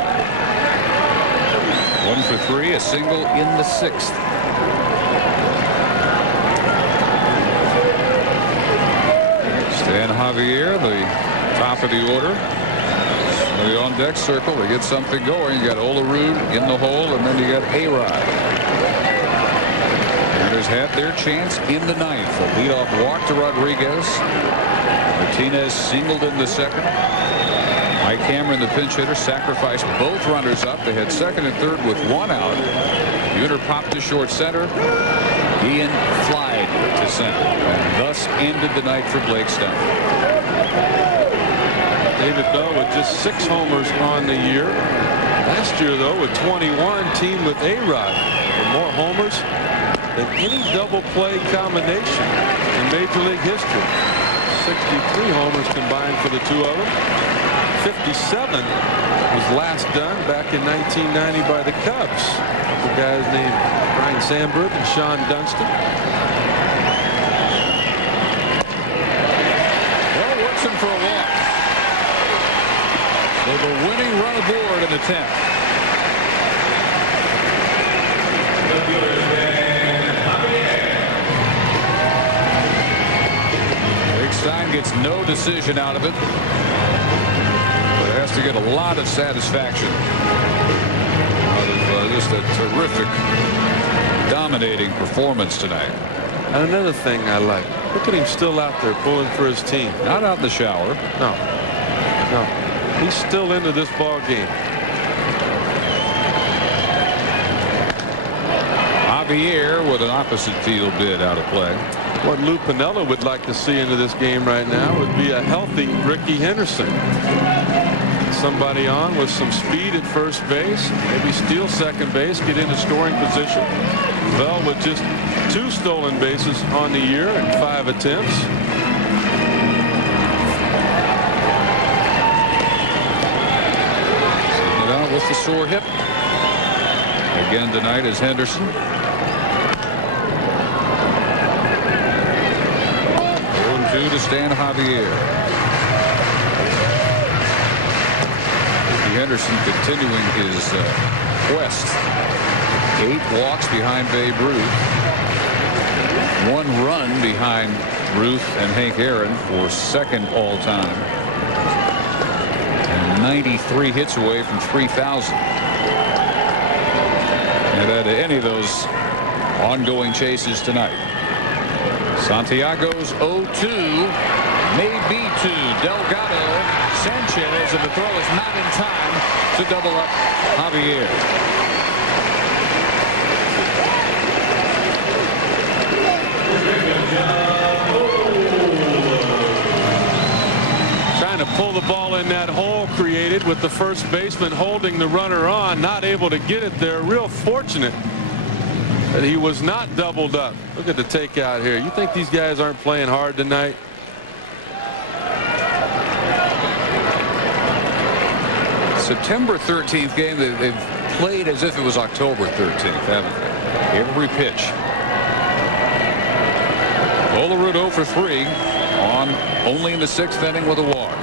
1 for 3, a single in the 6th. Stan Javier, the top of the order. The on deck circle, they get something going. You got Olerud in the hole, and then you got A-Rod. Mariners had their chance in the 9th. A leadoff walk to Rodriguez. Martinez singled in the 2nd. Mike Cameron, the pinch hitter, sacrificed both runners up. They had 2nd and 3rd with 1 out. Buhner popped to short center. Ian flied to center, and thus ended the night for Blake Stein. David Bell with just 6 homers on the year. Last year, though, with 21, teamed with A-Rod for more homers than any double play combination in Major League history. 63 homers combined for the 2 of them. 57 was last done back in 1990 by the Cubs. The guys named Brian Sandberg and Sean Dunston. Jackson for a walk. So the winning run aboard in the 10th. Big Stein gets no decision out of it, but has to get a lot of satisfaction out of just a terrific dominating performance tonight. And another thing I like, look at him still out there pulling for his team. Not out in the shower. No. He's still into this ball game. Javier with an opposite field bid out of play. What Lou Piniella would like to see into this game right now would be a healthy Ricky Henderson. Somebody on with some speed at first base, maybe steal second base, get into scoring position. Bell with just 2 stolen bases on the year and 5 attempts. It out with the sore hip. Again tonight is Henderson. 0-2 to Stan Javier. Henderson continuing his quest. 8 walks behind Babe Ruth. 1 run behind Ruth and Hank Aaron for 2nd all time. And 93 hits away from 3,000. And had any of those ongoing chases tonight. Santiago's 0-2. Maybe to Delgado. Sanchez, and the throw is not in time to double up Javier. Trying to pull the ball in that hole created with the first baseman holding the runner on, not able to get it there. Real fortunate that he was not doubled up. Look at the takeout here. You think these guys aren't playing hard tonight? September 13th game, they've played as if it was October 13th, haven't they? Every pitch. Olerud 0 for 3 on only in the 6th inning with a walk.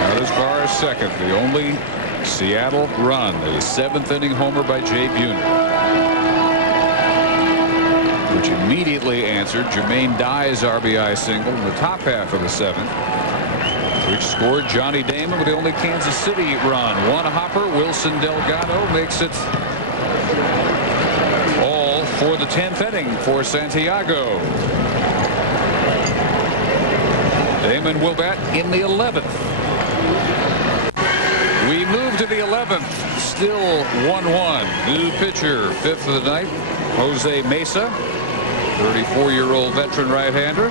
Not as far as 2nd. The only Seattle run, a 7th inning homer by Jay Buhner, which immediately answered Jermaine Dye's RBI single in the top half of the 7th. Which scored Johnny Damon with the only Kansas City run. 1 hopper. Wilson Delgado makes it all for the 10th inning for Santiago. Damon will bat in the 11th. We move to the 11th. Still 1-1. New pitcher, 5th of the night, Jose Mesa, 34-year-old veteran right-hander.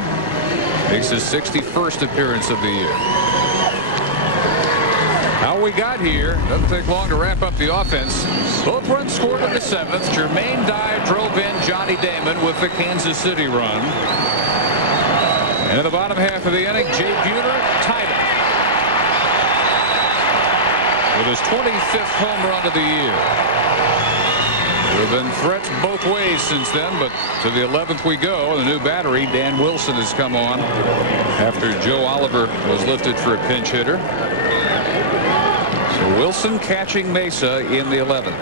Makes his 61st appearance of the year. How we got here, doesn't take long to wrap up the offense. Both runs scored in the 7th. Jermaine Dye drove in Johnny Damon with the Kansas City run. And in the bottom half of the inning, Jay Buhner tied it with his 25th home run of the year. There have been threats both ways since then, but to the 11th we go. The new battery, Dan Wilson, has come on after Joe Oliver was lifted for a pinch hitter. So Wilson catching Mesa in the 11th.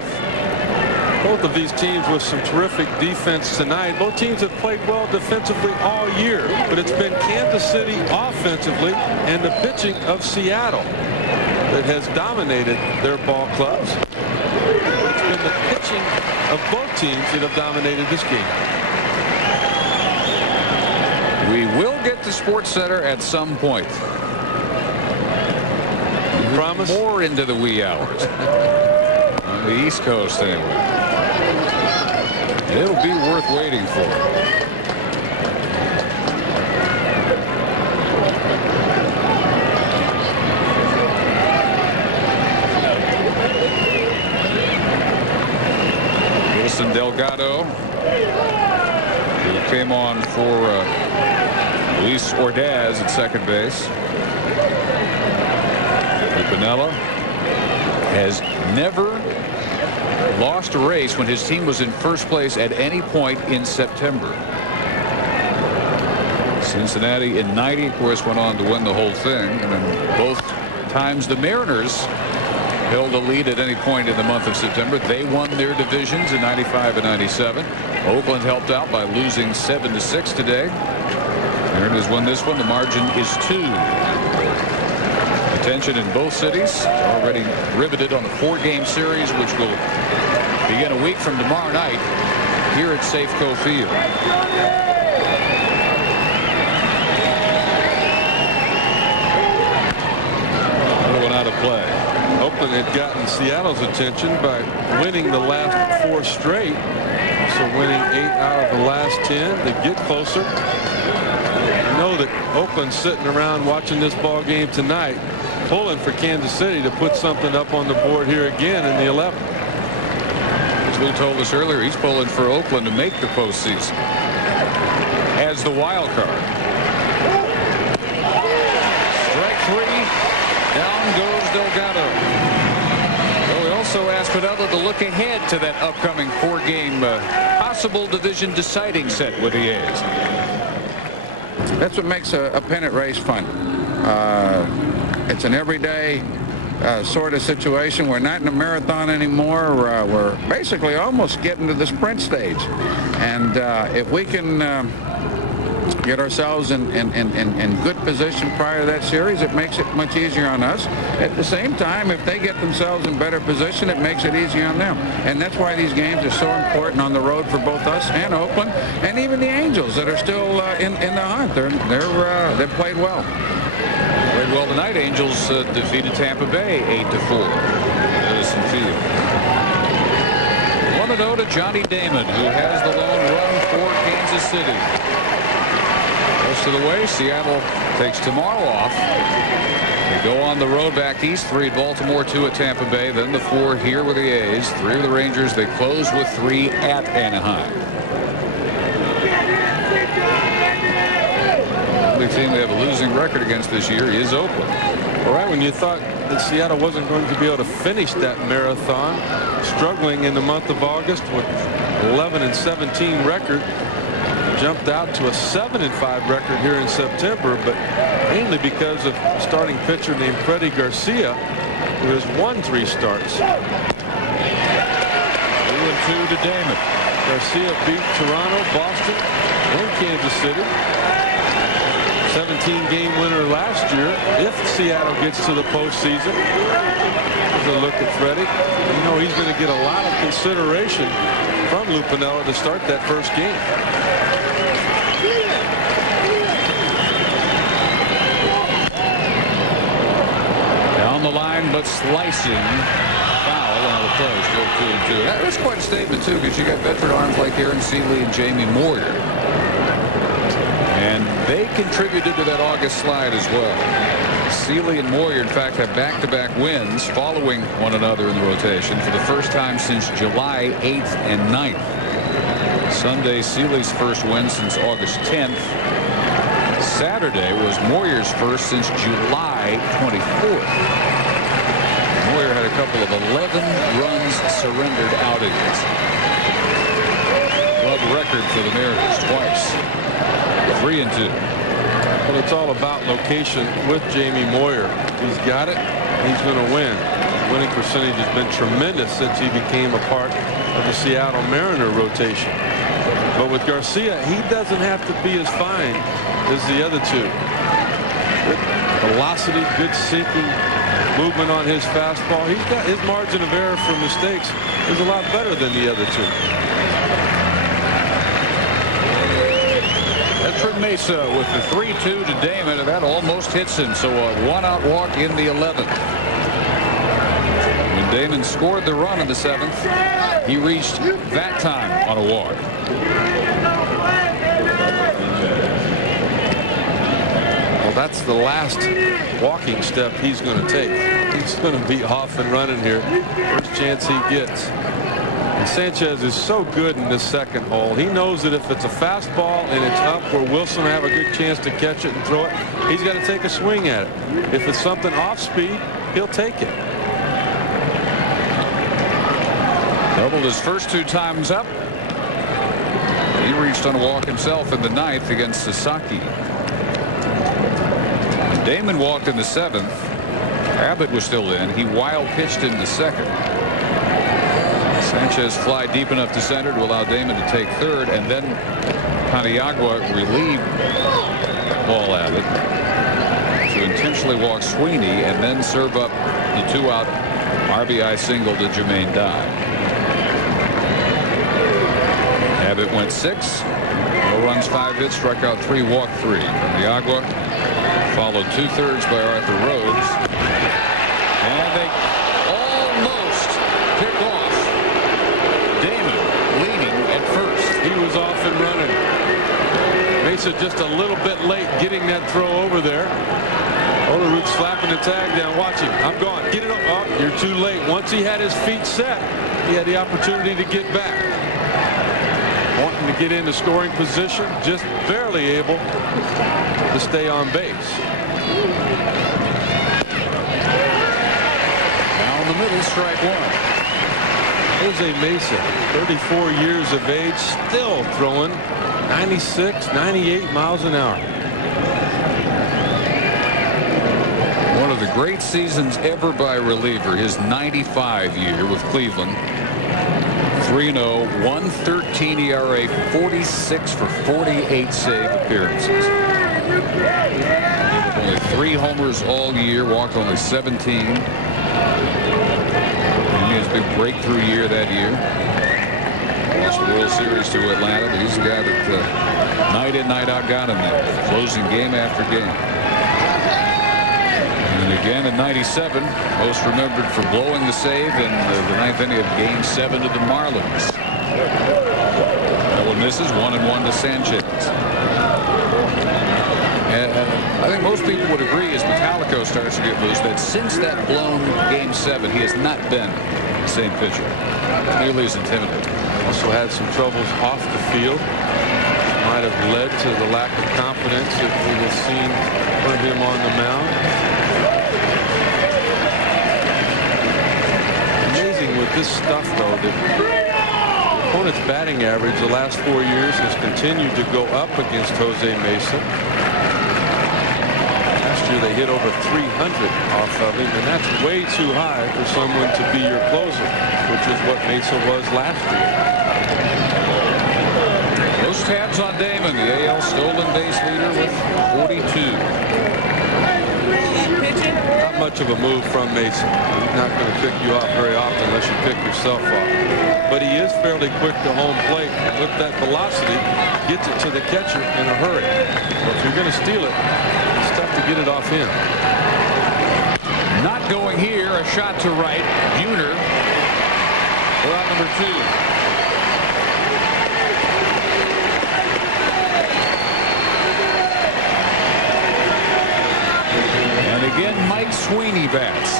Both of these teams with some terrific defense tonight. Both teams have played well defensively all year, but it's been Kansas City offensively and the pitching of Seattle that has dominated their ball clubs. It's been the pitching of both teams that have dominated this game. We will get to Sports Center at some point. Promise? More into the wee hours. On the East Coast, anyway. It'll be worth waiting for. Wilson Delgado, who came on for Luis Ordaz at second base. Piniella has never lost a race when his team was in first place at any point in September. Cincinnati in '90, of course, went on to win the whole thing, and then both times the Mariners held a lead at any point in the month of September. They won their divisions in '95 and '97. Oakland helped out by losing 7-6 today. Mariners won this one. The margin is 2. Attention in both cities already riveted on a 4-game series, which will begin a week from tomorrow night here at Safeco Field. Another one out of play. Oakland had gotten Seattle's attention by winning the last 4 straight. So winning 8 out of the last 10 to get closer. I know that Oakland's sitting around watching this ball game tonight, pulling for Kansas City to put something up on the board here again in the 11th. As Lou told us earlier, he's pulling for Oakland to make the postseason as the wild card. Strike 3. Down goes Delgado. Well, we also asked Pinella to look ahead to that upcoming 4-game possible division deciding set with the A's. That's what makes a pennant race fun. It's an everyday sort of situation. We're not in a marathon anymore. We're basically almost getting to the sprint stage. And if we can get ourselves in good position prior to that series, it makes it much easier on us. At the same time, if they get themselves in better position, it makes it easier on them. And that's why these games are so important on the road for both us and Oakland, and even the Angels that are still in the hunt. They've played well. Played well tonight. Angels defeated Tampa Bay 8-4 at Edison Field. 1-0 to Johnny Damon, who has the lone run for Kansas City. Rest of the way, Seattle takes tomorrow off. They go on the road back east, 3 at Baltimore, 2 at Tampa Bay, then the 4 here with the A's, 3 with the Rangers. They close with 3 at Anaheim. The only team they have a losing record against this year is Oakland. All right, when you thought that Seattle wasn't going to be able to finish that marathon, struggling in the month of August with 11-17 record, jumped out to a 7-5 record here in September, but mainly because of a starting pitcher named Freddie Garcia, who has won 3 starts. 2-2 to Damon. Garcia beat Toronto, Boston, and Kansas City. 17-game winner last year. If Seattle gets to the postseason, here's a look at Freddie. You know he's going to get a lot of consideration from Lou Piniella to start that first game. Down the line, but slicing. Foul on the play. Still 2-2. That's quite a statement, too, because you got veteran arms like Aaron Seeley and Jamie Moyer. And they contributed to that August slide as well. Seeley and Moyer, in fact, have back-to-back wins following one another in the rotation for the first time since July 8th and 9th. Sunday, Seeley's first win since August 10th. Saturday was Moyer's first since July 24th. Moyer had a couple of 11 runs surrendered outings. Club record for the Mariners twice. 3-2. Well, it's all about location with Jamie Moyer. He's got it. He's going to win. His winning percentage has been tremendous since he became a part of the Seattle Mariner rotation. But with Garcia, he doesn't have to be as fine as the other 2. Good velocity, good sinking movement on his fastball. He's got his margin of error for mistakes is a lot better than the other 2. Veteran Mesa with the 3-2 to Damon, and that almost hits him. So a 1-out walk in the 11th. When Damon scored the run in the 7th, he reached that time on a walk. Well, that's the last walking step he's going to take. He's going to be off and running here. First chance he gets. And Sanchez is so good in this second hole. He knows that if it's a fastball and it's up where Wilson will have a good chance to catch it and throw it, he's got to take a swing at it. If it's something off speed, he'll take it. Doubled his first 2 times up. He reached on a walk himself in the 9th against Sasaki. Damon walked in the 7th. Abbott was still in. He wild pitched in the 2nd. Sanchez fly deep enough to center to allow Damon to take 3rd, and then Paniagua relieved Paul Abbott to intentionally walk Sweeney and then serve up the 2-out RBI single to Jermaine Dye. Abbott went 6. No runs, 5 hits, struck out 3, walked 3. Paniagua followed 2/3 by Arthur Rhodes. And they almost pick off Damon leading at first. He was off and running. Mesa just a little bit late getting that throw over there. Olerud's slapping the tag down. Watch him. I'm gone. Get it up. Oh, you're too late. Once he had his feet set, he had the opportunity to get back. Wanting to get into scoring position, just barely able to stay on base. Down the middle, strike 1. Jose Mesa, 34 years of age, still throwing 96, 98 miles an hour. One of the great seasons ever by a reliever, his 95 year with Cleveland. 3-0, 1.13 ERA, 46 for 48 save appearances. Only 3 homers all year, walked only 17. And he has a big breakthrough year that year. Lost the World Series to Atlanta, but he's a guy that night in, night out got him there, closing game after game. And again in 97, most remembered for blowing the save in the 9th inning of Game 7 to the Marlins. That one misses, 1-1 to Sanchez. I think most people would agree as Metallico starts to get loose that since that blown Game 7, he has not been the same pitcher. Nearly as intimidating. Also had some troubles off the field. Might have led to the lack of confidence that we have seen from him on the mound. Amazing with this stuff, though, that the opponent's batting average the last 4 years has continued to go up against Jose Mesa. Last year they hit over 300 off of him, and that's way too high for someone to be your closer, which is what Mesa was last year. Most tabs on Damon, the AL stolen base leader with 42. Not much of a move from Mesa. He's not going to pick you off very often unless you pick yourself off. But he is fairly quick to home plate. And with that velocity, gets it to the catcher in a hurry. So if you're going to steal it, it's tough to get it off him. Not going here. A shot to right. Buhner. We're on number 2. And again, Mike Sweeney bats.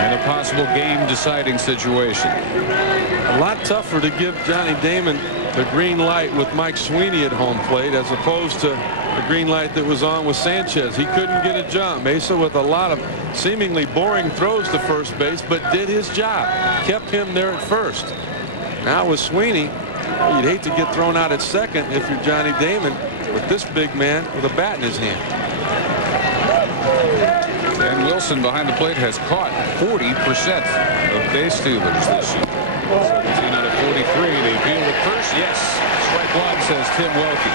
And a possible game-deciding situation. A lot tougher to give Johnny Damon the green light with Mike Sweeney at home plate as opposed to the green light that was on with Sanchez. He couldn't get a jump. Mesa with a lot of seemingly boring throws to first base, but did his job. Kept him there at first. Now with Sweeney, you'd hate to get thrown out at second if you're Johnny Damon with this big man with a bat in his hand. And Wilson behind the plate has caught 40% of base stealers this year. 17 out of 43. They appeal at first. Yes. Strike 1, says Tim Welke.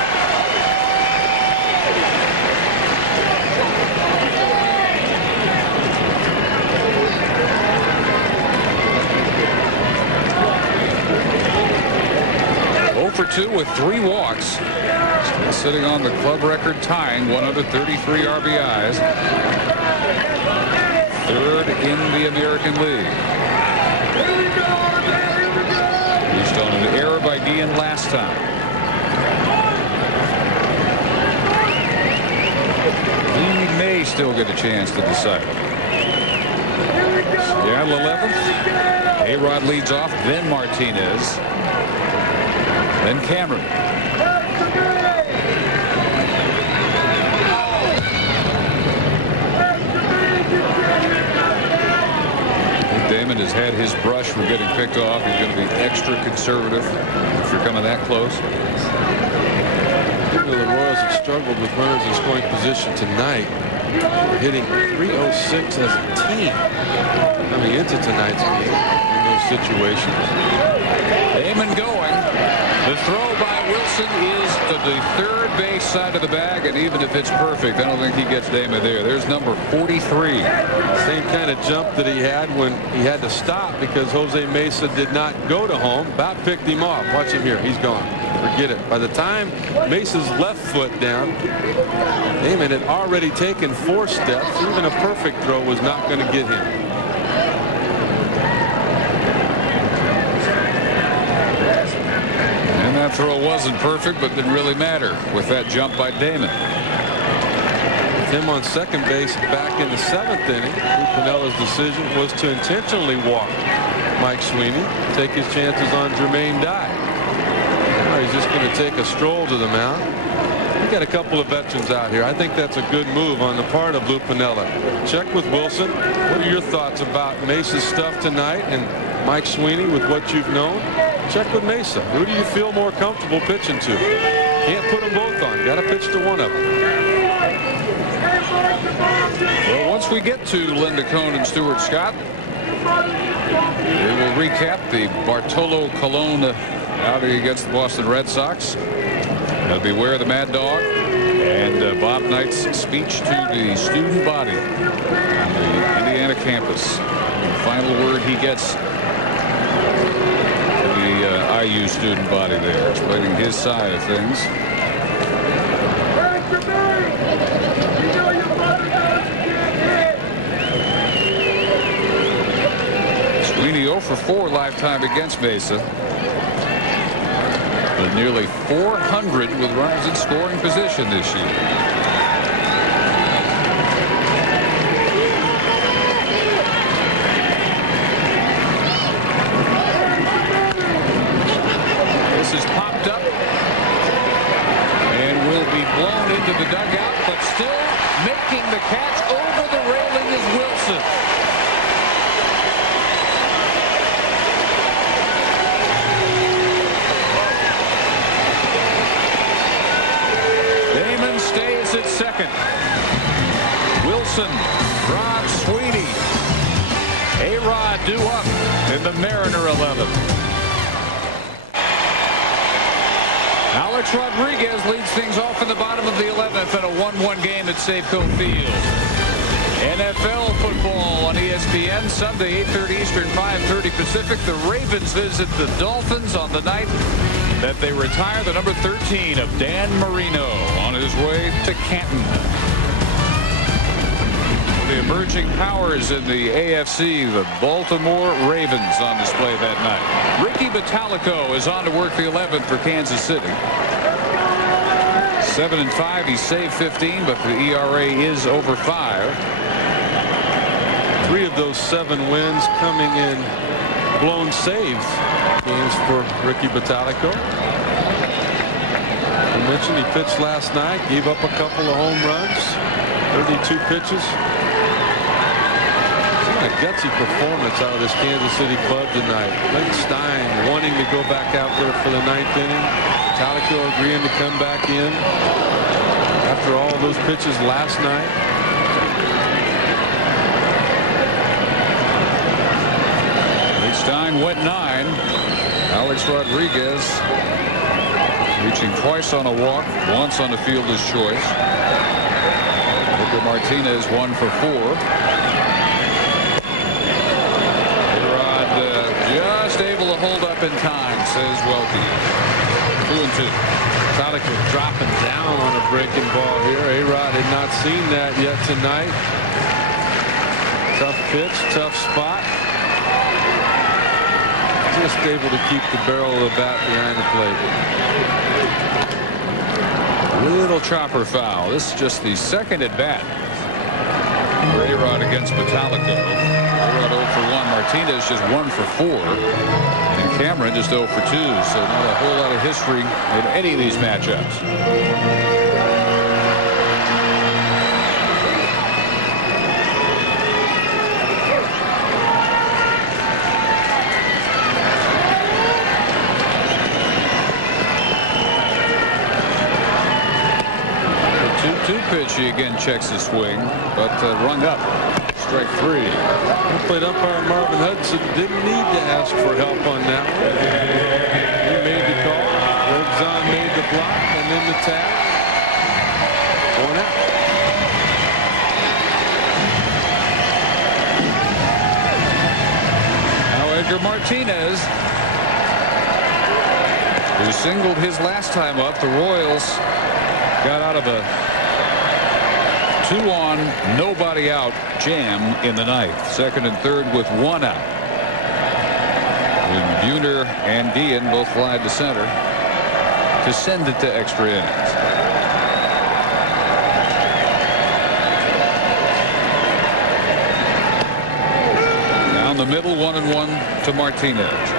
For 2 with 3 walks. Still sitting on the club record tying 133 RBIs. 3rd in the American League. Reached on an error by Dean last time. He may still get a chance to decide. Seattle 11th. A-Rod leads off, then Martinez. Then Cameron. Damon has had his brush from getting picked off. He's going to be extra conservative if you're coming that close. Even though the Royals have struggled with runners in scoring position tonight, they're hitting .306 as a team coming into tonight's game in those situations. Damon going. The throw by Wilson is to the third base side of the bag, and even if it's perfect, I don't think he gets Damon there. There's number 43. Same kind of jump that he had when he had to stop because Jose Mesa did not go to home. Bat picked him off. Watch him here. He's gone. Forget it. By the time Mesa's left foot down, Damon had already taken 4 steps. Even a perfect throw was not going to get him. And that throw wasn't perfect, but didn't really matter with that jump by Damon. With him on second base back in the 7th inning, Lou Pinella's decision was to intentionally walk Mike Sweeney, take his chances on Jermaine Dye. Now he's just going to take a stroll to the mound. We got a couple of veterans out here. I think that's a good move on the part of Lou Piniella. Check with Wilson. What are your thoughts about Mesa's stuff tonight and Mike Sweeney with what you've known? Check with Mesa. Who do you feel more comfortable pitching to? Can't put them both on. Got to pitch to one of them. Well, once we get to Linda Cohn and Stuart Scott, we will recap the Bartolo Colon outing against the Boston Red Sox. That'll be Where the Mad Dog and Bob Knight's speech to the student body on the Indiana campus. The final word he gets to the IU student body there, explaining his side of things. Sweeney 0 for 4 lifetime against Mesa. But nearly 400 with runners in scoring position this year. This is popped up and will be blown into the dugout, but still making the catch over the railing is Wilson. Stays at second. Wilson, Rob Sweeney, A-Rod due up in the Mariner 11. Alex Rodriguez leads things off in the bottom of the 11th in a 1-1 game at Safeco Field. NFL football on ESPN Sunday 8:30 Eastern 5:30 Pacific. The Ravens visit the Dolphins on the night that they retire the number 13 of Dan Marino on his way to Canton. The emerging powers in the AFC, the Baltimore Ravens, on display that night. Ricky Bottalico is on to work the 11th for Kansas City. 7-5. He saved 15, but the ERA is over 5. 3 of those 7 wins coming in blown saves games for Ricky Bottalico. I mentioned he pitched last night, gave up a couple of home runs, 32 pitches. A gutsy performance out of this Kansas City club tonight. Blake Stein wanting to go back out there for the 9th inning. Bottalico agreeing to come back in after all those pitches last night. Stein went 9. Alex Rodriguez reaching twice on a walk, once on the fielder's choice. Edgar Martinez 1 for 4. A-Rod just able to hold up in time, says Welke. 2-2. Bottalico dropping down on a breaking ball here. A-Rod had not seen that yet tonight. Tough pitch, tough spot. Just able to keep the barrel of the bat behind the plate. Little chopper foul. This is just the second at bat for A-Rod against Bottalico. A-Rod 0 for 1. Martinez just 1 for 4. And Cameron just 0 for 2. So not a whole lot of history in any of these matchups. pitch, he again checks his swing, but rung up. Strike 3. Plate umpire Marvin Hudson didn't need to ask for help on that one. He made the call. Greg Zahn made the block, and then the tag. 1 out. Now Edgar Martinez, who singled his last time up. The Royals got out of a 2-on, nobody out jam in the 9th. 2nd and 3rd with 1 out. And Buhner and Guillen both fly to center to send it to extra innings. Down the middle, 1-1 to Martinez.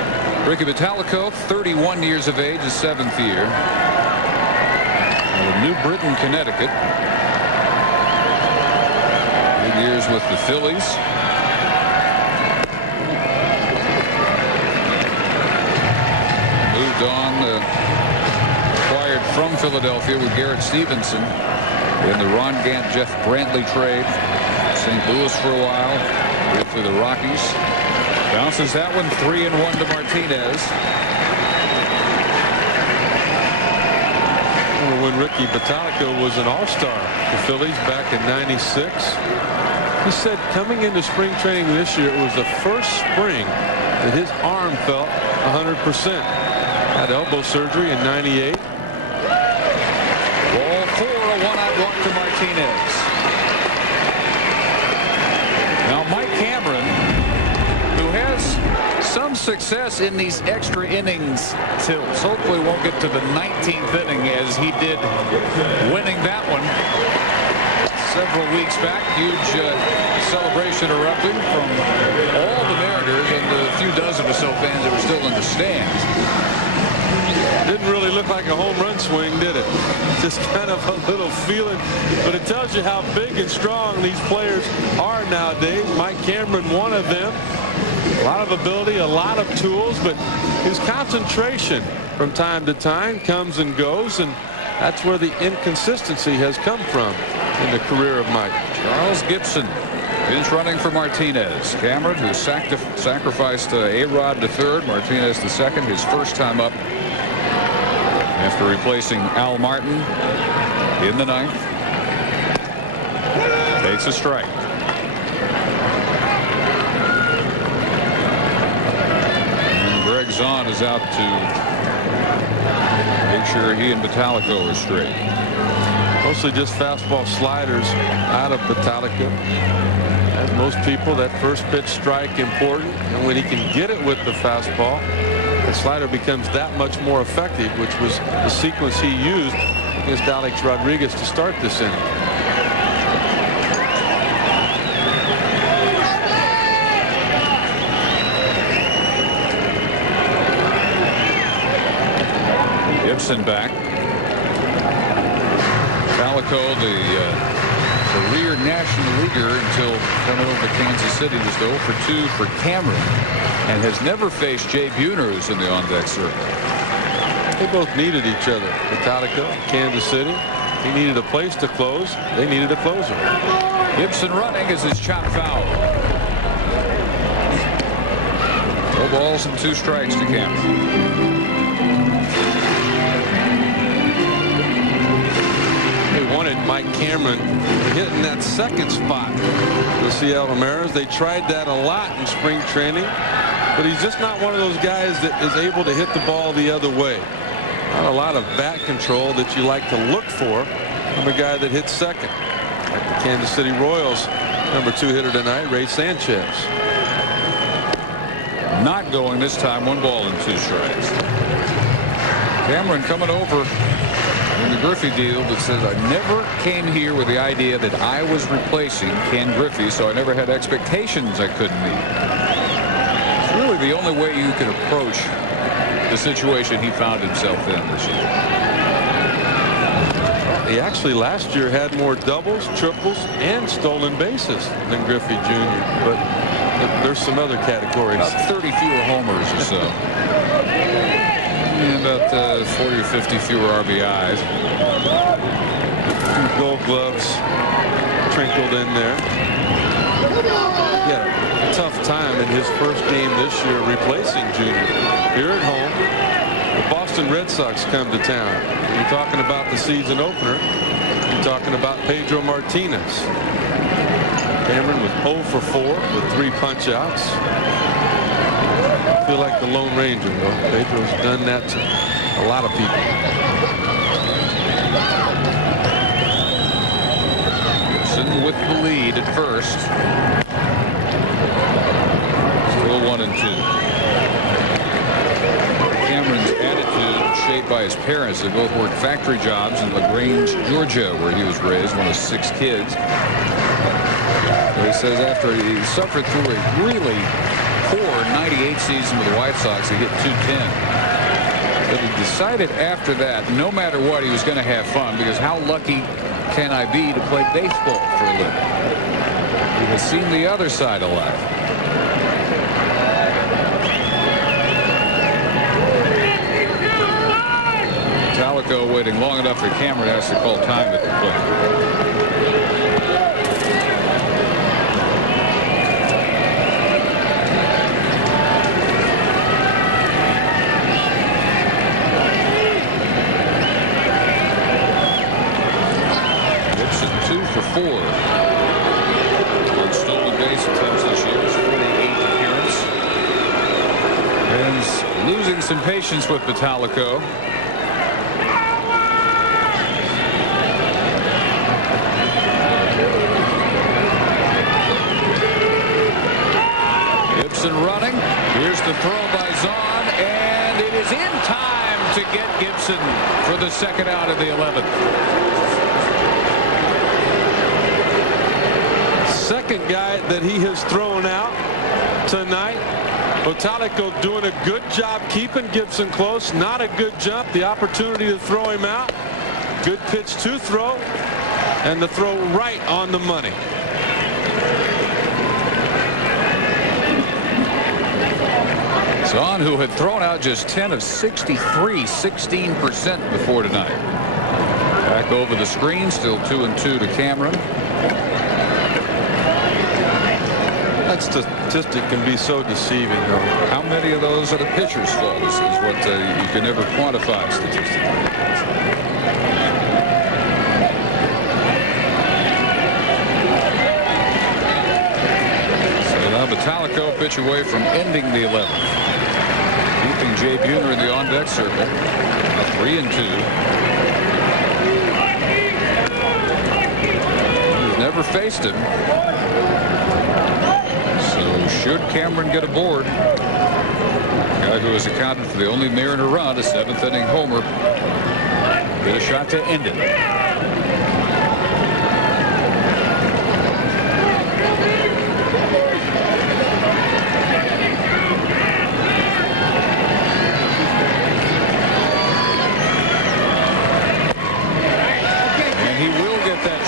Ricky Vitalico, 31 years of age, his 7th year. Out of New Britain, Connecticut. Years with the Phillies. Moved on, acquired from Philadelphia with Garrett Stevenson in the Ron Gant, Jeff Brantley trade. St. Louis for a while, briefly the Rockies. Bounces that one, 3-1 to Martinez. When Ricky Vitalico was an all-star, the Phillies back in '96. He said coming into spring training this year, it was the first spring that his arm felt 100%. Had elbow surgery in '98. Ball 4, a 1-out walk to Martinez. Now Mike Cameron, who has some success in these extra innings tilts, hopefully won't get to the 19th inning as he did winning that one several weeks back. Huge celebration erupting from all the Mariners and the few dozen or so fans that were still in the stands. Didn't really look like a home run swing, did it? Just kind of a little feeling, but it tells you how big and strong these players are nowadays. Mike Cameron, one of them. A lot of ability, a lot of tools, but his concentration from time to time comes and goes, and that's where the inconsistency has come from in the career of Mike. Charles Gibson, pinch running for Martinez. Cameron, who sacrificed A-Rod to third, Martinez to second, his first time up after replacing Al Martin in the 9th. Takes a strike. And Greg Zahn is out to make sure he and Vitalico are straight. Mostly just fastball sliders out of Vitalico. As most people, that first pitch strike important, and when he can get it with the fastball, the slider becomes that much more effective, which was the sequence he used against Alex Rodriguez to start this inning. Gibson back. Vitalico, the career National Leaguer until coming over to Kansas City, just 0 for 2 for Cameron, and has never faced Jay Buhner, who's in the on-deck circle. They both needed each other. Vitalico, Kansas City. He needed a place to close. They needed a closer. Gibson running as his chop foul. 4 balls and 2 strikes to Cameron. Wanted Mike Cameron hitting that second spot. The Seattle Mariners, they tried that a lot in spring training, but he's just not one of those guys that is able to hit the ball the other way. Not a lot of bat control that you like to look for from a guy that hits second, like the Kansas City Royals #2 hitter tonight, Ray Sanchez. Not going this time. 1 ball and 2 strikes. Cameron coming over in the Griffey deal that says, I never came here with the idea that I was replacing Ken Griffey, so I never had expectations I couldn't meet. It's really the only way you could approach the situation he found himself in this year. He actually last year had more doubles, triples, and stolen bases than Griffey Jr., but there's some other categories. About 30 fewer homers or so. And about 40 or 50 fewer RBIs. Gold gloves twinkled in there. He had a tough time in his first game this year replacing Junior. Here at home, the Boston Red Sox come to town. You're talking about the season opener. You're talking about Pedro Martinez. Cameron was 0 for 4 with 3 punch outs. I feel like the Lone Ranger, though. Pedro's done that to a lot of people. Gibson with the lead at first. Still 1-2. Cameron's attitude shaped by his parents. They both worked factory jobs in LaGrange, Georgia, where he was raised, one of 6 kids. So he says after he suffered through a really poor 98 season with the White Sox, he hit .210. But he decided after that, no matter what, he was going to have fun, because how lucky can I be to play baseball for a living? He has seen the other side of life. Metallico waiting long enough for Cameron, has to call time at the plate. Gibson 2 for 4 on stolen base attempts this year. His 48th appearance. And he's losing some patience with Metallico. Running. Here's the throw by Zahn, and it is in time to get Gibson for the second out of the 11th. Second guy that he has thrown out tonight. Metallico doing a good job keeping Gibson close. Not a good jump. The opportunity to throw him out. Good pitch to throw, and the throw right on the money. Zahn, who had thrown out just 10 of 63, 16% before tonight. Back over the screen, still 2-2 to Cameron. That statistic can be so deceiving, though. How many of those are the pitcher's fault is what you can never quantify statistically. So now Metallico pitch away from ending the 11th. Keeping Jay Buhner in the on-deck circle. A 3-2. He's never faced him. So should Cameron get aboard, guy who has accounted for the only Mariner run, a 7th inning homer, get a shot to end it.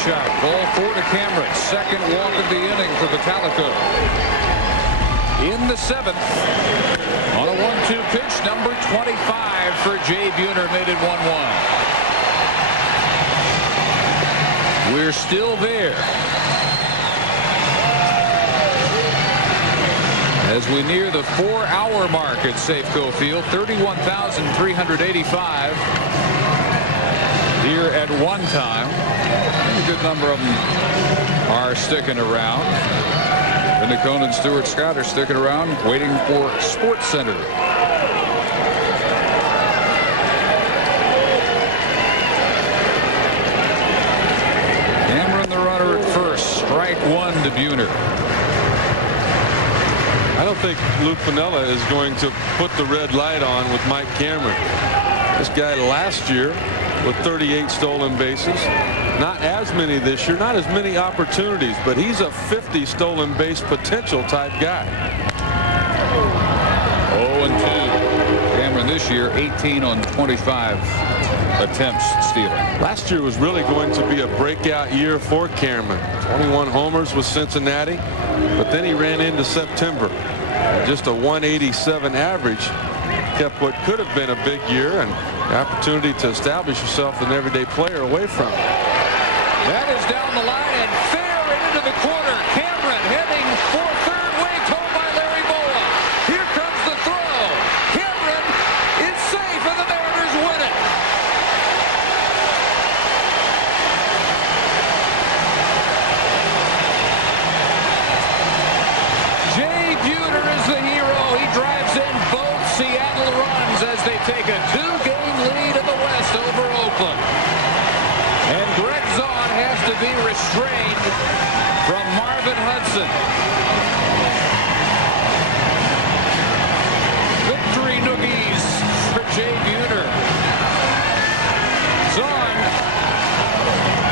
Shot. Ball 4 to Cameron. Second walk of the inning for Metallico. In the 7th. On a 1-2 pitch, number 25 for Jay Buhner, made it 1-1. We're still there. As we near the 4-hour mark at Safeco Field, 31,385 here at one time. A good number of them are sticking around. And Nicone and Stuart Scott are sticking around waiting for Sports Center. Cameron the runner at first. Strike 1 to Buhner. I don't think Luke Piniella is going to put the red light on with Mike Cameron. This guy last year with 38 stolen bases. Not as many this year, not as many opportunities, but he's a 50 stolen base potential type guy. 0-2. Cameron this year 18 on 25 attempts stealing. Last year was really going to be a breakout year for Cameron. 21 homers with Cincinnati, but then he ran into September. Just a 187 average kept what could have been a big year and the opportunity to establish yourself as an everyday player away from him. That is down the line and fair and into the corner. Cameron heading for third, way told by Larry Boa. Here comes the throw. Cameron is safe and the Mariners win it. Jay Buhner is the hero. He drives in both Seattle runs as they take a 2-game lead in the West over Oakland. And Greg Zahn has to be restrained from Marvin Hudson. Victory noogies for Jay Buhner. Zahn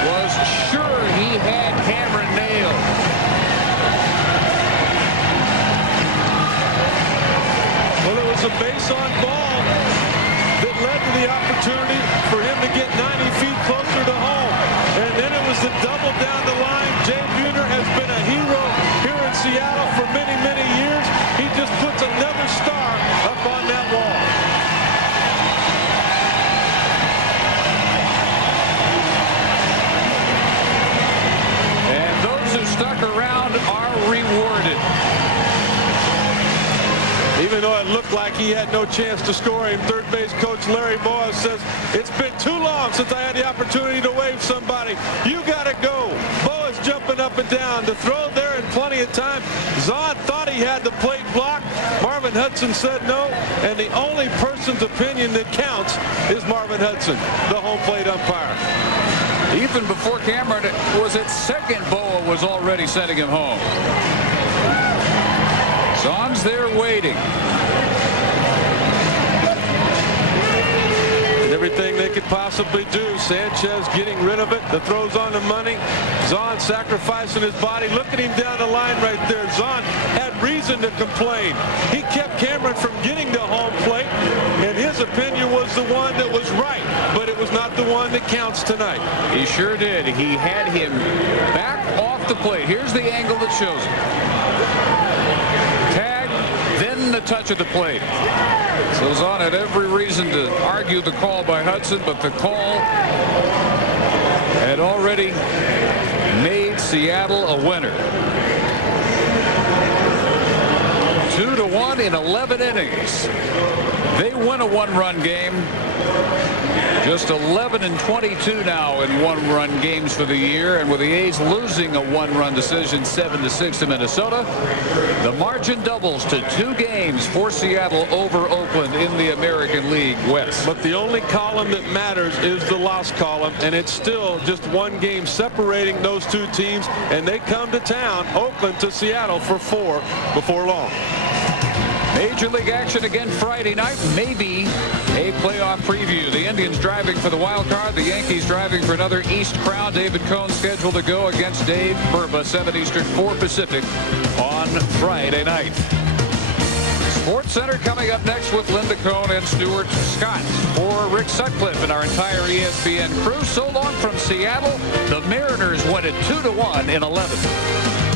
was sure he had Cameron nailed. Well, it was a base on ball that led to the opportunity for him to get 90 feet closer to home. And then it was the double down the line. Jay Buhner has been a hero here in Seattle for many, many years. He just puts another star up on that wall. And those who stuck around are rewarded. Even though it looked like he had no chance to score him, third base coach Larry Boa says, it's been too long since I had the opportunity to wave somebody. You got to go. Boa's jumping up and down. The throw there in plenty of time. Zahn thought he had the plate blocked. Marvin Hudson said no. And the only person's opinion that counts is Marvin Hudson, the home plate umpire. Even before Cameron was at second, Boa was already sending him home. Zahn's there waiting. And everything they could possibly do. Sanchez getting rid of it. The throw's on the money. Zahn sacrificing his body. Look at him down the line right there. Zahn had reason to complain. He kept Cameron from getting to home plate, and his opinion was the one that was right, but it was not the one that counts tonight. He sure did. He had him back off the plate. Here's the angle that shows him. Then the touch of the plate. So Zahn had every reason to argue the call by Hudson, but the call had already made Seattle a winner. 2-1 in 11 innings. They win a one-run game. Just 11-22 now in one-run games for the year, and with the A's losing a one-run decision 7-6 to Minnesota, the margin doubles to 2 games for Seattle over Oakland in the American League West. But the only column that matters is the loss column, and it's still just 1 game separating those 2 teams, and they come to town, Oakland to Seattle, for 4 before long. Major League action again Friday night. Maybe a playoff preview. The Indians driving for the wild card. The Yankees driving for another East crown. David Cohn scheduled to go against Dave Burba, 7 Eastern, 4 Pacific on Friday night. Sports Center coming up next with Linda Cohn and Stuart Scott. For Rick Sutcliffe and our entire ESPN crew, so long from Seattle. The Mariners win it 2-1 in 11.